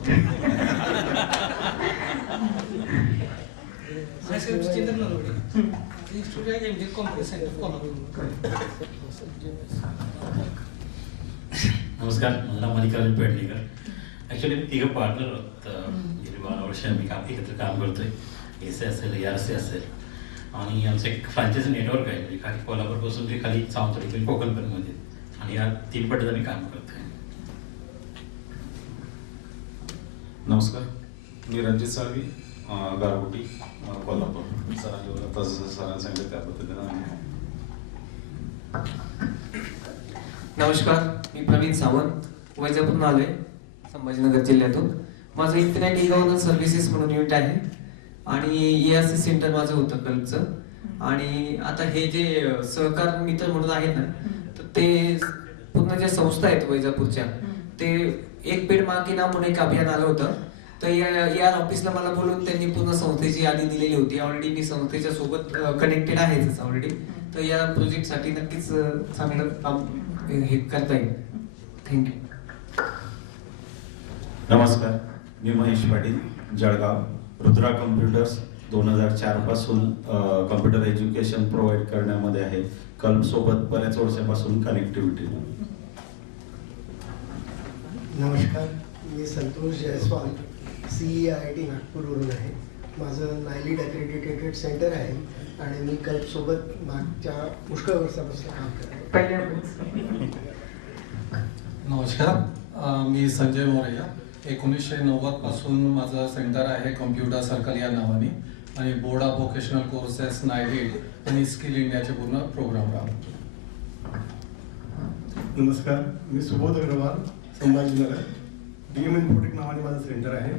नमस्कार, माझं नाव मल्लिकार्जुन पेडणेकर. ॲक्च्युली तिघं पार्टनर आहोत. गेली 12 वर्ष आम्ही एकत्र काम करतोय. ASA असेल, ARC असेल आणि आमचं एक फ्रँचायझी नेटवर्क आहे, म्हणजे खाली कोल्हापूरपासून ते खाली सावंतवाडी कोकणपर्यंतमध्ये, आणि या 3 पट्ट्यात आम्ही काम करतोय. नमस्कार, मी रणजित साळवी, गारगोटी, कोल्हापूर. सरांनी बोलत तसं सरांनी सांगितलं त्या पद्धतीनं. नमस्कार, मी प्रवीण सावंत, वैजापूरहून आलोय, संभाजीनगर जिल्ह्यातून. माझं इंटरनेट ई-गव्हर्नन्स सर्व्हिसेस म्हणून युनिट आहे आणि ERC सेंटर माझं होतं कल्पचं. आणि आता हे जे सहकार मित्र म्हणून आहेत ना, तर ते पूर्ण ज्या संस्था आहेत वैजापूरच्या, ते एक पेड माँ के नाम म्हणून एक अभियान आलं होतं. तर या ऑफिसला मला बोलून त्यांनी पूर्ण संस्थेची यादी दिलेली होती. ऑलरेडी मी संस्थेच्या सोबत कनेक्टेड आहेच ऑलरेडी. तर या प्रोजेक्टसाठी नक्कीच चांगलं काम हे करता येईल. थँक्यू. नमस्कार, मी महेश पाटील, जळगाव. रुद्रा कम्प्युटर्स 2004 पासून कम्प्युटर एज्युकेशन प्रोव्हाइड करण्यामध्ये आहे. कल्पसोबत बऱ्याच वर्षापासून कनेक्टिव्हिटी. नमस्कार, मी संतोष जयस्वाल, CEIT नागपूरवरून आहे. माझं नायलीड अक्रेडिटेटेड सेंटर आहे आणि मी कल्पसोबत मागच्या पुष्कळ वर्षापासून काम करतो. नमस्कार, मी संजय मोरया. 1990 पासून माझं सेंटर आहे कम्प्युटर सर्कल या नावाने आणि बोर्ड ऑफ व्होकेशनल कोर्सेस नायलीड आणि स्किल इंडियाचे पूर्ण प्रोग्राम राहतो. नमस्कार, मी सुबोध अग्रवाल, संभाजीनगर. DM इन्फोटेक नावाने माझं सेंटर आहे.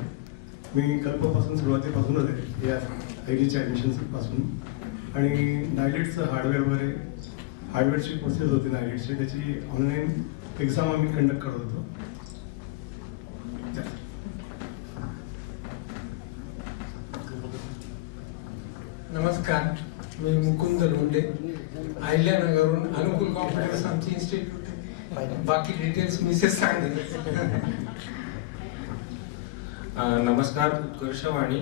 मी कल्पपासून सुरुवातीपासूनच आहे या ITच्या ॲडमिशन्सपासून आणि नायलीडचं हार्डवेअर वगैरे हार्डवेअरची प्रोसेस होती नायलीडची, त्याची ऑनलाईन एक्झाम आम्ही कंडक्ट करत होतो. नमस्कार, मी मुकुंद लोंढे, अहिल्यानगरहून अनुकूल कॉम्प्युटर्स आमची इन्स्टिट्यूट आहे. बाकी डिटेल्स मिसेस सांगेल. नमस्कार, उत्कर्षवाणी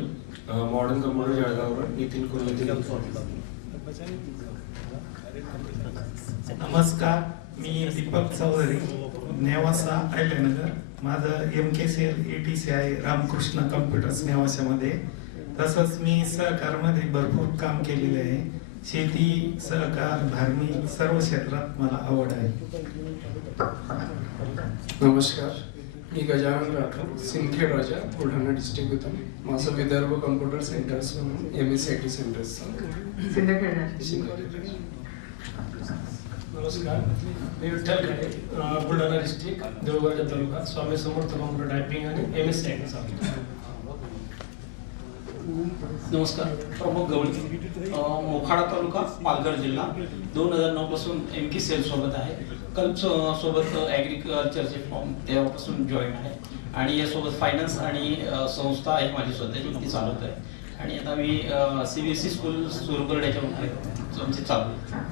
मॉडर्न कम्प्युटर जळगाववरून नितीन कुलकर्णी. नमस्कार, मी दीपक चौधरी, नेवासा अहिल्यानगर. माझं MKCL ATCI रामकृष्ण कम्प्युटर्स नेवासामध्ये. तसंच मी सहकारमध्ये भरपूर काम केलेले आहे. शेती, सहकार, धार्मिक सर्व क्षेत्रात मला आवड आहे. नमस्कार, मी गजानन राठोड, सिंदखेड राजा, बुलढाणा डिस्ट्रिक्ट होतो. माझं विदर्भ कम्प्युटर सेंटर्स म्हणून MSIT सेंटर्स सिंदखेड. नमस्कार, मी विठ्ठल खडे, बुलढाणा डिस्ट्रिक्ट, देवगड तालुका, स्वामी समर्थ कॉम्प्युटर टायपिंग आणि MSIT चालू. नमस्कार, प्रमोद गवळी, मोखाडा तालुका, पालघर जिल्हा. 2009 पासून MKCL सोबत आहे. कल्प सोबत ॲग्रिकल्चरचे फॉर्म तेव्हापासून जॉईन आहे आणि यासोबत फायनान्स आणि संस्था आहे माझी स्वतःची, ती चालवत आहे. आणि आता मी CBSE स्कूल सुरू करण्याच्या आमची चालू आहे.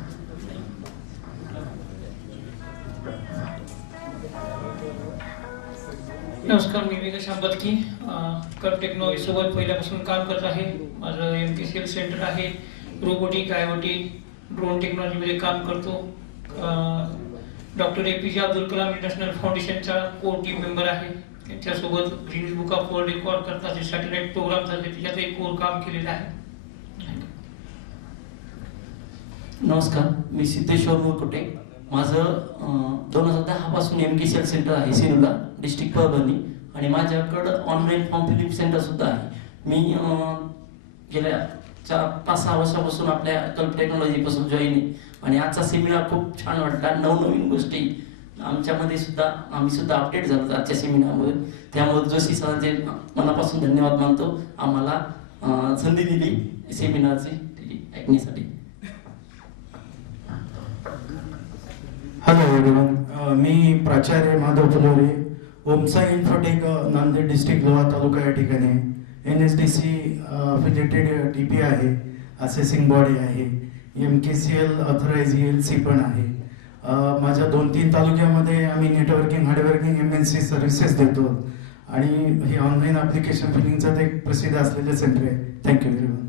नमस्कार, मी विकास अंबतकी, कल्प टेक्नॉलॉजी सोबत पहिल्यापासून काम करत आहे. माझं MKCL सेंटर आहे. रोबोटिक, IoT, ड्रोन टेक्नॉलॉजीमध्ये काम करतो. Doctor APJ Abdul Kalam international फाउंडेशनचा कोर टीम मेंबर आहे. त्यांच्यासोबत Guinness book of world record करता जे सॅटेलाइट प्रोग्राम झाले त्याच्यातही कोर काम केलेलं आहे. नमस्कार, मी सिद्धेश्वर मुरकुटे. माझं 2010 पासून MKCL सेंटर आहे सेलूला, डिस्ट्रिक्ट परभणी. आणि माझ्याकडं ऑनलाईन फॉर्म फिलिंग सेंटर सुद्धा आहे. मी गेल्या 5-6 वर्षापासून आपल्या कल्प टेक्नॉलॉजीपासून जॉईन आहे आणि आजचा सेमिनार खूप छान वाटला. नवनवीन गोष्टी आमच्यामध्ये सुद्धा आम्ही सुद्धा अपडेट झालो आजच्या सेमिनारमध्ये. त्यामुळे जोशी सरांचे मनापासून धन्यवाद मानतो आम्हाला संधी दिली सेमिनारची ऐकण्यासाठी. हॅलो एव्हरीवन, मी प्राचार्य माधव फुलोरे, ओमसाई इन्फोटेक नांदेड डिस्ट्रिक्ट लोहा तालुका या ठिकाणी. NSDC अफिलिएटेड DP आहे, असेसिंग बॉडी आहे. MKCL ऑथराइज ELC पण आहे. माझ्या 2-3 तालुक्यामध्ये आम्ही नेटवर्किंग, हार्डवर्किंग, MNC सर्व्हिसेस देतो आणि हे ऑनलाईन ॲप्लिकेशन फिलिंगचं ते एक प्रसिद्ध असलेलं सेंटर आहे. Thank you everyone.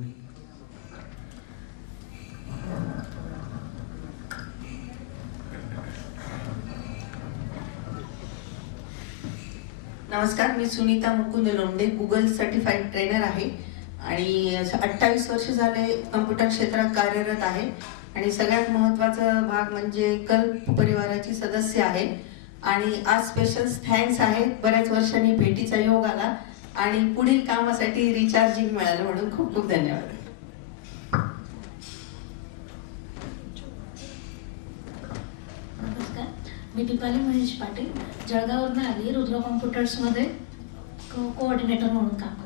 नमस्कार, मी Sunita Mukund Londhe, Google certified trainer आहे आणि 28 वर्ष झाले कम्प्युटर क्षेत्रात कार्यरत आहे. आणि सगळ्यात महत्त्वाचा भाग म्हणजे कल्प परिवाराची सदस्य आहे. आणि आज स्पेशल थँक्स आहे, बऱ्याच वर्षांनी भेटीचा योग आला आणि पुढील कामासाठी रिचार्जिंग मिळालं म्हणून खूप खूप धन्यवाद. नमस्कार, मी दीपाली महेश पाटील, जळगाववरून आली, रुद्र कॉम्प्युटर्समध्ये कोऑर्डिनेटर म्हणून काम करते.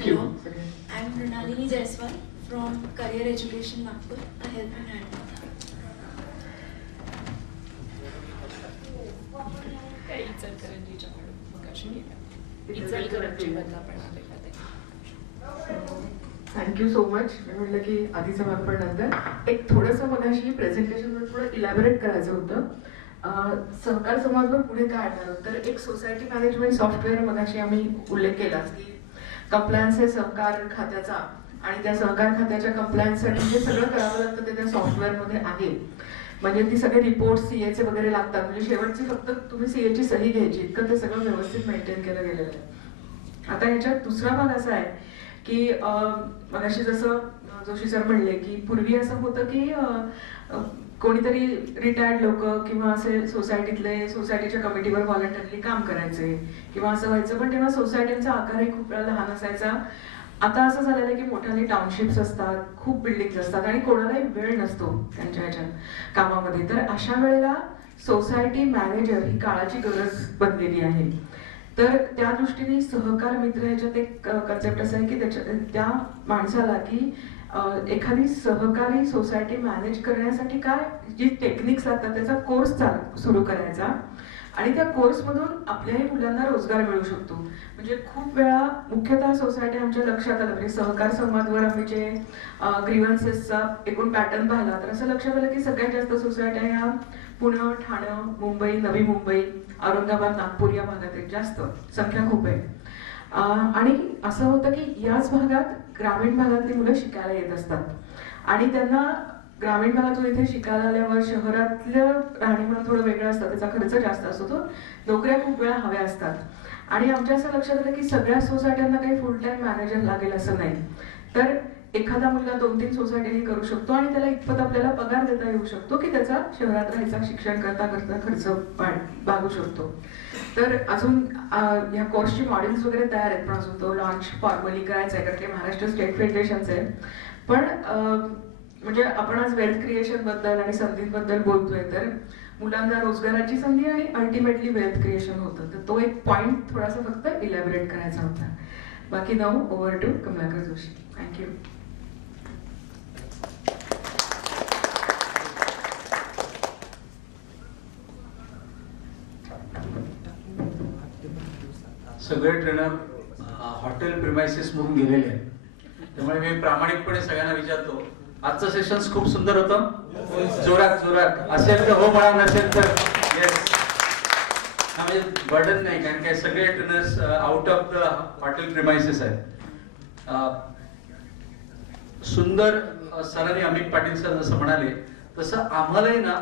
Hello, I'm Pranalini Jaiswal from Career Education Nagpur, a helping hand. इचलकरंजीच्या मॅडम मगाशी गेल्या. इचलकरंजी मधला पण आलेला ते. Thank you so much. मी म्हटलं की आधीचं भाग पण नंतर एक थोडंसं मगाशी प्रेझेंटेशनवर थोडं इलॅबोरेट करायचं होतं. सहकार समाजवर पुढे काय आणणार, तर एक सोसायटी मॅनेजमेंट सॉफ्टवेअर मगाशी आम्ही उल्लेख केला की कंप्लायन्स आहे सहकार खात्याचा आणि त्या सहकार खात्याच्या कंप्लायन्ससाठी जे सगळं करावं लागतं ते त्या सॉफ्टवेअरमध्ये आहे. म्हणजे ती सगळे रिपोर्ट CA चे वगैरे लागतात. म्हणजे शेवटची फक्त तुम्ही CA ची सही घ्यायची, इतकं ते सगळं व्यवस्थित मेंटेन केलं गेलेलं आहे. आता ह्याच्यात दुसरा भाग असा आहे की मगाशी जसं जोशी सर म्हणले की पूर्वी असं होतं की कोणीतरी रिटायर्ड लोक किंवा असे सोसायटीच्या कमिटीवर व्हॉलंटरीली काम करायचे किंवा असं व्हायचं, पण तेव्हा सोसायटीचा आकारही खूप वेळा लहान असायचा. आता असं झालेलं आहे की मोठ्याने टाउनशिप्स असतात, खूप बिल्डिंग्स असतात आणि कोणालाही वेळ नसतो त्यांच्या ह्याच्या कामामध्ये. तर अशा वेळेला सोसायटी मॅनेजर ही काळाची गरज बनलेली आहे. तर त्या दृष्टीने सहकार मित्र ह्याच्यात एक कन्सेप्ट असा आहे की त्या माणसाला की एखादी सहकारी सोसायटी मॅनेज करण्यासाठी काय जी टेक्निक्स लागतात त्याचा कोर्स सुरू करायचा आणि त्या कोर्समधून आपल्याही मुलांना रोजगार मिळू शकतो. म्हणजे खूप वेळा मुख्यतः सोसायटी आमच्या लक्षात आलं, म्हणजे सहकार संवादवर आम्ही जे ग्रीव्हन्सेसचा एकूण पॅटर्न पाहिला तर असं लक्षात आलं की सगळ्यात जास्त सोसायट्या ह्या पुणे, ठाणे, मुंबई, नवी मुंबई, औरंगाबाद, नागपूर या भागात आहेत, जास्त संख्या खूप आहे. आणि असं होतं की याच भागात ग्रामीण भागातली मुलं शिकायला येत असतात आणि त्यांना ग्रामीण भागातून इथे शिकायला आल्यावर शहरातलं राहणीमान थोडं वेगळं असतं, त्याचा खर्च जास्त असतो, तो नोकऱ्या खूप वेळा हव्या असतात. आणि आमच्या असं लक्षात आलं की सगळ्या सोसायट्यांना काही फुल टाइम मॅनेजर लागेल असं नाही. तर एखादा मुलगा 2-3 सोसायटी करू शकतो आणि त्याला इतपत आपल्याला पगार देता येऊ शकतो की त्याचा शहरात राहायचा शिक्षण करता खर्च भागू शकतो. तर अजून ह्या कोर्सची मॉडेल्स वगैरे तयार आहेत, पण अजून तो लॉन्च फॉर्मली करायचा आहे कारण ते महाराष्ट्र स्टेट फेडरेशनचं आहे. पण म्हणजे आपण आज वेल्थ क्रिएशन बद्दल आणि संधींबद्दल बोलतोय, तर मुलांना रोजगाराची संधी आणि अल्टिमेटली वेल्थ क्रिएशन होतं. तर तो एक पॉइंट थोडासा फक्त इलॅबोरेट करायचा होता. बाकी नाव over to Kamalakar Joshi. Thank you. सगळे ट्रेनर हॉटेल प्रिमायसिस म्हणून गेलेले आहेत, त्यामुळे मी प्रामाणिकपणे सगळ्यांना विचारतो, आजचं सेशन खूप सुंदर होतं, जोरात असेल तर हो म्हणा, नसेल तर येस. म्हणजे बर्डन नाही, कारण काय सगळे trainers out of the hotel premises आहेत. सुंदर सरांनी अमित पाटील सर जसं म्हणाले तसं आम्हालाही ना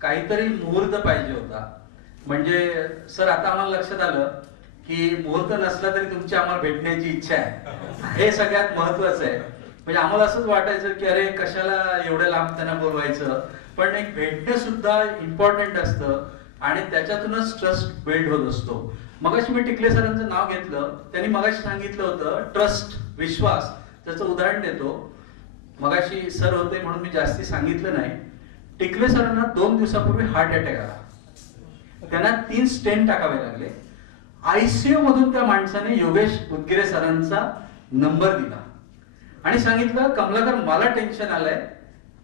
काहीतरी मुहूर्त पाहिजे होता. म्हणजे सर आता आम्हाला लक्षात आलं की मुहूर्त नसला तरी तुमची आम्हाला भेटण्याची इच्छा आहे, हे सगळ्यात महत्वाचं आहे. म्हणजे आम्हाला असंच वाटायचं की अरे कशाला एवढं लांब त्यांना बोलवायचं, पण एक भेटणं सुद्धा इम्पॉर्टंट असतं आणि त्याच्यातूनच ट्रस्ट बिल्ड होत असतो. मगाशी मी टिकले सरांचं नाव घेतलं, त्यांनी मगाशी सांगितलं होतं ट्रस्ट, विश्वास. त्याचं उदाहरण देतो. मगाशी सर होते म्हणून मी जास्ती सांगितलं नाही. टिकले सरांना 2 दिवसापूर्वी हार्ट अटॅक आला, त्यांना 3 स्टेन टाकावे लागले. आयसीयू मधून त्या माणसाने योगेश उदगिरे सरांचा नंबर दिला आणि सांगितलं कमलाकर मला टेन्शन आलंय.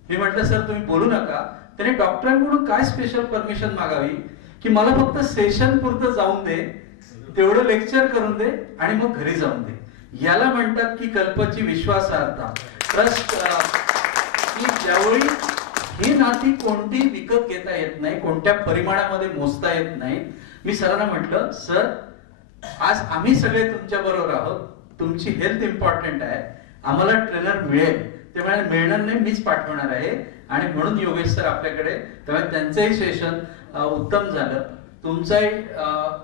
मी म्हटलं सर तुम्ही बोलू नका. त्याने डॉक्टरांकडून काय स्पेशल परमिशन मागावी की मला फक्त सेशन पुरतं जाऊन दे, तेवढं लेक्चर करून दे आणि मग घरी जाऊन दे. याला म्हणतात की कल्पची विश्वासार्हता, ट्रस्ट. की ज्यावेळी ही नाती कोणती विकत घेता येत नाही, कोणत्या परिमाणामध्ये मोजता येत नाही. मी सरांना म्हटलं सर आज आम्ही सगळे तुमच्या बरोबर आहोत, तुमची हेल्थ इम्पॉर्टंट आहे, आम्हाला ट्रेनर मिळेल. ते म्हणाले मिळणार नाही, मीच पाठवणार आहे. आणि म्हणून योगेश सर आपल्याकडे, त्यामुळे त्यांचंही सेशन उत्तम झालं. तुमचाही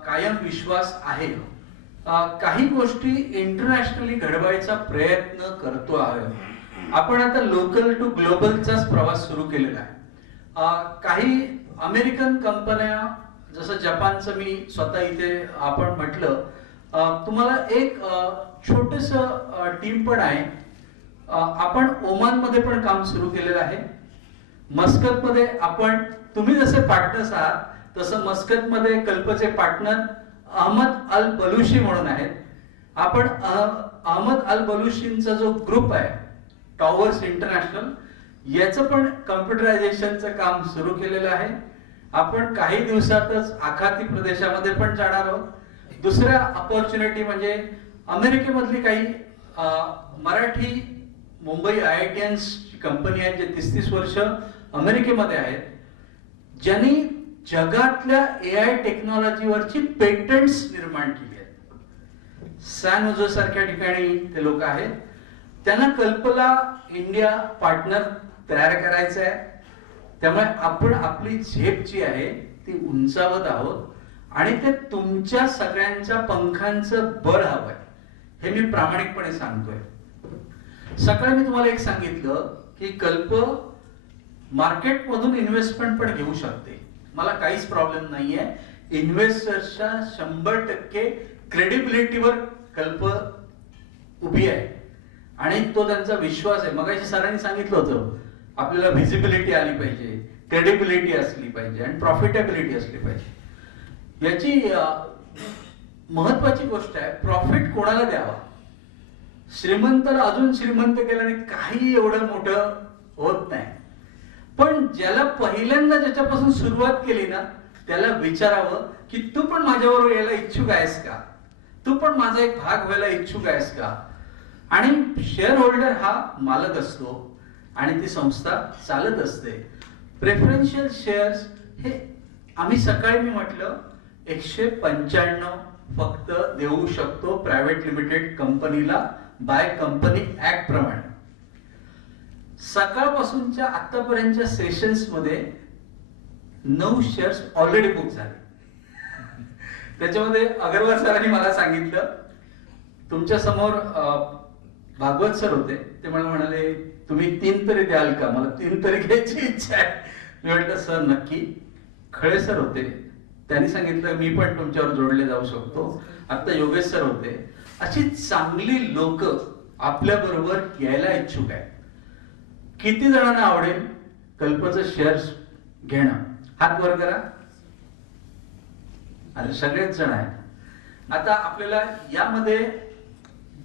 कायम विश्वास आहे. काही गोष्टी इंटरनॅशनली घडवायचा प्रयत्न करतो आहोत आपण. आता लोकल टू ग्लोबलचाच प्रवास सुरू केलेला आहे. काही अमेरिकन कंपन्या, जसं जपानचं मी स्वतः इथे आपण म्हटलं, तुम्हाला एक छोटस टीम पण आहे. आपण ओमान मध्ये पण काम सुरू केलेलं आहे. मस्कत मध्ये आपण, तुम्ही जसे पार्टनर्स आहात तसं मस्कत मध्ये कल्पचे पार्टनर अहमद अल बलुशी म्हणून आहेत. आपण अहमद अल बलुशींचा जो ग्रुप आहे टॉवर्स इंटरनॅशनल, याचं पण कम्प्युटरायझेशनचं काम सुरू केलेलं आहे. आपण काही दिवसातच आखाती प्रदेशामध्ये पण जाणार आहोत. दुसऱ्या अपॉर्च्युनिटी म्हणजे अमेरिकेमधली काही मराठी मुंबई IITians कंपनी आहे, जे 30-30 वर्ष अमेरिकेमध्ये आहेत, ज्यांनी जगातल्या AI टेक्नॉलॉजीवरची पेटंट्स निर्माण केली आहेत. सॅन होजे सारख्या ठिकाणी ते लोक आहेत. त्यांना कल्पला इंडिया पार्टनर तयार करायचं आहे. त्यामुळे आपण आपली झेप जी आहे ती उंचावत आहोत आणि ते तुमच्या सगळ्यांच्या पंखांचं बळ हवंय, हे मी प्रामाणिकपणे सांगतोय. सकाळी मी तुम्हाला एक सांगितलं की कल्प मार्केटमधून इन्व्हेस्टमेंट पण घेऊ शकते. मला काहीच प्रॉब्लेम नाहीये. इन्व्हेस्टर्सच्या 100% क्रेडिबिलिटीवर कल्प उभी आहे आणि तो त्यांचा विश्वास आहे. मगाशी सरांनी सांगितलं होतं आपल्याला व्हिजिबिलिटी आली पाहिजे, क्रेडिबिलिटी असली पाहिजे आणि प्रॉफिटेबिलिटी असली पाहिजे. याची महत्वाची गोष्ट आहे, प्रॉफिट कोणाला द्यावा. श्रीमंताला अजून श्रीमंत केल्याने काही एवढं मोठं होत नाही, पण ज्याला पहिल्यांदा ज्याच्यापासून सुरुवात केली ना त्याला विचारावं की तू पण माझ्याबरोबर यायला इच्छुक आहेस का, तू पण माझा एक भाग व्हायला इच्छुक आहेस का. आणि शेअर होल्डर हा मालक असतो आणि ती संस्था चालत असते. प्रेफरन्शियल शेअर्स हे आम्ही सकाळी मी म्हटलं 195 फक्त देऊ शकतो प्रायव्हेट लिमिटेड कंपनीला बाय कंपनी ऍक्ट प्रमाणे. सकाळपासूनच्या आतापर्यंतच्या सेशन्स मध्ये 9 शेअर्स ऑलरेडी बुक झाले. त्याच्यामध्ये अगरवाल सरांनी मला सांगितलं तुमच्या समोर भागवत सर होते, ते मला म्हणाले तुम्ही 3 तरी द्याल का, मला 3 तरी घ्यायची इच्छा आहे. मी म्हटलं सर नक्की. खळे सर होते, त्यांनी सांगितलं मी पण तुमच्यावर जोडले जाऊ शकतो. आता योगेश सर होते. अशी चांगली लोक आपल्या बरोबर यायला इच्छुक आहेत. किती जणांना आवडेल कल्पचं शेअर्स घेणं? हात वर करा. अरे सगळेच जण आहेत. आता आपल्याला यामध्ये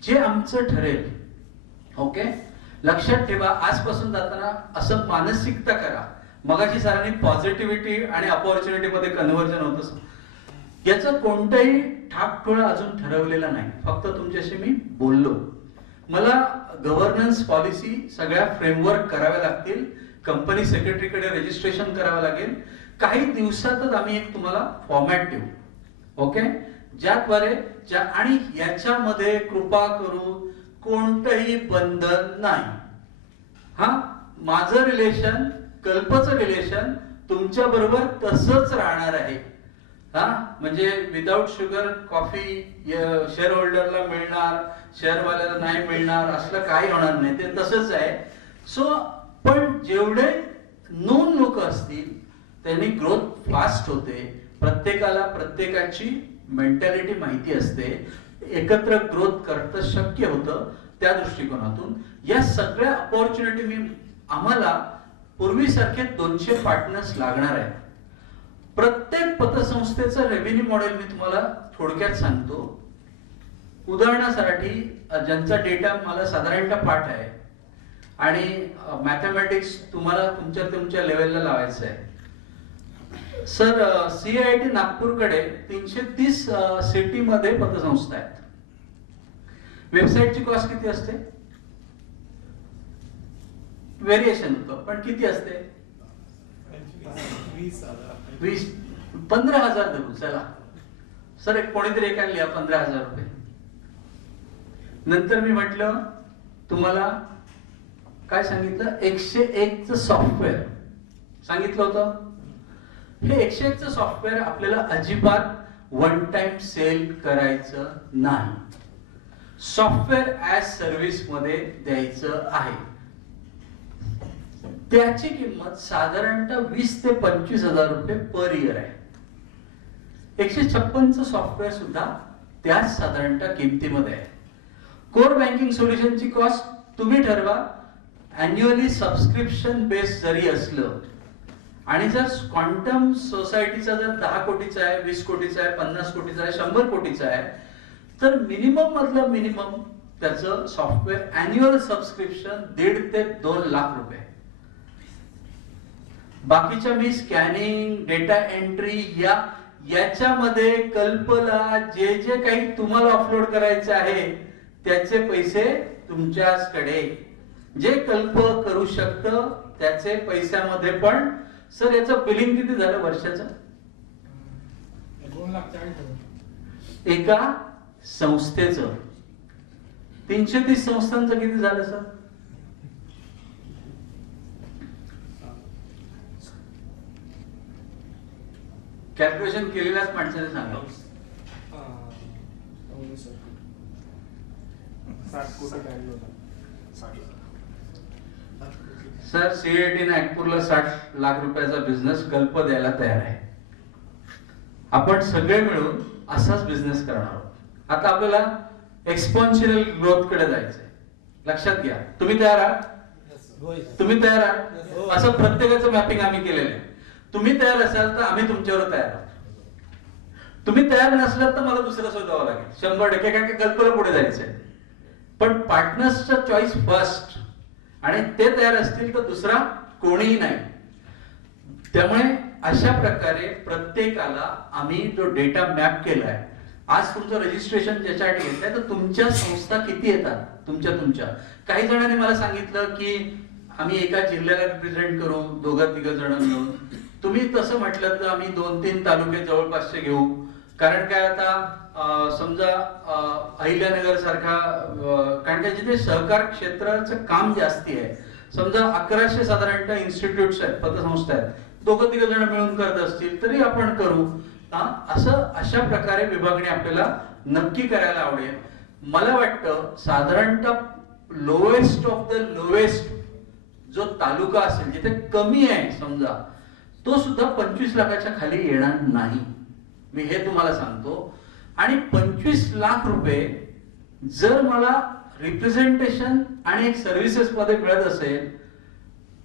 जे आमचं ठरेल, ओके, लक्षात ठेवा आजपासून जाताना असं मानसिकता करा. मगाशी सरांनी पॉझिटिव्हिटी आणि अपॉर्च्युनिटी मध्ये कन्व्हर्जन होतं. याचं कोणताही ठाकठोळा अजून ठरवलेला नाही, फक्त तुमच्याशी मी बोललो. मला गव्हर्नन्स पॉलिसी सगळ्या फ्रेमवर्क कराव्या लागतील, कंपनी सेक्रेटरीकडे रजिस्ट्रेशन करावं लागेल. काही दिवसातच आम्ही एक तुम्हाला फॉर्मॅट देऊ, ओके, ज्याद्वारे आणि याच्यामध्ये कृपा करून कोणतंही बंधन नाही. हा माझं रिलेशन, कल्पचं रिलेशन तुमच्या बरोबर तसंच राहणार आहे. हा म्हणजे विदाउट शुगर कॉफी शेअर होल्डरला मिळणार, शेअरवाल्याला नाही मिळणार, असलं काही होणार नाही, ते तसंच आहे. सो पण जेवढे नोन लोक असतील त्यांनी ग्रोथ फास्ट होते. प्रत्येकाला प्रत्येकाची मेंटॅलिटी माहिती असते, एकत्र ग्रोथ करणं शक्य होतं. त्या दृष्टिकोनातून या सगळ्या अपॉर्च्युनिटी आम्हाला पूर्वीसारखे 200 पार्टनर्स लागणार आहेत. प्रत्येक पतसंस्थेचं रेव्हेन्यू मॉडेल मी तुम्हाला थोडक्यात सांगतो. उदाहरणासाठी ज्यांचा डेटा मला साधारणतः पाठ आहे आणि मॅथमॅटिक्स तुम्हाला तुमच्या लेवलला लावायचं आहे. सर CIT नागपूरकडे 330 सिटी मध्ये पतसंस्था आहेत. वेबसाईटची कॉस्ट किती असते? व्हेरिएशन होतं, पण किती असते? 15,000 धरू चला. सर एक कोणीतरी एकाने लिहा 15,000 रुपये. नंतर मी म्हटलं तुम्हाला काय सांगितलं, 101चं सॉफ्टवेअर सांगितलं होतं. हे 101चं सॉफ्टवेअर आपल्याला अजिबात वन टाइम सेल करायचं नाही, सॉफ्टवेअर ऍज सर्व्हिस मध्ये द्यायचं आहे. त्याची किंमत साधारणतः 20 ते 25,000 रुपये पर इयर आहे. 156चं सॉफ्टवेअर सुद्धा त्याच साधारणतः किमतीमध्ये आहे. कोर बँकिंग सोल्युशनची कॉस्ट तुम्ही ठरवा. अॅन्युअली सबस्क्रिप्शन बेस जरी असलं आणि जर क्वांटम सोसायटीचा जर 10 कोटीचा आहे, 20 कोटीचा आहे, 50 कोटीचा आहे, 100 कोटीचा आहे, तर मिनिमम मधलं मिनिमम त्याचं सॉफ्टवेअर अॅन्युअल सबस्क्रिप्शन 1.5 ते 2 लाख रुपये. बाकीच्या मी स्कॅनिंग, डेटा एंट्री याच्यामध्ये कल्पला जे जे काही तुम्हाला अपलोड करायचे आहे त्याचे पैसे तुमच्याचकडे. जे कल्प करू शकतं त्याचे पैशामध्ये पण. सर याचं बिलिंग किती झालं वर्षाचं? 2,40,000 एका संस्थेचं. 330 संस्थांचं किती झालं सर? कॅल्क्युलेशन केलेल्याच माणसाने सांगा. 7 कोटी सर CIT नागपूरला 60 लाख रुपयाचा बिझनेस कल्प द्यायला तयार आहे. आपण सगळे मिळून असाच बिझनेस करणार आहोत. आता आपल्याला एक्सपोनेन्शियल ग्रोथ कडे जायचंय. लक्षात घ्या. तुम्ही तयार आहात? तुम्ही तयार आहात? असं प्रत्येकाचं मॅपिंग आम्ही केलेलं आहे. तुम्ही तयार असाल तर आम्ही तुमच्यावर तयार आहोत. तुम्ही तयार नसलात तर मला दुसरं शोधावं लागेल 100%, कारण की कल्पना पुढे जायचंय. पण पार्टनर्सचा चॉईस फर्स्ट, आणि ते तयार असतील तर दुसरा कोणीही नाही. त्यामुळे अशा प्रकारे प्रत्येकाला आम्ही जो डेटा मॅप केलाय. आज तुमचं रजिस्ट्रेशन ज्याच्यासाठी घेतलंय तर तुमच्या संस्था किती येतात तुमच्या काही जणांनी मला सांगितलं की आम्ही एका जिल्ह्याला रिप्रेझेंट करू 2-3 जण मिळून. तुम्ही तसं म्हटलं तर आम्ही 2-3 तालुके जवळपासचे घेऊ. कारण काय आता समजा अहिल्यानगर सारखा, कारण का जिथे सहकार क्षेत्राचं काम जास्ती आहे. समजा 1100 साधारणतः इन्स्टिट्यूट्स आहेत, पतसंस्था आहेत, 2-3 जण मिळून करत असतील तरी आपण करू. अशा प्रकारे विभागणी आपल्याला नक्की करायला आवडेल. मला वाटतं साधारणतः लोएस्ट ऑफ द लोएस्ट जो तालुका असेल जिथे कमी आहे समजा, तो सुद्धा 25 लाखाच्या खाली येणार नाही. मी हे तुम्हाला सांगतो. आणि 25 लाख रुपये जर मला रिप्रेझेंटेशन आणि एक सर्व्हिसेस मध्ये मिळत असेल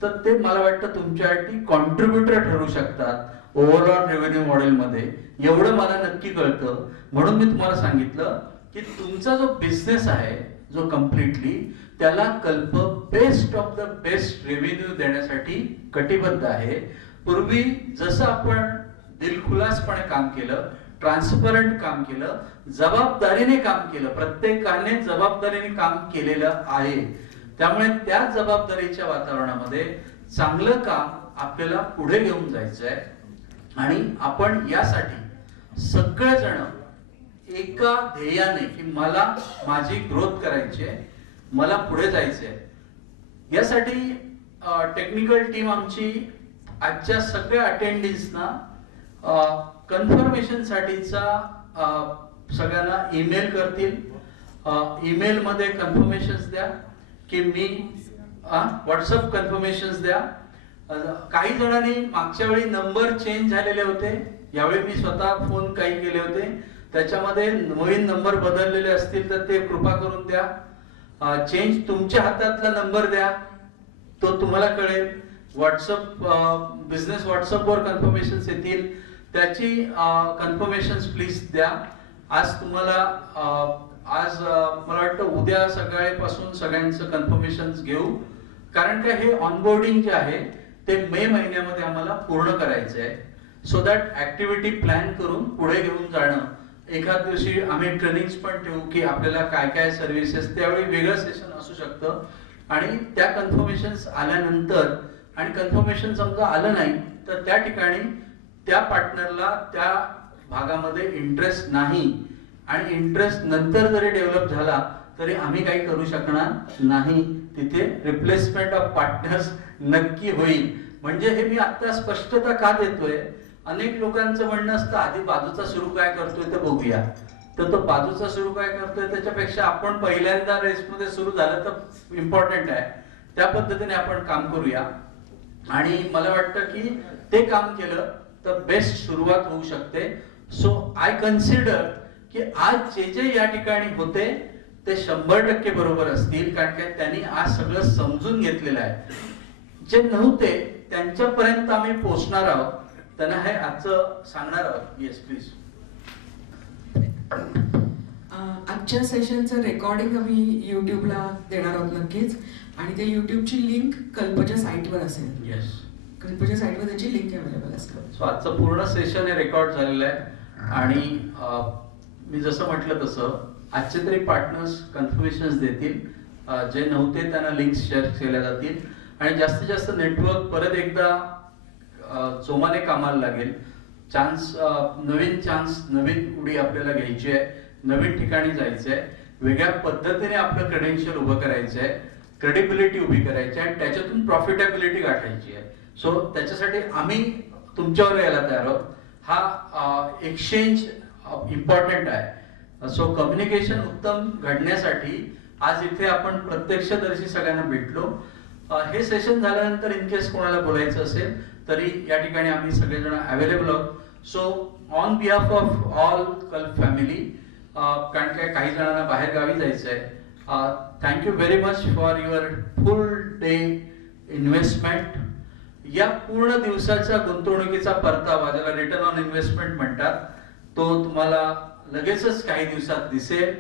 तर ते मला वाटतं तुमच्यासाठी कॉन्ट्रीब्युटर ठरू शकतात ओव्हरऑल रेव्हेन्यू मॉडेल मध्ये. एवढं मला नक्की कळतं. म्हणून मी तुम्हाला सांगितलं की तुमचा जो बिझनेस आहे जो कम्प्लिटली, त्याला कल्प best of the best revenue देण्यासाठी कटिबद्ध आहे. पूर्वी जसं आपण दिलखुलासपणे काम केलं, ट्रान्सपरंट काम केलं, जबाबदारीने काम केलं, प्रत्येकाने जबाबदारीने काम केलेलं आहे. त्यामुळे त्या जबाबदारीच्या वातावरणामध्ये चांगलं काम आपल्याला पुढे घेऊन जायचं आहे. आणि आपण यासाठी सगळेजण एका ध्येयाने की मला माझी ग्रोथ करायची आहे, मला पुढे जायचंय. यासाठी टेक्निकल टीम आमची आजच्या सगळ्या अटेंडन्सना कन्फर्मेशन साठीचा सगळ्यांना ईमेल करतील. ईमेल मध्ये कन्फर्मेशन्स द्या की मी व्हॉट्सअप कन्फर्मेशन्स द्या. काही जणांनी मागच्या वेळी नंबर चेंज झालेले होते, यावेळी मी स्वतः फोन काही केले होते, त्याच्यामध्ये नवीन नंबर बदललेले असतील तर ते कृपा करून द्या. चेंज तुमच्या हातातला नंबर द्या, तो तुम्हाला कळेल. व्हॉट्सअप बिझनेस व्हॉट्सअपवर कन्फर्मेशन्स येतील, त्याची कन्फर्मेशन्स प्लीज द्या. आज तुम्हाला आज मला वाटतं उद्या सकाळपासून सगळ्यांचं कन्फर्मेशन्स घेऊ. कारण का हे ऑनबोर्डिंग जे आहे ते मे महिन्यामध्ये आम्हाला पूर्ण करायचं आहे. सो दॅट ऍक्टिव्हिटी प्लॅन करून पुढे घेऊन जाणं. एखाद दिवशी आम्ही ट्रेनिंग्स पण ठेवू की आपल्याला काय काय सर्व्हिसेस, त्यावेळी वेगळं सेशन असू शकतं. आणि त्या कन्फर्मेशन्स आल्यानंतर, आणि कन्फर्मेशन समजा आलं नाही तर त्या ठिकाणी त्या पार्टनरला त्या भागामध्ये इंटरेस्ट नाही, आणि इंटरेस्ट नंतर जरी डेव्हलप झाला तरी आम्ही काही करू शकणार नाही. तिथे रिप्लेसमेंट ऑफ पार्टनर्स नक्की होईल. म्हणजे हे मी आता स्पष्टता का देतोय, अनेक लोकांचं म्हणणं असतं आधी बाजूचा सुरू काय करतोय ते बघूया. तर तो बाजूचा सुरू काय करतोय त्याच्यापेक्षा आपण पहिल्यांदा रेसमध्ये सुरू झालं तर इम्पॉर्टंट आहे. त्या पद्धतीने आपण काम करूया. आणि मला वाटतं की ते काम केलं तर बेस्ट सुरुवात होऊ शकते. सो आय कन्सिडर की आज जे या ठिकाणी होते ते 100% बरोबर असतील, कारण की त्यांनी आज सगळं समजून घेतलेलं आहे. जे नव्हते त्यांच्यापर्यंत आम्ही पोहोचणार आहोत, त्यांना हे आजचं सांगणार आहोत. Yes please. आजच्या सेशनचं रेकॉर्डिंग आम्ही युट्यूबला देणार आहोत नक्कीच, आणि ते युट्यूबची लिंक कल्पच्या साईटवर असेल. येस, कल्पच्या साईटवर त्याची लिंक अवेलेबल असते. सो आजचं पूर्ण सेशन हे रेकॉर्ड झालेलं आहे. आणि मी जसं म्हटलं तसं आजचे तरी पार्टनर्स कन्फर्मेशन्स देतील, जे नव्हते त्यांना लिंक्स शेअर केल्या जातील, आणि जास्तीत जास्त नेटवर्क परत एकदा जोमाने कामाला लागेल. नवीन उडी आपल्याला घ्यायची आहे, नवीन ठिकाणी जायचं आहे, वेगळ्या पद्धतीने आपलं क्रेडेन्शियल उभं करायचं आहे, क्रेडिबिलिटी उभी करायची आहे, आणि त्याच्यातून प्रॉफिटेबिलिटी गाठायची आहे. सो त्याच्यासाठी आम्ही तुमच्यावर यायला तयार आहोत. हा एक्सचेंज इम्पॉर्टंट आहे. सो कम्युनिकेशन उत्तम घडण्यासाठी आज इथे आपण प्रत्यक्षदर्शी सगळ्यांना भेटलो. हे सेशन झाल्यानंतर इन केस कोणाला बोलायचं असेल तरी या ठिकाणी आम्ही सगळेजण अवेलेबल आहोत. So on behalf of all कल्प फॅमिली, कारण काय काही जणांना बाहेर गावी जायचं आहे, thank you very much for your full day investment. या पूर्ण दिवसाच्या गुंतवणुकीचा परतावा, ज्याला रिटर्न ऑन इन्व्हेस्टमेंट म्हणतात, तो तुम्हाला लगेचच काही दिवसात दिसेल.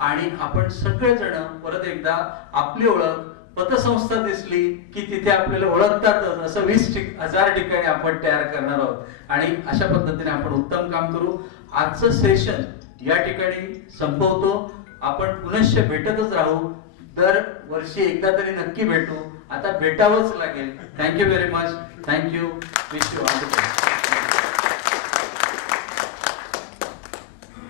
आणि आपण सगळेजण परत एकदा आपली ओळख पतसंस्था दिसली की तिथे आपल्याला ओळखतातच असं 20,000 ठिकाणी आपण तयार करणार आहोत. आणि अशा पद्धतीने आपण उत्तम काम करू. आजचं सेशन या ठिकाणी संपवतो. आपण पुनश्च भेटतच राहू, दर वर्षी एकदा तरी नक्की भेटू. आता भेटावंच लागेल. Thank you very much. Thank you. Wish you all the best.